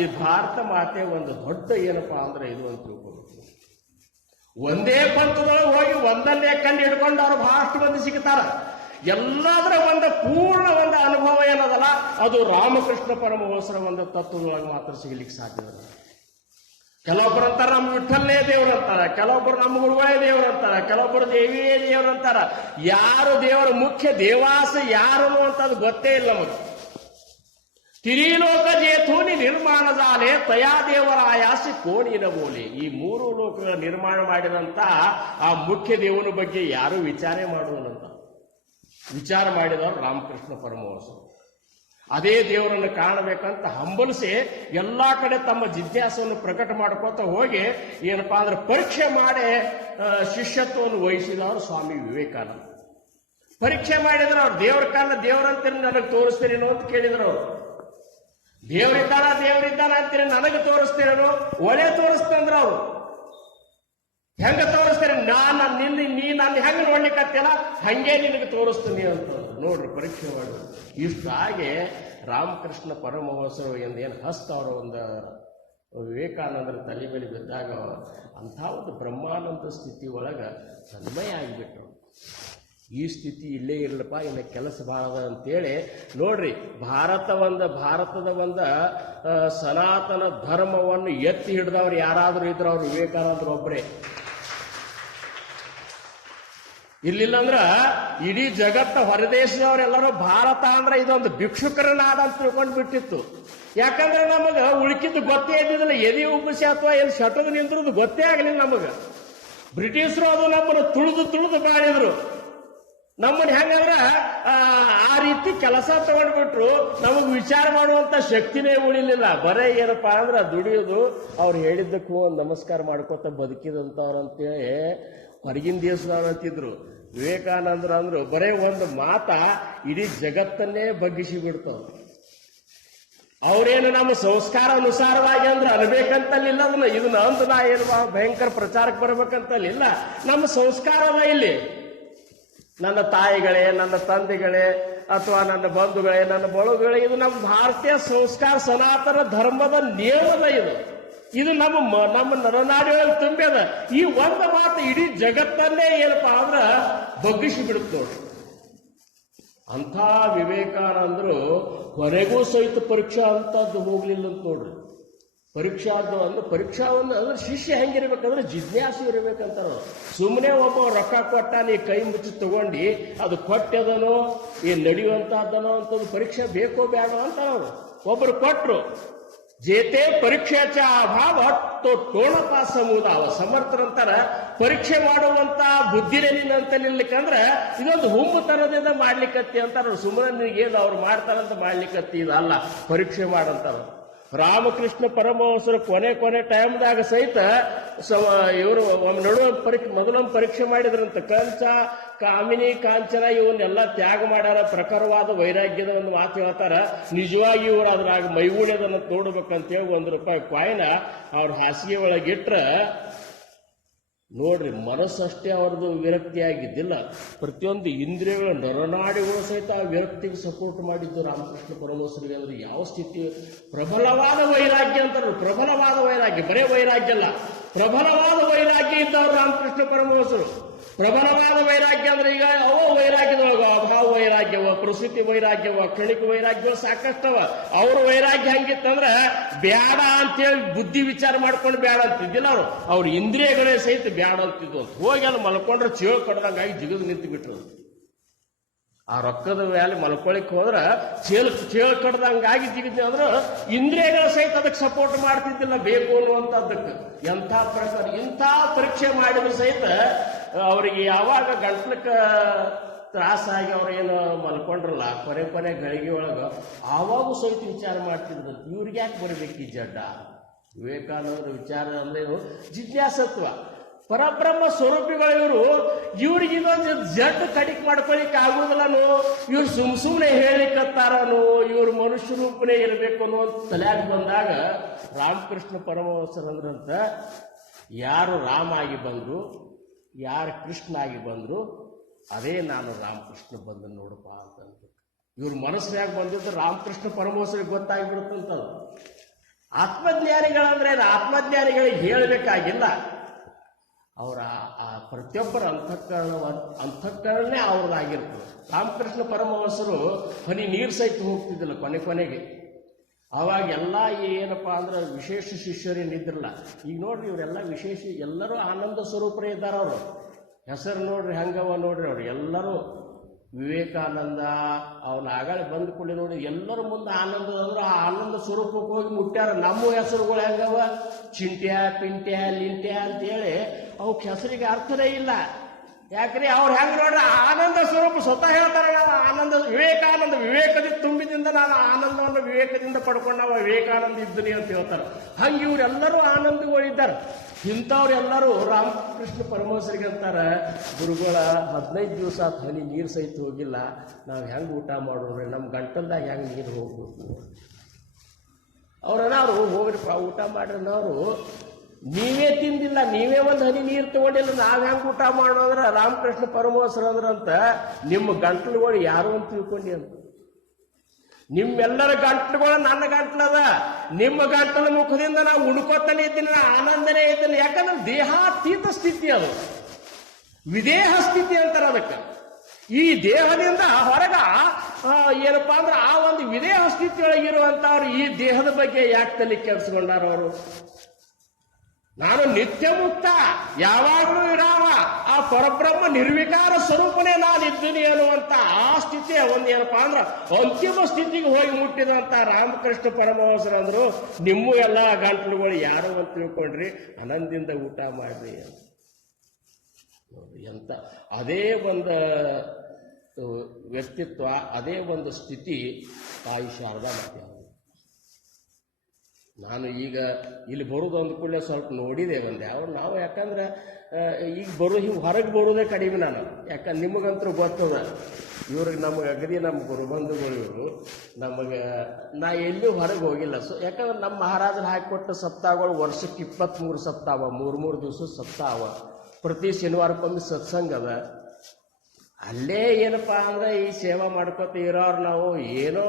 ಈ ಭಾರತ ಮಾತೆ ಒಂದು ದೊಡ್ಡ ಏನಪ್ಪಾ ಅಂದ್ರೆ ಇದು ಅಂತ ತಿಳ್ಕೊಬೇಕು. ಒಂದೇ ಪಂಥದೊಳಗೆ ಹೋಗಿ ಒಂದನ್ನೇ ಕಂಡು ಹಿಡ್ಕೊಂಡು ಅವ್ರು ಬಹಳಷ್ಟು ಮಂದಿ ಸಿಗ್ತಾರ. ಎಲ್ಲದರ ಒಂದು ಪೂರ್ಣ ಒಂದು ಅನುಭವ ಏನದಲ್ಲ ಅದು ರಾಮಕೃಷ್ಣ ಪರಮಹಂಸರ ಒಂದು ತತ್ವದೊಳಗೆ ಮಾತ್ರ ಸಿಗ್ಲಿಕ್ಕೆ ಸಾಧ್ಯ. ಕೆಲವೊಬ್ಬರು ಅಂತಾರ ನಮ್ಮ ವಿಠ್ಠಲನೇ ದೇವರು ಅಂತಾರ, ಕೆಲವೊಬ್ಬರು ನಮ್ಮ ಗುರುಗಳೇ ದೇವರು ಅಂತಾರ, ಕೆಲವೊಬ್ಬರು ದೇವಿಯೇ ದೇವರು ಅಂತಾರ. ಯಾರು ದೇವರ ಮುಖ್ಯ ದೇವಾಸ ಯಾರು ಅಂತದ್ದು ಗೊತ್ತೇ ಇಲ್ಲ ನಮಗೆ. ತಿರಿಲೋಕ ಜೇಥೂನಿ ನಿರ್ಮಾಣ ಜಾಲೆ ತಯಾ ದೇವರಾಯಾಸಿ ಕೋಣಿನ ಬೋಲೆ. ಈ ಮೂರು ಲೋಕಗಳ ನಿರ್ಮಾಣ ಮಾಡಿದಂತ ಆ ಮುಖ್ಯ ದೇವನ ಬಗ್ಗೆ ಯಾರು ವಿಚಾರ ಮಾಡುವನಂತ ವಿಚಾರ ಮಾಡಿದವರು ರಾಮಕೃಷ್ಣ ಪರಮಹಂಸರು. ಅದೇ ದೇವರನ್ನು ಕಾಣಬೇಕಂತ ಹಂಬಲಿಸಿ ಎಲ್ಲಾ ಕಡೆ ತಮ್ಮ ಜಿಜ್ಞಾಸವನ್ನು ಪ್ರಕಟ ಮಾಡ್ಕೋತ ಹೋಗಿ ಏನಪ್ಪಾ ಅಂದ್ರೆ ಪರೀಕ್ಷೆ ಮಾಡಿ ಶಿಷ್ಯತ್ವವನ್ನು ವಹಿಸಿದವರು ಸ್ವಾಮಿ ವಿವೇಕಾನಂದ. ಪರೀಕ್ಷೆ ಮಾಡಿದ್ರು ಅವ್ರು. ದೇವ್ರ ಕಾಲ ದೇವರಂತೀರಿ ನನಗೆ ತೋರಿಸ್ತೀರೇನೋ ಅಂತ ಕೇಳಿದ್ರು ಅವರು. ದೇವರಿದ್ದಾನ ಅಂತೀರಿ ನನಗೆ ತೋರಿಸ್ತೀರೇನೋ? ಒಳ್ಳೆ ತೋರಿಸ್ತಂದ್ರ ಅವ್ರು. ಹೆಂಗ ತೋರಿಸ್ತೀರಿ? ನೀ ನನ್ನ ಹೆಂಗ ನೋಡ್ಲಿಕ್ಕತ್ತೇನ ಹಂಗೆ ನಿನಗೆ ತೋರಿಸ್ತೀನಿ ಅಂತ ನೋಡ್ರಿ ಪರೀಕ್ಷೆ ಮಾಡಿ. ಇಷ್ಟು ಹಾಗೆ ರಾಮಕೃಷ್ಣ ಪರಮಹಂಸರು ಎಂದೇನು ಹಸ್ತ ಅವರ ಒಂದು ವಿವೇಕಾನಂದರ ತಲೆ ಮೇಲೆ ಬಿದ್ದಾಗ ಅಂಥ ಒಂದು ಬ್ರಹ್ಮಾನಂದ ಸ್ಥಿತಿ ಒಳಗ ತನ್ಮಯ ಆಗಿಬಿಟ್ರು. ಈ ಸ್ಥಿತಿ ಇಲ್ಲೇ ಇರಲಪ್ಪ, ಇನ್ನು ಕೆಲಸ ಭಾಳದ ಅಂತೇಳಿ ನೋಡ್ರಿ. ಭಾರತದ ಒಂದು ಸನಾತನ ಧರ್ಮವನ್ನು ಎತ್ತಿ ಹಿಡಿದವ್ರು ಯಾರಾದರೂ ಇದ್ರು ಅವ್ರು ವಿವೇಕಾನಂದರು ಒಬ್ಬರೇ. ಇಲ್ಲಿಲ್ಲ ಅಂದ್ರ ಇಡೀ ಜಗತ್ತ ಹೊರದೇಶದವರೆಲ್ಲರೂ ಭಾರತ ಅಂದ್ರೆ ಇದೊಂದು ಭಿಕ್ಷುಕರ ನಾಡ ಅಂತ ತಿಳ್ಕೊಂಡು ಬಿಟ್ಟಿತ್ತು. ಯಾಕಂದ್ರೆ ನಮಗ ಉಳ್ಕಿದ್ದು ಗೊತ್ತೇ ಇದ್ದಿದ್ದಿಲ್ಲ, ಎದಿ ಉಬ್ಬಿಸಿ ಅಥವಾ ಎಲ್ಲಿ ಶಟದ ನಿಂದ್ರದ್ದು ಗೊತ್ತೇ ಆಗಲಿಲ್ಲ ನಮಗ. ಬ್ರಿಟಿಷರು ಅದು ನಮ್ಮನ್ನು ತುಳಿದು ಬಾಳಿದ್ರು. ನಮ್ಮನ್ನ ಹೆಂಗಂದ್ರ ಆ ರೀತಿ ಕೆಲಸ ತಗೊಂಡ್ಬಿಟ್ರು. ನಮಗ್ ವಿಚಾರ ಮಾಡುವಂತ ಶಕ್ತಿನೇ ಉಳಿಲಿಲ್ಲ. ಬರೇ ಏನಪ್ಪಾ ಅಂದ್ರ ದುಡಿಯೋದು, ಅವ್ರು ಹೇಳಿದ್ದಕ್ಕೂ ನಮಸ್ಕಾರ ಮಾಡ್ಕೊತ ಬದುಕಿದಂತವ್ರು ಅಂತೇಳಿ ಹೊರಗಿನ ದೇಶದವ್ರು ಅಂತಿದ್ರು. ವಿವೇಕಾನಂದರು ಅಂದ್ರು ಬರೇ ಒಂದು ಮಾತ ಇಡೀ ಜಗತ್ತನ್ನೇ ಬಗ್ಗಿಸಿ ಬಿಡ್ತಾವ. ಅವ್ರೇನು ನಮ್ಮ ಸಂಸ್ಕಾರ ಅನುಸಾರವಾಗಿ ಅಂದ್ರೆ ಅನ್ಬೇಕಂತಲಿಲ್ಲ. ಅದನ್ನ ಇದನ್ನ ಅಂದು ನಾ ಏನು ಭಯಂಕರ ಪ್ರಚಾರಕ್ಕೆ ಬರ್ಬೇಕಂತಲಿಲ್ಲ. ನಮ್ಮ ಸಂಸ್ಕಾರದ ಇಲ್ಲಿ ನನ್ನ ತಾಯಿಗಳೇ, ನನ್ನ ತಂದೆಗಳೇ, ಅಥವಾ ನನ್ನ ಬಂಧುಗಳೇ, ನನ್ನ ಬಳಗಳೇ, ಇದು ನಮ್ಮ ಭಾರತೀಯ ಸಂಸ್ಕಾರ ಸನಾತನ ಧರ್ಮದ ನಿಯಮದ ಇದು ನಮ್ಮ ನರನಾಡಿಗಳಲ್ಲಿ ತುಂಬ್ಯದ. ಈ ಒಂದು ಮಾತು ಇಡೀ ಜಗತ್ತನ್ನೇ ಏನಪ್ಪಾ ಅಂದ್ರ ಬಗ್ಗಿಸಿ ಬಿಡುತ್ತೆ ನೋಡ್ರಿ. ಅಂಥ ವಿವೇಕಾನಂದರು ಕೊನೆಗೂ ಸಹಿತ ಪರೀಕ್ಷಾ ಅಂತದ್ದು ಹೋಗ್ಲಿಲ್ಲ ಅಂತ ನೋಡ್ರಿ. ಪರೀಕ್ಷಾವನ್ನು ಅಂದ್ರೆ ಶಿಷ್ಯ ಹೆಂಗಿರ್ಬೇಕಂದ್ರೆ ಜಿಜ್ಞಾಸು ಇರಬೇಕಂತಾರ. ಸುಮ್ಮನೆ ಒಬ್ಬ ರೊಕ್ಕ ಕೊಟ್ಟ ನೀ ಕೈ ಮುಚ್ಚಿ ತಗೊಂಡು ಅದು ಕೊಟ್ಟದನೋ ಈ ನಡೆಯುವಂತಹದ್ದನೋ ಅಂತದ್ದು ಪರೀಕ್ಷೆ ಬೇಕೋ ಬೇಡ ಅಂತಾರ ಅವರು. ಒಬ್ಬರು ಕೊಟ್ರು, ಜೇತೆ ಪರೀಕ್ಷೆಯ ಅಭಾವ ಟೋಣಪ ಸಮುದಾವ. ಸಮರ್ಥರಂತಾರ ಪರೀಕ್ಷೆ ಮಾಡುವಂತ ಬುದ್ಧಿನೇ ನಿನ್ನಂತ ನಿಲ್ಲಿಕ್ಕಂದ್ರ ಇದೊಂದು ಹುಮ್ಮುತನದಿಂದ ಮಾಡ್ಲಿಕ್ಕತ್ತಿ ಅಂತಾರ. ಸುಮ್ಮನೆ ನಿನಗೇನು ಅವ್ರು ಮಾಡ್ತಾರಂತ ಮಾಡ್ಲಿಕ್ಕತ್ತಿ ಇದಲ್ಲ, ಪರೀಕ್ಷೆ ಮಾಡಂತಾರ. ರಾಮಕೃಷ್ಣ ಪರಮಹಂಸರು ಕೊನೆ ಟೈಮ್ದಾಗ ಸಹಿತ ಇವರು ಮೊದಲೊಂದು ಪರೀಕ್ಷೆ ಮಾಡಿದ್ರಂತ. ಕಂಚ, ಕಾಮಿನಿ, ಕಾಂಚನ ಇವನ್ನೆಲ್ಲ ತ್ಯಾಗ ಮಾಡ್ಯಾರ. ಪ್ರಖರವಾದ ವೈರಾಗ್ಯದ ಒಂದು ಮಾತು ಹೇಳ್ತಾರ. ನಿಜವಾಗಿ ಇವರು ಅದ್ರಾಗ ಮೈಗೂಡ್ಯದನ್ನ ತೋಡ್ಬೇಕಂತೇಳಿ ₹1 ಕಾಯಿನ ಅವ್ರ ಹಾಸಿಗೆ ಒಳಗಿಟ್ರ ನೋಡ್ರಿ, ಮನಸ್ಸಷ್ಟೇ ಅವ್ರದ್ದು ವಿರಕ್ತಿ ಆಗಿದ್ದಿಲ್ಲ, ಪ್ರತಿಯೊಂದು ಇಂದ್ರಿಯಗಳ ನರನಾಡಿಗಳು ಸಹಿತ ಆ ವಿರಕ್ತಿಗೆ ಸಪೋರ್ಟ್ ಮಾಡಿದ್ದು ರಾಮಕೃಷ್ಣ ಪರಮಹಂಸರಿಗೆ. ಅಂದ್ರೆ ಯಾವ ಸ್ಥಿತಿ, ಪ್ರಬಲವಾದ ವೈರಾಗ್ಯ ಅಂತಾರೆ. ಪ್ರಬಲವಾದ ವೈರಾಗ್ಯ, ಬರೇ ವೈರಾಗ್ಯ ಅಲ್ಲ, ಪ್ರಬಲವಾದ ವೈರಾಗ್ಯ ಇದ್ದವರು ರಾಮಕೃಷ್ಣ ಪರಮಹಂಸರು. ಪ್ರಬಲವಾದ ವೈರಾಗ್ಯ ಅಂದ್ರೆ ಈಗ ವೈರಾಗ್ಯದೊಳಗ ಅಭಾವ ವೈರಾಗ್ಯವ, ಪ್ರಸೂತಿ ವೈರಾಗ್ಯವ, ಕ್ಷಣಿಕ ವೈರಾಗ್ಯವ ಸಾಕಷ್ಟವ. ಅವ್ರ ವೈರಾಗ್ಯ ಹಂಗಿತ್ತಂದ್ರ ಬ್ಯಾಡ ಅಂತೇಳಿ ಬುದ್ಧಿ ವಿಚಾರ ಮಾಡ್ಕೊಂಡು ಬ್ಯಾಡ ಅಂತಿದ್ದಿಲ್ಲ. ಅವ್ರ ಇಂದ್ರಿಯಗಳೇ ಸಹಿತ ಬ್ಯಾಡ ಅಂತಿದ್ವು ಅಂತ. ಹೋಗಿ ಅಲ್ಲಿ ಮಲ್ಕೊಂಡ್ರೆ ಚೇಳು ಕಡ್ದಂಗಾಗಿ ಜಿಗಿದು ನಿಂತು ಬಿಟ್ರು. ಆ ರೊಕ್ಕದ ಮೇಲೆ ಮಲ್ಕೊಳಿಕ್ ಹೋದ್ರ ಚೇಳು ಕಡ್ದಂಗಾಗಿ ಜಿಗಿದ್ವಿ ಅಂದ್ರ ಇಂದ್ರಿಯಗಳ ಸಹಿತ ಅದಕ್ಕೆ ಸಪೋರ್ಟ್ ಮಾಡ್ತಿದ್ದಿಲ್ಲ, ಬೇಕು ಅನ್ನುವಂಥದ್ದಕ್ಕೆ. ಎಂಥ ಪ್ರಕಾರ ಇಂಥ ಪರೀಕ್ಷೆ ಮಾಡಿದ್ರು ಸಹಿತ ಅವ್ರಿಗೆ ಯಾವಾಗ ಗಂಟ್ಲಕ್ಕ ತ್ರಾಸಾಗಿ ಅವ್ರೇನು ಮಲ್ಕೊಂಡ್ರಲ್ಲ ಕೊನೆ ಗಳಿಗೆ ಒಳಗ ಆವಾಗೂ ಸಹಿತ ವಿಚಾರ ಮಾಡ್ತಿದ್ರು, ಇವ್ರಿಗೆ ಯಾಕೆ ಬರಬೇಕು ಈ ಜಡ್ಡ. ವಿವೇಕಾನಂದರ ವಿಚಾರ ಅಂದ್ರೆ ಜಿಜ್ಞಾಸತ್ವ, ಪರಬ್ರಹ್ಮ ಸ್ವರೂಪಿಗಳು ಇವ್ರಿಗೆ ಇದೊಂದು ಜಡ್ ಕಡಿಕ್ ಮಾಡ್ಕೊಳಿಕ್ ಆಗುದಿಲ್ಲನು, ಇವ್ರು ಸುಮ್ನೆ ಹೇಳಿಕತ್ತಾರನು, ಇವ್ರು ಮನುಷ್ಯ ರೂಪನೇ ಇರಬೇಕು ಅನ್ನೋ ತಲೆಯಾಗ ಬಂದಾಗ ರಾಮಕೃಷ್ಣ ಪರಮಹಂಸರಂದ್ರಂತ ಯಾರು ರಾಮ ಆಗಿ ಬಂದ್ರು, ಯಾರು ಕೃಷ್ಣ ಆಗಿ ಬಂದ್ರು, ಅದೇ ನಾನು ರಾಮಕೃಷ್ಣ ಬಂದ ನೋಡಪ್ಪ ಅಂತಂದ್ರು. ಇವ್ರ ಮನಸ್ಸಿನಾಗ ಬಂದಿದ್ದು ರಾಮಕೃಷ್ಣ ಪರಮಹಂಸರಿಗೆ ಗೊತ್ತಾಗ್ಬಿಡುತ್ತಂತ. ಆತ್ಮಜ್ಞಾನಿಗಳಂದ್ರೆ ಆತ್ಮಜ್ಞಾನಿಗಳಿಗೆ ಹೇಳಬೇಕಾಗಿಲ್ಲ, ಅವರ ಆ ಪ್ರತಿಯೊಬ್ಬರ ಅಂತಃಕರಣನೇ ಅವ್ರದ್ದಾಗಿರ್ತದೆ. ರಾಮಕೃಷ್ಣ ಪರಮಹಂಸರು ಹನಿ ನೀರು ಸಹಿತ ಹೋಗ್ತಿದ್ದಿಲ್ಲ ಕೊನೆಗೆ. ಅವಾಗ ಎಲ್ಲ ಏನಪ್ಪಾ ಅಂದ್ರೆ ವಿಶೇಷ ಶಿಷ್ಯರೇನಿದ್ರಲ್ಲ. ಈಗ ನೋಡ್ರಿ ಇವರೆಲ್ಲ ವಿಶೇಷ, ಎಲ್ಲರೂ ಆನಂದ ಸ್ವರೂಪರೇ ಇದ್ದಾರೆ. ಅವರು ಹೆಸರು ನೋಡ್ರಿ ಹಂಗವ ನೋಡ್ರಿ. ಅವ್ರು ಎಲ್ಲರೂ ವಿವೇಕಾನಂದ ಅವನ ಆಗಾಳೆ ಬಂದ ಕೂಡಲೇ ನೋಡಿ ಎಲ್ಲರ ಮುಂದೆ ಆನಂದ ಅಂದ್ರೆ ಆ ಆನಂದ ಸ್ವರೂಪಕ್ಕೆ ಹೋಗಿ ಮುಟ್ಟ್ಯಾರ. ನಮ್ಮ ಹೆಸರುಗಳು ಹೆಂಗವ, ಚಿಂಟ್ಯ, ಪಿಂಟ್ಯ, ಲಿಂಟ್ಯ ಅಂತೇಳಿ ಅವಕ್ಕೆ ಹೆಸರಿಗೆ ಅರ್ಥನೇ ಇಲ್ಲ. ಯಾಕ್ರಿ ಅವ್ರು ಹೆಂಗ್ ನೋಡ್ರಿ ಆನಂದ ಸ್ವರೂಪ ಸ್ವತಃ ಹೇಳ್ತಾರೆ. ನಾವು ಆನಂದ ವಿವೇಕಾನಂದ, ವಿವೇಕದಿಂದ ತುಂಬಿದಿಂದ ನಾನು ಆನಂದವನ್ನು ವಿವೇಕದಿಂದ ಪಡ್ಕೊಂಡವ ವಿವೇಕಾನಂದ ಇದ್ದೀನಿ ಅಂತ ಹೇಳ್ತಾರೆ. ಹಂಗೆ ಇವರೆಲ್ಲರೂ ಆನಂದಗಳಿದ್ದಾರೆ. ಇಂಥವ್ರೆಲ್ಲರೂ ರಾಮಕೃಷ್ಣ ಪರಮಹಂಸರಿಗೆ ಅಂತಾರ, ಗುರುಗಳ 15 ದಿವಸ ಹನಿ ನೀರು ಸಹಿತ ಹೋಗಿಲ್ಲ, ನಾವು ಹೆಂಗೆ ಊಟ ಮಾಡೋದ್ರೆ ನಮ್ಮ ಗಂಟಲ್ದಾಗ ಹೆಂಗೆ ನೀರು ಹೋಗ್ಬೇಕು. ಅವ್ರನ್ನವ್ರು ಹೋಗ್ರಿಪ್ಪ ಊಟ ಮಾಡ್ರನ್ನವರು, ನೀವೇ ತಿಂದಿಲ್ಲ, ನೀವೇ ಒಂದು ಹನಿ ನೀರು ತಗೊಂಡಿಲ್ಲ, ನಾವ್ ಹೆಂಗೆ ಊಟ ಮಾಡೋದ್ರ ರಾಮಕೃಷ್ಣ ಪರಮಹಂಸರು ಅಂದ್ರಂತ ನಿಮ್ಮ ಗಂಟಲುಗಳು ಯಾರು ಅಂತ ತಿಳ್ಕೊಂಡಿ ಅಂತ. ನಿಮ್ಮೆಲ್ಲರ ಗಂಟಲುಗಳು ನನ್ನ ಗಂಟಲದ, ನಿಮ್ಮ ಗಂಟಲ ಮುಖದಿಂದ ನಾವು ಉಣ್ಕೋತಾನೆ ಇದ್ದೀನಿ, ಆನಂದನೇ ಇದ್ದೀನಿ. ಯಾಕಂದ್ರೆ ದೇಹಾತೀತ ಸ್ಥಿತಿ ಅದು. ವಿದೇಹ ಸ್ಥಿತಿ ಅಂತಾರೆ ಅದಕ್ಕೆ. ಈ ದೇಹದಿಂದ ಹೊರಗ ಏನಪ್ಪಾ ಅಂದ್ರೆ ಆ ಒಂದು ವಿದೇಹ ಸ್ಥಿತಿಯೊಳಗಿರುವಂತವ್ರು ಈ ದೇಹದ ಬಗ್ಗೆ ಯಾಕೆ ತಲೆ ಕೆಡಿಸ್ಕೊಂಡಾರ ಅವರು? ನಾನು ನಿತ್ಯ ಮುಕ್ತ, ಯಾವಾಗಲೂ ಇರಾವ ಆ ಪರಬ್ರಹ್ಮ ನಿರ್ವಿಕಾರ ಸ್ವರೂಪನೇ ನಾನು ಇದ್ದೀನಿ ಅನ್ನುವಂತ ಆ ಸ್ಥಿತಿಯ ಒಂದು ಏನಪ್ಪಾ ಅಂದ್ರೆ ಅಂತಿಮ ಸ್ಥಿತಿಗೆ ಹೋಗಿ ಮುಟ್ಟಿದಂತ ರಾಮಕೃಷ್ಣ ಪರಮಹಂಸರಂದ್ರು, ನಿಮ್ಮ ಎಲ್ಲ ಗಂಟಲುಗಳು ಯಾರು ಅಂತ ತಿಳ್ಕೊಂಡ್ರಿ, ಆನಂದಿಂದ ಊಟ ಮಾಡ್ರಿ ಅಂತ. ಎಂತ ಅದೇ ಒಂದು ವ್ಯಕ್ತಿತ್ವ, ಅದೇ ಒಂದು ಸ್ಥಿತಿ ತಾಯಿ ಶಾರದಾ ಮಾತೆ. ನಾನು ಈಗ ಇಲ್ಲಿ ಬರೋದು ಅಂದ ಕೂಡಲೇ ಸ್ವಲ್ಪ ನೋಡಿದೆ ಒಂದೆ ಅವ್ರು ನಾವು, ಯಾಕಂದ್ರೆ ಈಗ ಹಿಂಗೆ ಹೊರಗೆ ಬರೋದೇ ಕಡಿಮೆ ನಾನು, ಯಾಕಂದ್ರೆ ನಿಮಗಂತೂ ಗೊತ್ತದ ಇವ್ರಿಗೆ ನಮಗೆ ಅಗದಿ ನಮ್ಮ ಗುರುಬಂಧುಗಳು ಇವರು ನಮಗೆ, ನಾ ಎಲ್ಲೂ ಹೊರಗೆ ಹೋಗಿಲ್ಲ. ಯಾಕಂದ್ರೆ ನಮ್ಮ ಮಹಾರಾಜರು ಹಾಕಿಕೊಟ್ಟ ಸಪ್ತಾಹಗಳು ವರ್ಷಕ್ಕೆ 23 ಸಪ್ತಾಹ, 3 ದಿವಸ ಸಪ್ತಾಹ, ಪ್ರತಿ ಶನಿವಾರಕ್ಕೊಮ್ಮೆ ಸತ್ಸಂಗ ಅದ. ಅಲ್ಲೇ ಏನಪ್ಪಾ ಅಂದ್ರೆ ಈ ಸೇವಾ ಮಾಡ್ಕೊತ ಇರೋರು ನಾವು, ಏನೋ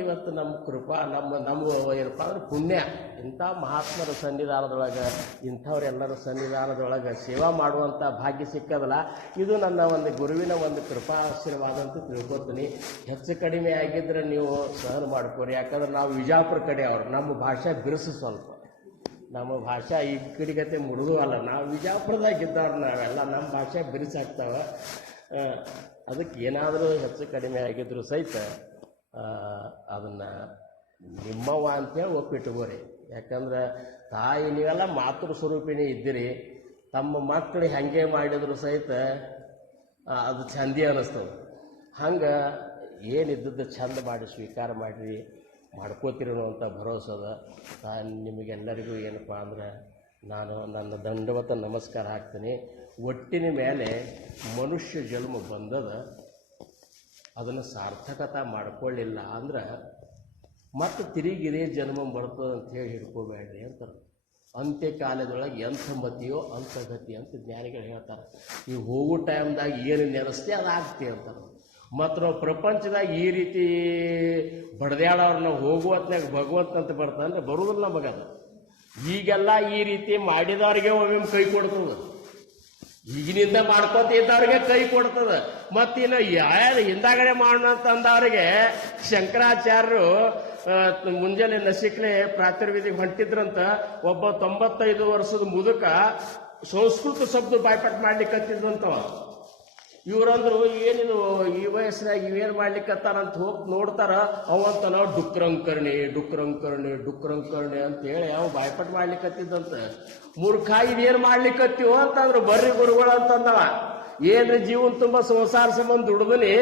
ಇವತ್ತು ನಮ್ಮ ಕೃಪಾ, ನಮ್ಮ ಏನಪ್ಪಾ ಅಂದ್ರೆ ಪುಣ್ಯ, ಇಂಥ ಮಹಾತ್ಮರ ಸನ್ನಿಧಾನದೊಳಗೆ, ಇಂಥವ್ರೆಲ್ಲರ ಸನ್ನಿಧಾನದೊಳಗೆ ಸೇವಾ ಮಾಡುವಂಥ ಭಾಗ್ಯ ಸಿಕ್ಕದಲ್ಲ, ಇದು ನನ್ನ ಒಂದು ಗುರುವಿನ ಒಂದು ಕೃಪಾ ಆಶೀರ್ವಾದ ಅಂತ ತಿಳ್ಕೊತೀನಿ. ಹೆಚ್ಚು ಕಡಿಮೆ ಆಗಿದ್ರೆ ನೀವು ಸಹನ ಮಾಡ್ಕೋರಿ, ಯಾಕಂದ್ರೆ ನಾವು ವಿಜಾಪುರ ಕಡೆ ಅವ್ರು, ನಮ್ಮ ಭಾಷೆ ಬಿರುಸು ಸ್ವಲ್ಪ, ನಮ್ಮ ಭಾಷೆ ಈ ಕಡೆಗತೆ ಮುರಿದು ಅಲ್ಲ, ನಾವು ವಿಜಾಪುರದಾಗಿದ್ದವ್ರು ನಾವೆಲ್ಲ, ನಮ್ಮ ಭಾಷೆ ಬಿರುಸಾಗ್ತಾವ. ಅದಕ್ಕೆ ಏನಾದರೂ ಹೆಚ್ಚು ಕಡಿಮೆ ಆಗಿದ್ರು ಸಹಿತ ಅದನ್ನು ನಿಮ್ಮವ್ವ ಅಂತೇಳಿ ಒಪ್ಪಿಟ್ಟುಕೋರಿ. ಯಾಕಂದ್ರೆ ತಾಯಿ ನೀವೆಲ್ಲ ಮಾತೃ ಸ್ವರೂಪಿಣಿ ಇದ್ದೀರಿ, ತಮ್ಮ ಮಕ್ಕಳಿಗೆ ಹಾಗೆ ಮಾಡಿದ್ರು ಸಹಿತ ಅದು ಚಂದಿ ಅನ್ನಿಸ್ತದೆ. ಹಂಗೆ ಏನಿದ್ದದ್ದು ಚಂದ ಮಾಡಿ ಸ್ವೀಕಾರ ಮಾಡಿರಿ, ಮಾಡ್ಕೋತಿರೋ ಅಂತ ಭರವಸದ. ನಿಮಗೆಲ್ಲರಿಗೂ ಏನಪ್ಪ ಅಂದ್ರೆ ನಾನು ನನ್ನ ದಂಡವತ ನಮಸ್ಕಾರ ಹಾಕ್ತೀನಿ. ಒಟ್ಟಿನ ಮೇಲೆ ಮನುಷ್ಯ ಜನ್ಮ ಬಂದದ, ಅದನ್ನು ಸಾರ್ಥಕತೆ ಮಾಡ್ಕೊಳ್ಳಿಲ್ಲ ಅಂದ್ರೆ ಮತ್ತೆ ತಿರುಗಿ ಇದೇ ಜನ್ಮ ಬರ್ತದೆ ಅಂತ ಹೇಳಿ ಹಿಡ್ಕೋಬೇಡ್ರಿ ಅಂತಾರೆ. ಅಂತ್ಯಕಾಲದೊಳಗೆ ಎಂಥ ಮತಿಯೋ ಅಂಥ ಗತಿ ಅಂತ ಜ್ಞಾನಿಗಳು ಹೇಳ್ತಾರೆ. ಈ ಹೋಗೋ ಟೈಮ್ದಾಗ ಏನು ನೆನೆಸ್ತೆ ಅದಾಗ್ತಿ ಅಂತಾರೆ. ಮತ್ತು ನಾವು ಪ್ರಪಂಚದಾಗ ಈ ರೀತಿ ಬಡ್ದ್ಯಾಡವ್ರನ್ನ ಹೋಗುವತ್ನಾಗ ಭಗವಂತ ಅಂತ ಬರ್ತಾನೆ ಬರುವುದಿಲ್ಲ ನಮಗದು. ಈಗೆಲ್ಲ ಈ ರೀತಿ ಮಾಡಿದವ್ರಿಗೆ ಒಮ್ಮೆ ಕೈ ಕೊಡ್ತದೆ, ಈಗಿನಿಂದ ಮಾಡ್ಕೊತ ಇದ್ದವ್ರಿಗೆ ಕೈ ಕೊಡ್ತದ. ಮತ್ತಿನ್ನು ಯಾರು ಹಿಂದಾಗಡೆ ಮಾಡೋಣ ಅಂತಂದವ್ರಿಗೆ ಶಂಕರಾಚಾರ್ಯರು ಮುಂಜಾನೆ ನಸಿಕ್ಲೆ ಪ್ರಾತರ್ವಿಧಿಗೆ ಹೊಂಟಿದ್ರಂತ. ಒಬ್ಬ 95 ವರ್ಷದ ಮುದುಕ ಸಂಸ್ಕೃತ ಶಬ್ದ ಬಾಯ್ಪಾಟ್ ಮಾಡ್ಲಿಕ್ಕೆ ಹತ್ತಿದ್ರಂತವ. ಇವ್ರಂದ್ರು ಏನಿದು ಈ ವಯಸ್ಸಿನಾಗ ಇವೇನು ಮಾಡ್ಲಿಕ್ಕತ್ತಾರಂತ ಹೋಗಿ ನೋಡ್ತಾರ, ಅವಂತ ನಾವು ಡುಕ್ರಂಕರ್ಣಿ ಡುಕ್ರಂಕರ್ಣಿ ಡುಕ್ರಂಕರ್ಣಿ ಅಂತ ಹೇಳಿ ಅವ ಬಾಯ್ಪಾಟ್ ಮಾಡ್ಲಿಕ್ಕತ್ತಿದ್ದಂತ. ಮೂರ್ಖ ಇದೇನು ಮಾಡ್ಲಿಕ್ಕತ್ತೀವೋ ಅಂತಂದ್ರು. ಬರ್ರಿ ಗುರುಗಳು ಅಂತಂದವ. ಏನ್ರಿ ಜೀವನ ತುಂಬ ಸಂಸಾರ ಸಂಬಂಧ ದುಡ್ದನಿ,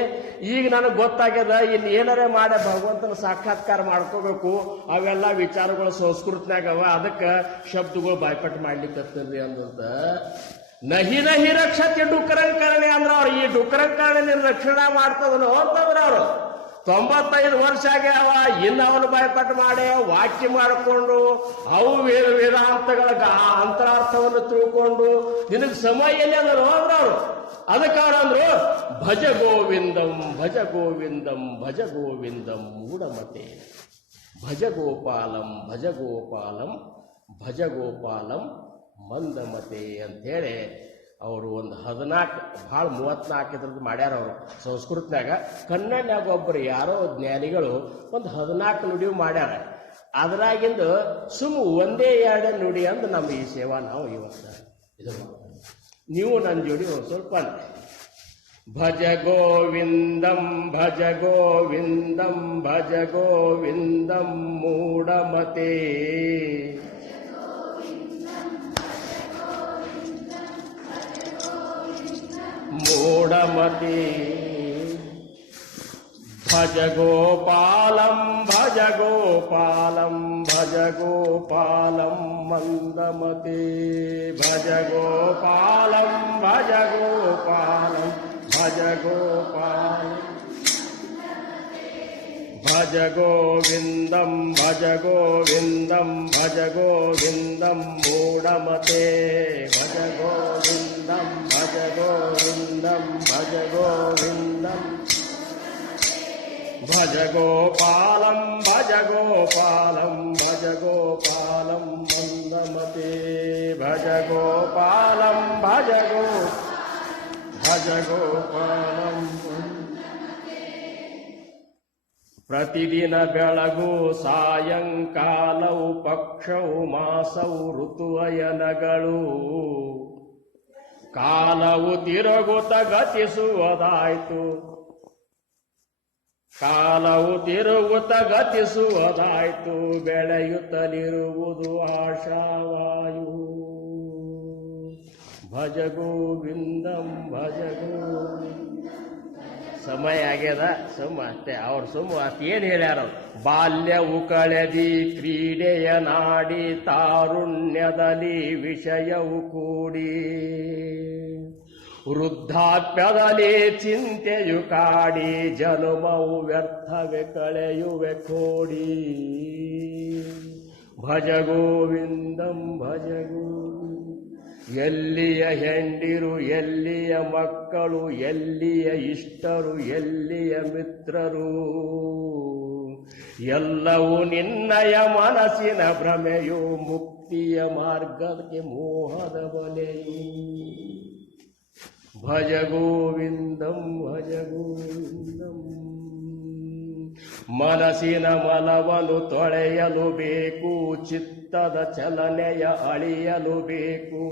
ಈಗ ನನಗೆ ಗೊತ್ತಾಗ್ಯದ ಇನ್ನು ಏನಾರೇ ಮಾಡಿ ಭಗವಂತನ ಸಾಕ್ಷಾತ್ಕಾರ ಮಾಡ್ಕೋಬೇಕು, ಅವೆಲ್ಲ ವಿಚಾರಗಳು ಸಂಸ್ಕೃತನಾಗವ, ಅದಕ್ಕೆ ಶಬ್ದಗಳು ಬಾಯ್ಪಾಟ್ ಮಾಡ್ಲಿಕ್ಕತ್ತೀರಿ ಅಂದಂತ. ನಹಿ ನಹಿ ರಕ್ಷತೆ ಡುಕ್ರಂಕರಣೆ ಅಂದ್ರ ಅವ್ರು, ಈ ಡುಕ್ರಂಕರಣೆ ರಕ್ಷಣೆ ಮಾಡ್ತದನೋ ಅಂತಂದ್ರ ಅವರು. 95 ವರ್ಷ ಆಗ್ಯಾವ, ಇನ್ನು ಅವನು ಬಾಯ್ಪಾಟ್ ಮಾಡಿ ವಾಕ್ಯ ಮಾಡಿಕೊಂಡು ಅವು ವೇದಾಂತಗಳ ಅಂತರಾರ್ಥವನ್ನು ತಿಳ್ಕೊಂಡು ನಿನಗೆ ಸಮಯ ಎಲ್ಲಿ ಅಂದ್ರು ಅಂದ್ರ ಅವರು. ಅದಕ್ಕೆ ಅವ್ರಂದ್ರು ಭಜ ಗೋವಿಂದಂ ಭಜ ಗೋವಿಂದಂ ಭಜ ಗೋವಿಂದಂ ಮೂಢಮತೆ, ಭಜ ಗೋಪಾಲಂ ಭಜ ಗೋಪಾಲಂ ಭಜ ಗೋಪಾಲಂ ಮಂದಮತೆ ಅಂತೇಳಿ ಅವರು ಒಂದು 14 ಭಾಳ 34 ಇದ್ರದ್ದು ಮಾಡ್ಯಾರ ಅವರು ಸಂಸ್ಕೃತನಾಗ. ಕನ್ನಡನಾಗ ಒಬ್ಬರು ಯಾರೋ ಜ್ಞಾನಿಗಳು ಒಂದು 14 ನುಡಿ ಮಾಡ್ಯಾರ. ಅದರಾಗಿಂದು ಒಂದೇ 2 ನುಡಿ ಅಂದು ನಮ್ಮ ಈ ಸೇವಾ ನಾವು ಇವತ್ತು ಇದು ನೀವು ನನ್ನ ಜೋಡಿ ಒಂದು ಸ್ವಲ್ಪ ಭಜ ಗೋವಿಂದಂ ಭಜ ಗೋವಿಂದಂ ಭಜ ಗೋವಿಂದಂ ಮೂಢಮತೆ, ಮೂಢಮತಿ ಭಜ ಗೋಪಾಲಂ ಭಜ ಗೋಪಾಲಂ ಭಜ ಗೋಪಾಲಂ ಮಂದಮತಿ, ಭಜ ಗೋಪಾಲಂ ಭಜ ಗೋಪಾಲಂ ಭಜ ಗೋಪಾಲಂ ಭಜ ಗೋವಿಂದಂ ಭಜ ಗೋವಿಂದಂ ಭಜ ಗೋವಿಂದಂ ಮೂಢಮತೆ, ಭಜ ಗೋವಿಂದಂ ಭಜ ಗೋವಿಂದಂ ಭಜ ಗೋವಿಂದಂ ಭಜ ಗೋಪಾಲಂ ಭಜ ಗೋಪಾಲಂ ಭಜ ಗೋಪಾಲಂ ಮಂದಮತೆ, ಭಜ ಗೋಪಾಲಂ ಭಜ ಗೋ ಭಜ ಗೋಪಾಲಂ. ಪ್ರತಿದಿನ ಬೆಳಗು ಸಾಯಂಕಾಲವು ಪಕ್ಷವು ಮಾಸವು ಋತುವಯನಗಳು ಕಾಲವು ತಿರುಗುತ್ತ ಗತಿಸುವುದಾಯ್ತು. ಕಾಲವು ತಿರುಗುತ್ತ ಗತಿಸುವುದಾಯ್ತು ಬೆಳೆಯುತ್ತಲಿರುವುದು ಆಶಾವಾಯು. ಭಜ ಗೋವಿಂದಂ ಭಜ ಗೋವಿಂದ. ಸಮಯ ಆಗ್ಯದ ಸುಮ್ಮ ಅಷ್ಟೇ. ಅವ್ರು ಸುಮ್ಮ ಅಷ್ಟು ಏನು ಹೇಳ್ಯಾರ? ಬಾಲ್ಯವು ಕಳೆದಿ ಕ್ರೀಡೆಯ ನಾಡಿ ತಾರುಣ್ಯದಲ್ಲಿ ವಿಷಯವು ಕೂಡಿ ವೃದ್ಧಾಪ್ಯದಲ್ಲಿ ಚಿಂತೆಯು ಕಾಡಿ ಜನುಮವು ವ್ಯರ್ಥವೇ ಕಳೆಯುವೆ ಕೋಡಿ. ಭಜ ಗೋವಿಂದಂ ಭಜ ಗೋವಿಂದ. ಎಲ್ಲಿಯ ಹೆಂಡಿರು ಎಲ್ಲಿಯ ಮಕ್ಕಳು ಎಲ್ಲಿಯ ಇಷ್ಟರು ಎಲ್ಲಿಯ ಮಿತ್ರರು ಎಲ್ಲವೂ ನಿನ್ನಯ ಮನಸ್ಸಿನ ಭ್ರಮೆಯು ಮುಕ್ತಿಯ ಮಾರ್ಗಕ್ಕೆ ಮೋಹದ ಬಲೆಯು. ಭಜ ಗೋವಿಂದಂ ಭಜ ಗೋವಿಂದಂ. ಮನಸ್ಸಿನ ಮಲವನ್ನು ತೊಳೆಯಲು ಬೇಕು ಚಿತ್ತದ ಚಲನೆಯ ಅಳಿಯಲು ಬೇಕು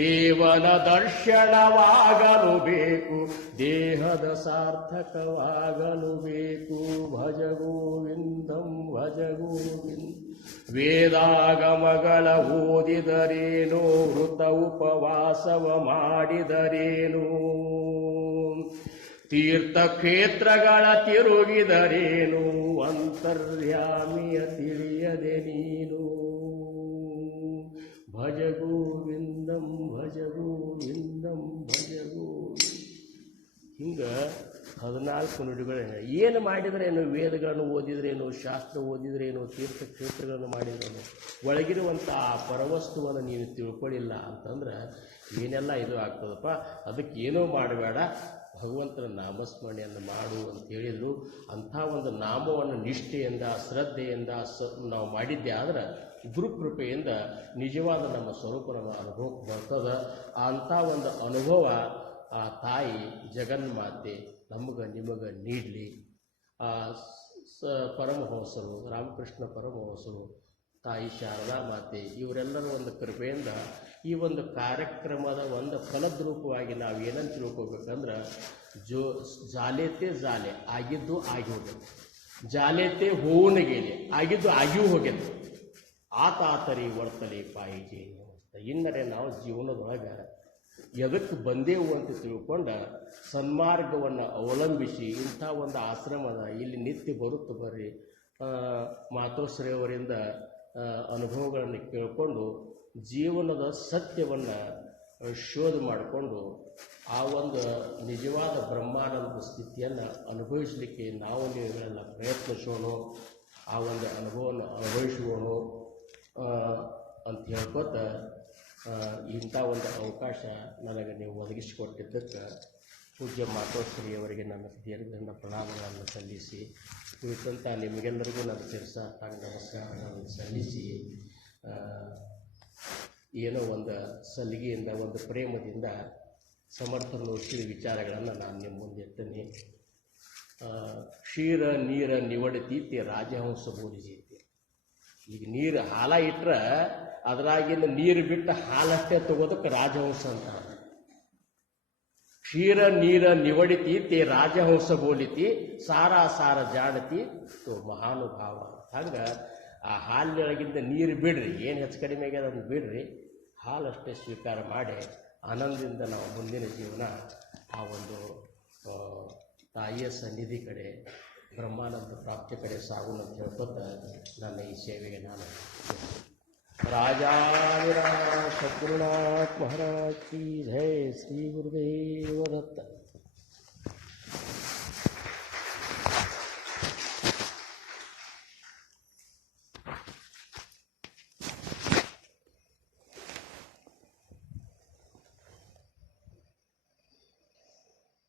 ದೇವನ ದರ್ಶನವಾಗಲು ಬೇಕು ದೇಹದ ಸಾರ್ಥಕವಾಗಲು ಬೇಕು. ಭಜ ಗೋವಿಂದಂ ಭಜ ಗೋವಿಂದ. ವೇದಾಗಮಗಳ ಓದಿದರೇನು ವೃತ ಉಪವಾಸವ ಮಾಡಿದರೇನು ತೀರ್ಥಕ್ಷೇತ್ರಗಳ ತಿರುಗಿದರೇನು ಅಂತರ್ಯಾಮಿಯ ತಿಳಿಯದೆ ನೀನು. ಭಜ ಗೋವಿಂದಂ ಭಜ ಗೋವಿಂದಂ ಭಜ ಗೋವಿಂದ. ಹಿಂಗ 14 ನುಡಿಗಳು. ಏನು ಮಾಡಿದ್ರೇನು? ವೇದಗಳನ್ನು ಓದಿದ್ರೇನು, ಶಾಸ್ತ್ರ ಓದಿದ್ರೇನು, ತೀರ್ಥಕ್ಷೇತ್ರಗಳನ್ನು ಮಾಡಿದ್ರೇನು, ಒಳಗಿರುವಂಥ ಆ ಪರವಸ್ತುವನ್ನು ನೀವು ತಿಳ್ಕೊಳ್ಳಿಲ್ಲ ಅಂತಂದ್ರೆ ಏನೆಲ್ಲ ಇದು ಆಗ್ತದಪ್ಪ. ಅದಕ್ಕೆ ಏನೂ ಮಾಡಬೇಡ, ಭಗವಂತನ ನಾಮಸ್ಮರಣೆಯನ್ನು ಮಾಡು ಅಂತ ಹೇಳಿದರು. ಅಂಥ ಒಂದು ನಾಮವನ್ನು ನಿಷ್ಠೆಯಿಂದ ಶ್ರದ್ಧೆಯಿಂದ ನಾವು ಮಾಡಿದ್ದೆ ಆದ್ರೆ ಗುರುಕೃಪೆಯಿಂದ ನಿಜವಾದ ನಮ್ಮ ಸ್ವರೂಪ ನಮ್ಮ ಅನುಭವಕ್ಕೆ ಬರ್ತದೆ. ಅಂಥ ಒಂದು ಅನುಭವ ಆ ತಾಯಿ ಜಗನ್ಮಾತೆ ನಮಗೆ ನಿಮಗೆ ನೀಡಲಿ. ಪರಮಹಂಸರು, ರಾಮಕೃಷ್ಣ ಪರಮಹಂಸರು, ತಾಯಿ ಶಾರದಾ ಮಾತೆ ಇವರೆಲ್ಲರ ಒಂದು ಕೃಪೆಯಿಂದ ಈ ಒಂದು ಕಾರ್ಯಕ್ರಮದ ಒಂದು ಫಲದ್ರೂಪವಾಗಿ ನಾವು ಏನಂತ ತಿಳ್ಕೊಬೇಕಂದ್ರೆ ಜಾಲೇತೆ ಜಾಲೆ ಆಗಿದ್ದು ಆಗಿ ಹೋಗ್ಯದು, ಜಾಲೇತೆ ಹೋವನಿಗೇನೆ ಆಗಿದ್ದು ಆಗಿಯೂ ಹೋಗ್ಯದು. ಆತಾತರಿ ವರ್ತಲೆ ಪಾಯಿಜೆ. ಇನ್ನರೆ ನಾವು ಜೀವನದೊಳಗೆ ಎದಕ್ಕೆ ಬಂದೆವು ಅಂತ ತಿಳ್ಕೊಂಡು ಸನ್ಮಾರ್ಗವನ್ನು ಅವಲಂಬಿಸಿ ಇಂಥ ಒಂದು ಆಶ್ರಮದ ಇಲ್ಲಿ ನಿತ್ಯ ಬರುತ್ತೆ ಬರ್ರಿ. ಮಾತೋಶ್ರೀಯವರಿಂದ ಅನುಭವಗಳನ್ನು ಕೇಳಿಕೊಂಡು ಜೀವನದ ಸತ್ಯವನ್ನು ಶೋಧ ಮಾಡಿಕೊಂಡು ಆ ಒಂದು ನಿಜವಾದ ಬ್ರಹ್ಮಾನಂದ ಸ್ಥಿತಿಯನ್ನು ಅನುಭವಿಸಲಿಕ್ಕೆ ನಾವು ನೀವುಗಳೆಲ್ಲ ಪ್ರಯತ್ನಿಸೋಣ, ಆ ಒಂದು ಅನುಭವವನ್ನು ಅನುಭವಿಸೋಣ ಅಂತ ಹೇಳ್ಕೊತ ಇಂಥ ಒಂದು ಅವಕಾಶ ನನಗೆ ನೀವು ಒದಗಿಸಿಕೊಟ್ಟಿದ್ದಕ್ಕೆ ಪೂಜ್ಯ ಮಾತೋಶ್ರೀಯವರಿಗೆ ನನ್ನ ದೀರ್ಘ ಪ್ರಣಾಮಗಳನ್ನು ಸಲ್ಲಿಸಿ ಕುರಿತಂಥ ನಿಮಗೆಲ್ಲರಿಗೂ ನನ್ನ ಶಿರಸಾಷ್ಟಾಂಗ ನಮಸ್ಕಾರಗಳನ್ನು ಸಲ್ಲಿಸಿ ಏನೋ ಒಂದು ಸಲಿಗೆಯಿಂದ ಒಂದು ಪ್ರೇಮದಿಂದ ಸಮರ್ಥನೋಚಿದ ವಿಚಾರಗಳನ್ನು ನಾನು ನಿಮ್ಮ ಮುಂದೆ ಎತ್ತೇನೆ. ಕ್ಷೀರ ನೀರ ನಿವಡತೀತಿ ರಾಜಹಂಸ ಬೋಧಿಸೈತಿ. ಈಗ ನೀರು ಹಾಲ ಇಟ್ಟರೆ ಅದರಾಗಿಂದ ನೀರು ಬಿಟ್ಟು ಹಾಲಷ್ಟೇ ತಗೋದಕ್ಕೆ ರಾಜಹಂಸ ಅಂತ. ಕ್ಷೀರ ನೀರ ನಿವಡಿತೀತಿ ರಾಜಹಂಸ ಬೋಲಿತಿ ಸಾರ ಸಾರ ಜಾಡತಿ ತೋ ಮಹಾನುಭಾವ. ಹಂಗೆ ಆ ಹಾಲಿನೊಳಗಿಂದ ನೀರು ಬಿಡ್ರಿ, ಏನು ಹೆಚ್ಚು ಕಡಿಮೆ ಆಗ್ಯದ ಅದನ್ನು ಬಿಡ್ರಿ, ಹಾಲಷ್ಟೇ ಸ್ವೀಕಾರ ಮಾಡಿ ಆನಂದದಿಂದ ನಾವು ಮುಂದಿನ ಜೀವನ ಆ ಒಂದು ತಾಯಿಯ ಸನ್ನಿಧಿ ಕಡೆ ಬ್ರಹ್ಮಾನಂದ ಪ್ರಾಪ್ತಿ ಕಡೆ ಸಾಗೋಣ ಅಂತ ಹೇಳ್ಕೊತ ನನ್ನ ಈ ಸೇವೆಗೆ ನಾನು ರಾಜಾವಿರಾಜ ಸದ್ಗುರುನಾಥ ಮಹಾರಾಜ್ ಕಿ ಜೈ. ಶ್ರೀ ಗುರುದೇವ ದತ್ತ.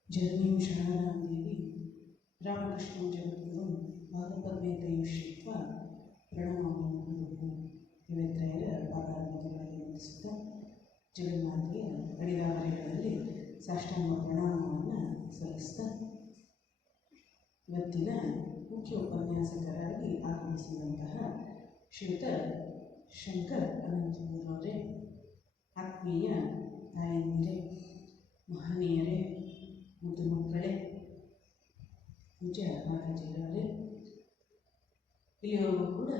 ಜನನೀಂ ಶರಣಾಂ ದೇವಿ ರಾಮಕೃಷ್ಣ ಜಗದ್ಗುರು ಪಾದಪದ್ಮೆ ಕೈಯುಶ್ರಿತ್ವ ಪ್ರಣಾಮವನ್ನು ಇವತ್ತೆಯರ ಪಾದಾರವಿಂದಗಳಲ್ಲಿ ವಂದಿಸುತ್ತಾ ಜಗನ್ಮಾತೆಯ ಅಡಿದಾವರೆಗಳ ಇವತ್ತಿನ ಮುಖ್ಯ ಉಪನ್ಯಾಸಕರಾಗಿ ಆಗಮಿಸಿದಂತಹ ಶ್ರೀಯುತ ಶಂಕರ್ ಅನಂತಪುರವರೇ, ಆತ್ಮೀಯ ತಾಯಂದಿರೇ, ಮಹನೀಯರೇ, ಮುದ್ದು ಮಕ್ಕಳೇ, ಪೂಜ್ಯ ಮಾತಾಜಿಯವರೇ, ಇಲ್ಲಿಯವರು ಕೂಡ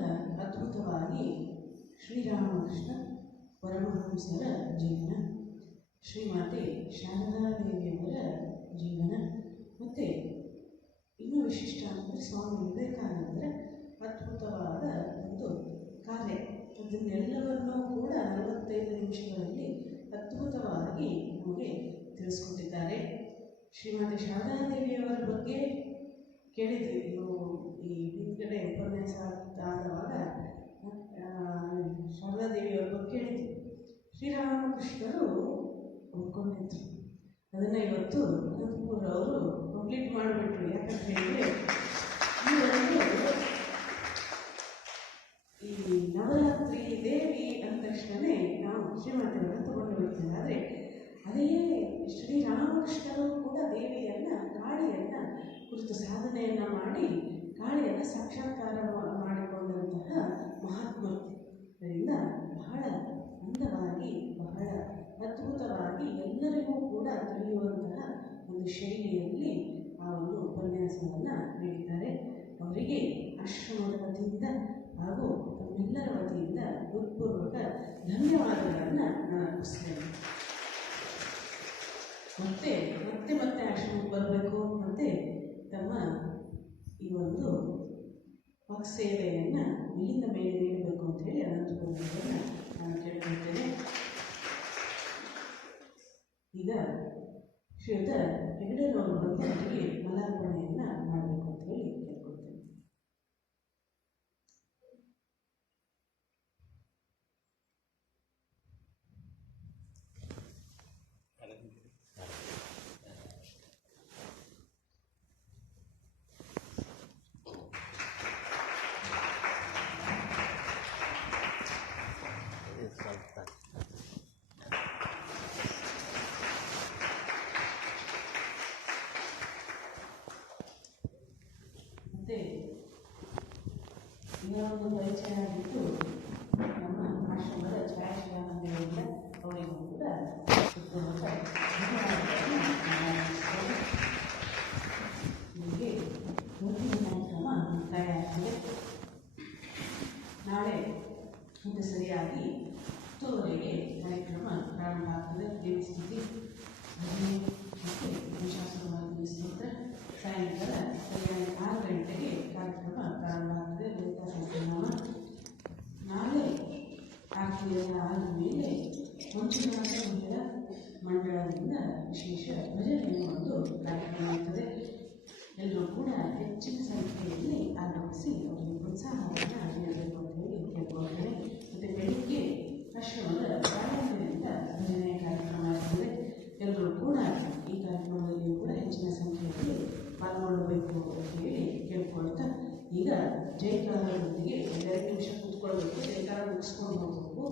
ಅದ್ಭುತವಾಗಿ ಶ್ರೀರಾಮಕೃಷ್ಣ ಪರಮಹಂಸರ ಜೀವನ, ಶ್ರೀಮಾತೆ ಶಾರದಾದೇವಿಯವರ ಜೀವನ ಮತ್ತು ಇನ್ನೂ ವಿಶಿಷ್ಟ ಅಂದರೆ ಸ್ವಾಮಿ ವಿವೇಕಾನಂದರ ಅದ್ಭುತವಾದ ಒಂದು ಕಾರ್ಯ, ಅದನ್ನೆಲ್ಲವನ್ನೂ ಕೂಡ 45 ನಿಮಿಷಗಳಲ್ಲಿ ಅದ್ಭುತವಾಗಿ ನಮಗೆ ತಿಳಿಸ್ಕೊಟ್ಟಿದ್ದಾರೆ. ಶ್ರೀಮಾತೆ ಶಾರದಾದೇವಿಯವರ ಬಗ್ಗೆ ಕೇಳಿದ್ವಿ, ನೀವು ಈ ಹಿಂದ್ಗಡೆ ಉಪನ್ಯಾಸ ಆದವಾಗ ಶಾರದಾದೇವಿಯವರ ಬಗ್ಗೆ ಕೇಳಿದ್ವಿ. ಶ್ರೀರಾಮಕೃಷ್ಣರು ಒಪ್ಕೊಂಡಿದ್ರು. ಅದನ್ನು ಇವತ್ತು ಅನಂತಪುರ ಅವರು ಕಂಪ್ಲೀಟ್ ಮಾಡಿಬಿಟ್ರು. ಯಾಕಂತ ಹೇಳಿದರೆ ಈ ನವರಾತ್ರಿ ದೇವಿ ಅಂದ ತಕ್ಷಣವೇ ನಾವು ಶ್ರೀಮಾತೆಯನ್ನು ತಗೊಂಡು ಬಿಡ್ತೇವೆ. ಆದರೆ ಅದೇ ಶ್ರೀರಾಮಕೃಷ್ಣರು ಕೂಡ ದೇವಿಯನ್ನು, ಕಾಳಿಯನ್ನು ಕುರಿತು ಸಾಧನೆಯನ್ನು ಮಾಡಿ ಕಾಳಿಯನ್ನು ಸಾಕ್ಷಾತ್ಕಾರ ಮಾಡಿಕೊಂಡಂತಹ ಮಹಾತ್ಮರು. ಅದರಿಂದ ಬಹಳ ಅಂದವಾಗಿ, ಬಹಳ ಅದ್ಭುತವಾಗಿ ಎಲ್ಲರಿಗೂ ಕೂಡ ತಿಳಿಯುವಂತಹ ಒಂದು ಶೈಲಿಯಲ್ಲಿ ಆ ಒಂದು ಉಪನ್ಯಾಸವನ್ನು ನೀಡಿದ್ದಾರೆ. ಅವರಿಗೆ ಆಶ್ರಮದ ವತಿಯಿಂದ ಹಾಗೂ ತಮ್ಮೆಲ್ಲರ ವತಿಯಿಂದ ಹೃತ್ಪೂರ್ವಕ ಧನ್ಯವಾದಗಳನ್ನು ನಾನು ಅರ್ಪಿಸ್ತೇನೆ. ಮತ್ತೆ ಮತ್ತೆ ಮತ್ತೆ ಆಶ್ರಮಕ್ಕೆ ಬರಬೇಕು, ಮತ್ತು ತಮ್ಮ ಈ ಒಂದು ವಾಕ್ಸೇವೆಯನ್ನು ಮೇಲಿಂದ ಮೇಲೆ ನೀಡಬೇಕು ಅಂತ ಹೇಳಿ ಅನಂತಪುರವನ್ನು ನಾನು ಕೇಳ್ಕೊಳ್ತೇನೆ. ಈಗ ಶ್ರೀಯುತ ಹೆಗಡೆಯವರು ಬಂದು ಅವರಿಗೆ ಮಲಾರ್ಪಣೆಯನ್ನು ಮಾಡಬೇಕು ಅಂತ ಹೇಳಿ ಕೇಳ್ಕೊಳ್ತೇನೆ. ಮತ್ತು ಇನ್ನೊಂದು ಪರಿಚಯ ಆಗಿದ್ದು ನಮ್ಮ ಆಶ್ರಮದ ಛಾಯಾಶಿಲಾನಂದರಿಂದ ಅವರಿಗೂ ಕೂಡ ನಿಮಗೆ ಮುಂದಿನ ಕಾರ್ಯಕ್ರಮ ಮುಕ್ತಾಯ ಆಗ್ತದೆ. ನಾಳೆ ಮುಂದೆ ಸರಿಯಾಗಿ 10:00 ಕಾರ್ಯಕ್ರಮ ಪ್ರಾರಂಭ ಆಗ್ತದೆ. ದೇವಿ ಸ್ತುತಿ, ಭಜನೆ ಮತ್ತು ವಂಶಾಸುರವಾದ ಸ್ತೋತ್ರ. ಸಾಯಂಕಾಲ ಸರಿಯಾಗಿ 6 ಗಂಟೆಗೆ ಕಾರ್ಯಕ್ರಮ ಪ್ರಾರಂಭ ಆಗ್ತದೆ. ಲಲಿತಾ ಸಹಸ್ರನಾಮ. ನಾಳೆ ಆರತಿಯೆಲ್ಲ ಆದ ಮೇಲೆ ಮಂಜುನಾಥ ಮಂಡಳದಿಂದ ವಿಶೇಷ ಭಜನೆಯ ಒಂದು ಕಾರ್ಯಕ್ರಮ ಇರ್ತದೆ. ಎಲ್ಲರೂ ಕೂಡ ಹೆಚ್ಚಿನ ಸಂಖ್ಯೆಯಲ್ಲಿ ಆಗಮಿಸಿ ಅವರಿಗೆ ಪ್ರೋತ್ಸಾಹವನ್ನು ನೀಡಬೇಕು ಅಂತ ಹೇಳಿ ಕೇಳ್ಕೊಳ್ತೇನೆ. ಮತ್ತು ಬೆಳಿಗ್ಗೆ ಆಶ್ರಮದ ಪ್ರಾರಂಭದಿಂದ ಭಜನೆಯ ಕಾರ್ಯಕ್ರಮ ಇರ್ತದೆ. ಎಲ್ಲರೂ ಕೂಡ ಈ ಕಾರ್ಯಕ್ರಮದಲ್ಲಿಯೂ ಕೂಡ ಹೆಚ್ಚಿನ ಸಂಖ್ಯೆಯಲ್ಲಿ ಪಾಲ್ಗೊಳ್ಳಬೇಕು ಅಂತ ಹೇಳಿ ಕೇಳ್ಕೊಳ್ತಾ, ಈಗ ಜಯಕಾರದೊಂದಿಗೆ 2 ನಿಮಿಷ ಕೂತ್ಕೊಳ್ಬೇಕು. ಜಯಕಾರ ಮುಗಿಸ್ಕೊಂಡು ಹೋಗಬೇಕು.